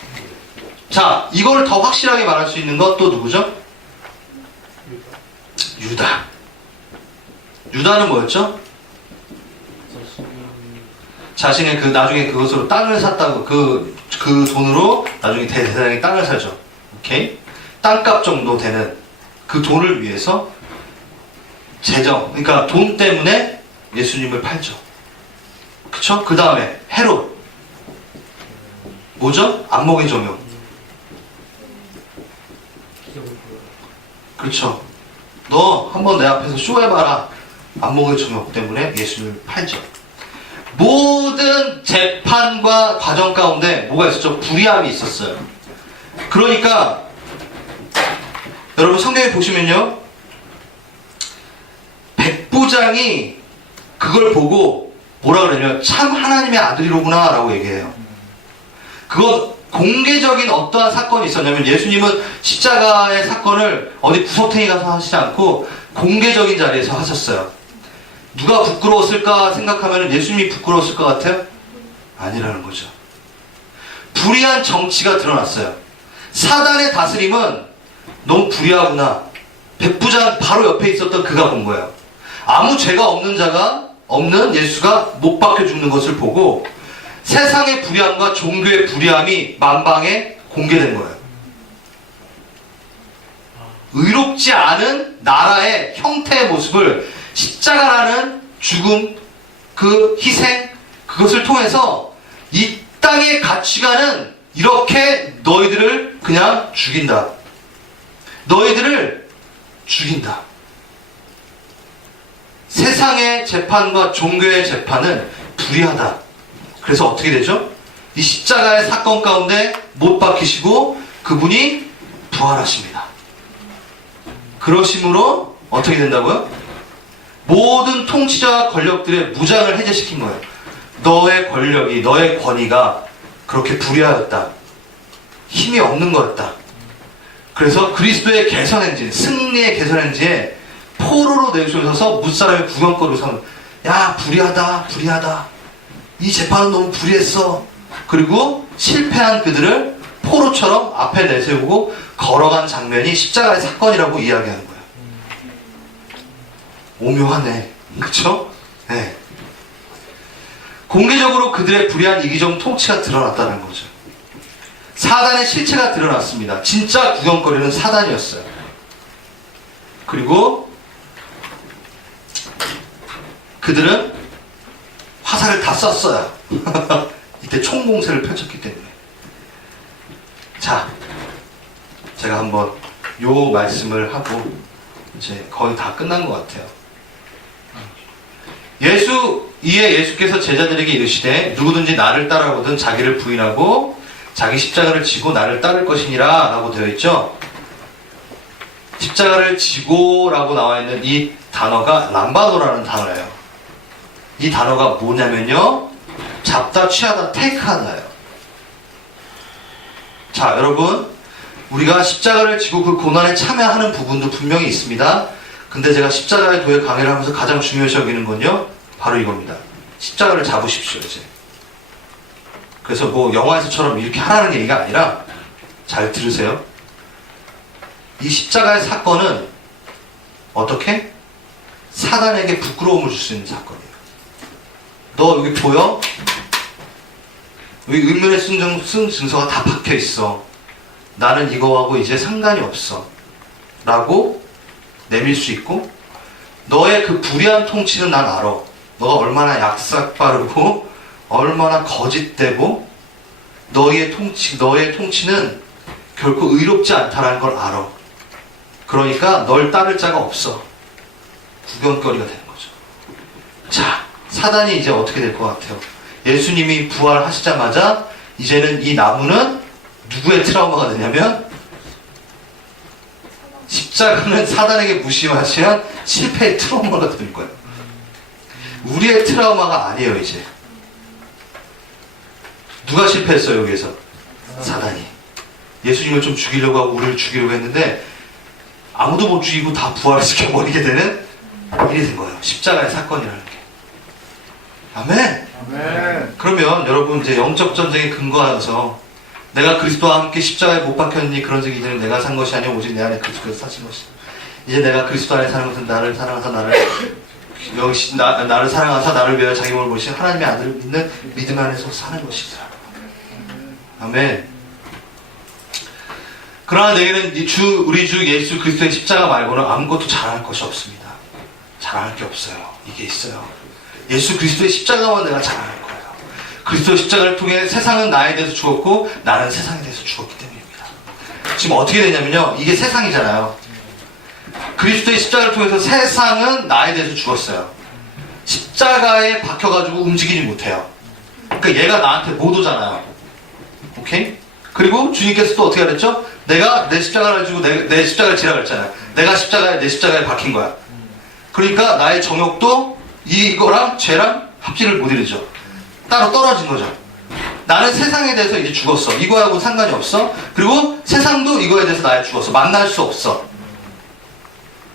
자, 이걸 더 확실하게 말할 수 있는 건 또 누구죠? 유다. 유다는 뭐였죠? 자신의 그 나중에 그것으로 땅을 샀다고 그 돈으로 나중에 대제사장이 땅을 사죠. 오케이? 땅값 정도 되는 그 돈을 위해서 재정, 그러니까 돈 때문에 예수님을 팔죠. 그쵸? 그 다음에 헤롯. 뭐죠? 안목의 정욕. 그렇죠. 너 한번 내 앞에서 쇼해봐라. 안목의 정욕 때문에 예수님을 팔죠. 모든 재판과 과정 가운데 뭐가 있었죠? 불의함이 있었어요. 그러니까 여러분 성경에 보시면요, 백부장이 그걸 보고 뭐라 그러냐면 참 하나님의 아들이로구나 라고 얘기해요. 그건 공개적인 어떠한 사건이 있었냐면 예수님은 십자가의 사건을 어디 구석탱이 가서 하시지 않고 공개적인 자리에서 하셨어요. 누가 부끄러웠을까 생각하면 예수님이 부끄러웠을 것 같아요? 아니라는 거죠. 불의한 정치가 드러났어요. 사단의 다스림은 너무 불의하구나. 백부장 바로 옆에 있었던 그가 본 거예요. 아무 죄가 없는 자가, 없는 예수가 못 박혀 죽는 것을 보고 세상의 불의함과 종교의 불의함이 만방에 공개된 거예요. 의롭지 않은 나라의 형태의 모습을 십자가라는 죽음, 그 희생, 그것을 통해서 이 땅의 가치관은 이렇게 너희들을 그냥 죽인다. 너희들을 죽인다. 세상의 재판과 종교의 재판은 불의하다. 그래서 어떻게 되죠? 이 십자가의 사건 가운데 못 박히시고 그분이 부활하십니다. 그러심으로 어떻게 된다고요? 모든 통치자와 권력들의 무장을 해제시킨 거예요. 너의 권력이, 너의 권위가 그렇게 불의하였다. 힘이 없는 거였다. 그래서 그리스도의 개선행진, 승리의 개선행진에 포로로 내주셔서 무사람의 구경거리로 서는, 야, 불의하다, 불의하다. 이 재판은 너무 불의했어. 그리고 실패한 그들을 포로처럼 앞에 내세우고 걸어간 장면이 십자가의 사건이라고 이야기하는 거예요. 오묘하네. 그쵸? 네. 공개적으로 그들의 불의한 이기적 통치가 드러났다는 거죠. 사단의 실체가 드러났습니다. 진짜 구경거리는 사단이었어요. 그리고 그들은 화살을 다 썼어요. 이때 총공세를 펼쳤기 때문에. 자, 제가 한번 요 말씀을 하고 이제 거의 다 끝난 것 같아요. 이에 예수께서 제자들에게 이르시되 누구든지 나를 따라오든 자기를 부인하고 자기 십자가를 지고 나를 따를 것이니라 라고 되어 있죠. 십자가를 지고 라고 나와 있는 이 단어가 람바도라는 단어예요. 이 단어가 뭐냐면요, 잡다, 취하다, 테이크하다예요. 자, 여러분, 우리가 십자가를 지고 그 고난에 참여하는 부분도 분명히 있습니다. 근데 제가 십자가의 도에 강의를 하면서 가장 중요시 여기는 건요, 바로 이겁니다. 십자가를 잡으십시오, 이제. 그래서 뭐 영화에서처럼 이렇게 하라는 얘기가 아니라, 잘 들으세요. 이 십자가의 사건은 어떻게? 사단에게 부끄러움을 줄 수 있는 사건이에요. 너 여기 보여? 여기 의문의 쓴 증서가 다 박혀 있어. 나는 이거하고 이제 상관이 없어. 라고 내밀 수 있고, 너의 그 불의한 통치는 난 알아. 너가 얼마나 약삭빠르고 얼마나 거짓되고 너의 통치는 결코 의롭지 않다라는 걸 알아. 그러니까 널 따를 자가 없어. 구경거리가 되는 거죠. 자, 사단이 이제 어떻게 될 것 같아요? 예수님이 부활하시자마자 이제는 이 나무는 누구의 트라우마가 되냐면, 십자가는 사단에게 무심하시면 실패의 트라우마가 될 거예요. 우리의 트라우마가 아니에요. 이제 누가 실패했어요? 여기에서 사단이. 예수님을 좀 죽이려고 하고 우리를 죽이려고 했는데 아무도 못 죽이고 다 부활시켜버리게 되는 일이 된 거예요. 십자가의 사건이라는 게. 아멘. 아멘. 그러면 여러분, 이제 영적 전쟁에 근거하여서 내가 그리스도와 함께 십자가에 못 박혔니, 그런 적이 이제는 내가 산 것이 아니오 오직 내 안에 그리스도께서 사신 것이다. 이제 내가 그리스도 안에 사는 것은 나를 사랑하사 나를 사랑하사 나를 위하여 자기 몸을 보신 하나님의 아들을 믿는 믿음 안에서 사는 것이다. 아멘. 그러나 내게는 우리 주 예수 그리스도의 십자가 말고는 아무것도 자랑할 것이 없습니다. 자랑할 게 없어요. 이게 있어요. 예수 그리스도의 십자가만 내가 자랑할 거예요. 그리스도의 십자가를 통해 세상은 나에 대해서 죽었고 나는 세상에 대해서 죽었기 때문입니다. 지금 어떻게 되냐면요, 이게 세상이잖아요. 그리스도의 십자가를 통해서 세상은 나에 대해서 죽었어요. 십자가에 박혀가지고 움직이지 못해요. 그러니까 얘가 나한테 못 오잖아요. 오케이? 그리고 주님께서 또 어떻게 하랬죠? 내가 내 십자가를 지고 내 십자가를 지라 그랬잖아요. 내 십자가에 박힌 거야. 그러니까 나의 정욕도 이거랑 죄랑 합치를 못 이루죠. 따로 떨어진 거죠. 나는 세상에 대해서 이제 죽었어. 이거하고 상관이 없어. 그리고 세상도 이거에 대해서 나에 죽었어. 만날 수 없어.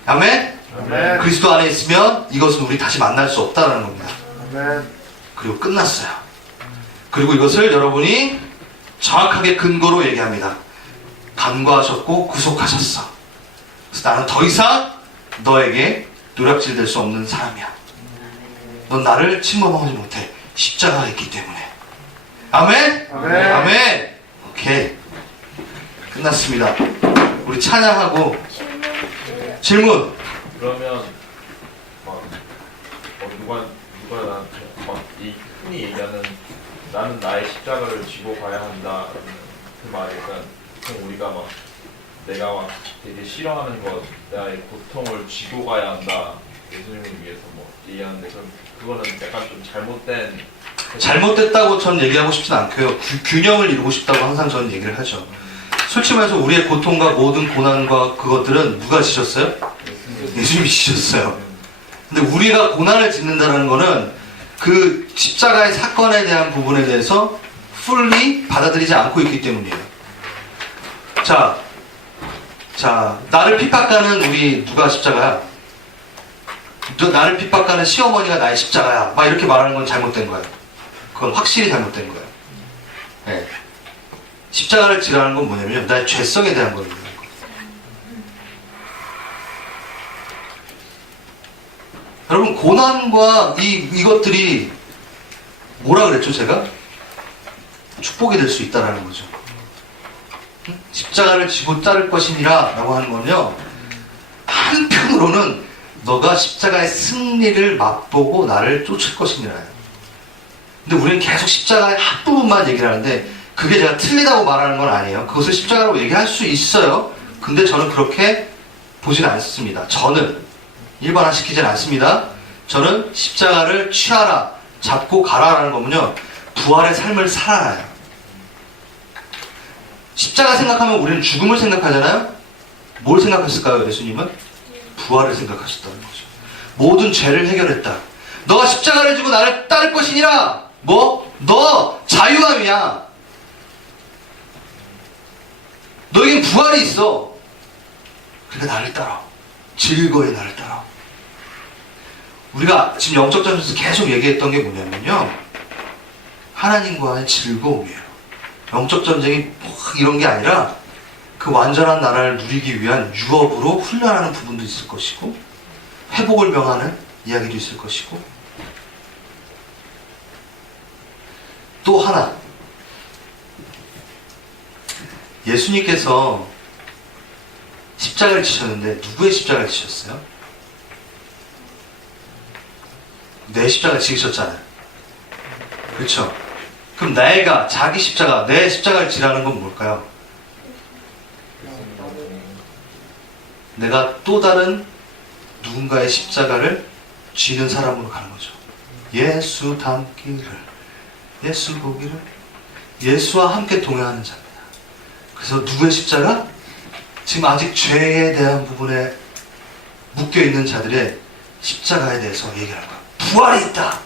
아멘? 아멘. 그리스도 안에 있으면 이것은 우리 다시 만날 수 없다는 겁니다. 아멘. 그리고 끝났어요. 그리고 이것을 여러분이 정확하게 근거로 얘기합니다. 간과하셨고 구속하셨어. 그래서 나는 더 이상 너에게 노략질 될 수 없는 사람이야. 넌 나를 침범하지 못해. 십자가가 있기 때문에. 아멘? 아멘. 아멘. 오케이. 끝났습니다. 우리 찬양하고 질문. 그러면 막 누가 나한테 막 이 흔히 얘기하는 나는 나의 십자가를 지고 가야 한다 그 말이 약간 보통 우리가 막 내가 막 되게 싫어하는 것 나의 고통을 지고 가야 한다 예수님을 위해서 뭐 얘기하는데 그럼 그거는 약간 좀 잘못된 잘못됐다고 전 얘기하고 싶진 않고요. 균형을 이루고 싶다고 항상 저는 얘기를 하죠. 솔직히 말해서 우리의 고통과 모든 고난과 그것들은 누가 지셨어요? 예수님이 지셨어요. 근데 우리가 고난을 짓는다는 거는 그 십자가의 사건에 대한 부분에 대해서 fully 받아들이지 않고 있기 때문이에요. 자, 나를 핍박하는 우리 누가 십자가야? 나를 핍박하는 시어머니가 나의 십자가야. 막 이렇게 말하는 건 잘못된 거예요. 그건 확실히 잘못된 거예요. 네. 십자가를 지라는 건 뭐냐면 나의 죄성에 대한 거예요. 여러분, 고난과 이것들이 뭐라 그랬죠, 제가? 축복이 될 수 있다라는 거죠. 십자가를 지고 따를 것이니라 라고 하는 건요, 한편으로는 너가 십자가의 승리를 맛보고 나를 쫓을 것이니라요. 근데 우리는 계속 십자가의 앞부분만 얘기를 하는데 그게 제가 틀리다고 말하는 건 아니에요. 그것을 십자가라고 얘기할 수 있어요. 근데 저는 그렇게 보진 않습니다. 저는 일반화시키진 않습니다. 저는 십자가를 취하라, 잡고 가라라는 거면요, 부활의 삶을 살아라요. 십자가 생각하면 우리는 죽음을 생각하잖아요. 뭘 생각했을까요, 예수님은? 부활을 생각하셨다는 거죠. 모든 죄를 해결했다. 너가 십자가를 지고 나를 따를 것이니라. 뭐? 너 자유함이야. 너에겐 부활이 있어. 그러니까 나를 따라. 즐거이 나를 따라. 우리가 지금 영적 전에서 계속 얘기했던 게 뭐냐면요, 하나님과의 즐거움이에요. 영적 전쟁이 뭐 이런 게 아니라 그 완전한 나라를 누리기 위한 유업으로 훈련하는 부분도 있을 것이고, 회복을 명하는 이야기도 있을 것이고, 또 하나, 예수님께서 십자가를 지셨는데 누구의 십자가를 지셨어요? 내 십자가를 지으셨잖아요. 그렇죠? 그럼 내가 자기 십자가, 내 십자가를 지라는 건 뭘까요? 내가 또 다른 누군가의 십자가를 쥐는 사람으로 가는 거죠. 예수 닮기를, 예수 보기를, 예수와 함께 동행하는 자입니다. 그래서 누구의 십자가? 지금 아직 죄에 대한 부분에 묶여있는 자들의 십자가에 대해서 얘기하는 거야. 부활이 있다.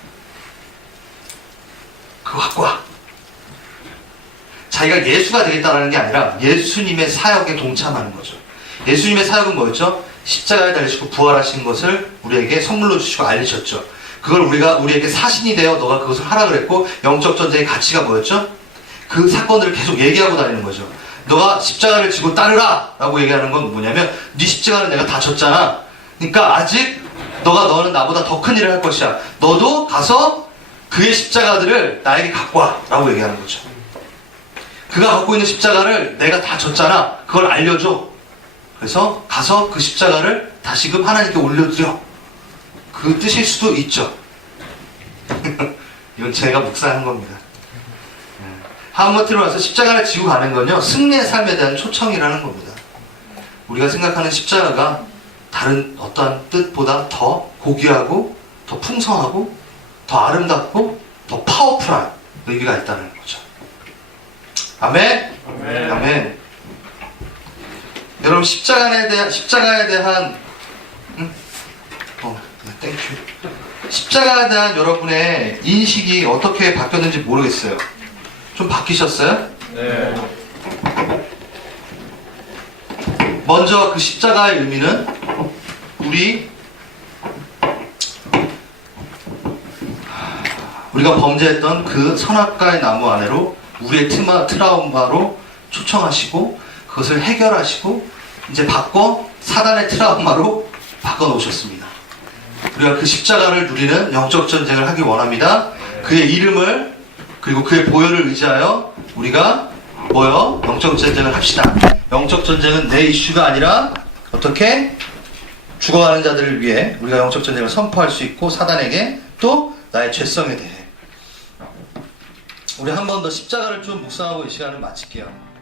그거 갖고 와. 자기가 예수가 되겠다는 게 아니라 예수님의 사역에 동참하는 거죠. 예수님의 사역은 뭐였죠? 십자가에 달리시고 부활하신 것을 우리에게 선물로 주시고 알리셨죠. 그걸 우리에게 사신이 되어 너가 그것을 하라 그랬고, 영적 전쟁의 가치가 뭐였죠? 그 사건들을 계속 얘기하고 다니는 거죠. 너가 십자가를 지고 따르라 라고 얘기하는 건 뭐냐면, 네 십자가는 내가 다 졌잖아. 그러니까 아직 너는 나보다 더 큰 일을 할 것이야. 너도 가서 그의 십자가들을 나에게 갖고 와 라고 얘기하는 거죠. 그가 갖고 있는 십자가를 내가 다 졌잖아. 그걸 알려줘. 그래서 가서 그 십자가를 다시금 하나님께 올려드려. 그 뜻일 수도 있죠. 이건 제가 묵상한 겁니다. 한번으로 와서 십자가를 지고 가는 건요, 승리의 삶에 대한 초청이라는 겁니다. 우리가 생각하는 십자가가 다른 어떠한 뜻보다 더 고귀하고 더 풍성하고 더 아름답고 더 파워풀한 의미가 있다는 거죠. 아멘? 아멘. 아멘. 여러분, 십자가에 대한 땡큐. 십자가에 대한 여러분의 인식이 어떻게 바뀌었는지 모르겠어요. 좀 바뀌셨어요? 네. 먼저 그 십자가의 의미는 우리가 범죄했던 그 선악과의 나무 아래로 우리의 트라우마로 초청하시고 그것을 해결하시고 이제 사단의 트라우마로 바꿔놓으셨습니다. 우리가 그 십자가를 누리는 영적 전쟁을 하기 원합니다. 그의 이름을 그리고 그의 보혈을 의지하여 우리가 영적 전쟁을 합시다. 영적 전쟁은 내 이슈가 아니라 어떻게 죽어가는 자들을 위해 우리가 영적 전쟁을 선포할 수 있고, 사단에게 또 나의 죄성에 대해. 우리 한 번 더 십자가를 좀 묵상하고 이 시간을 마칠게요.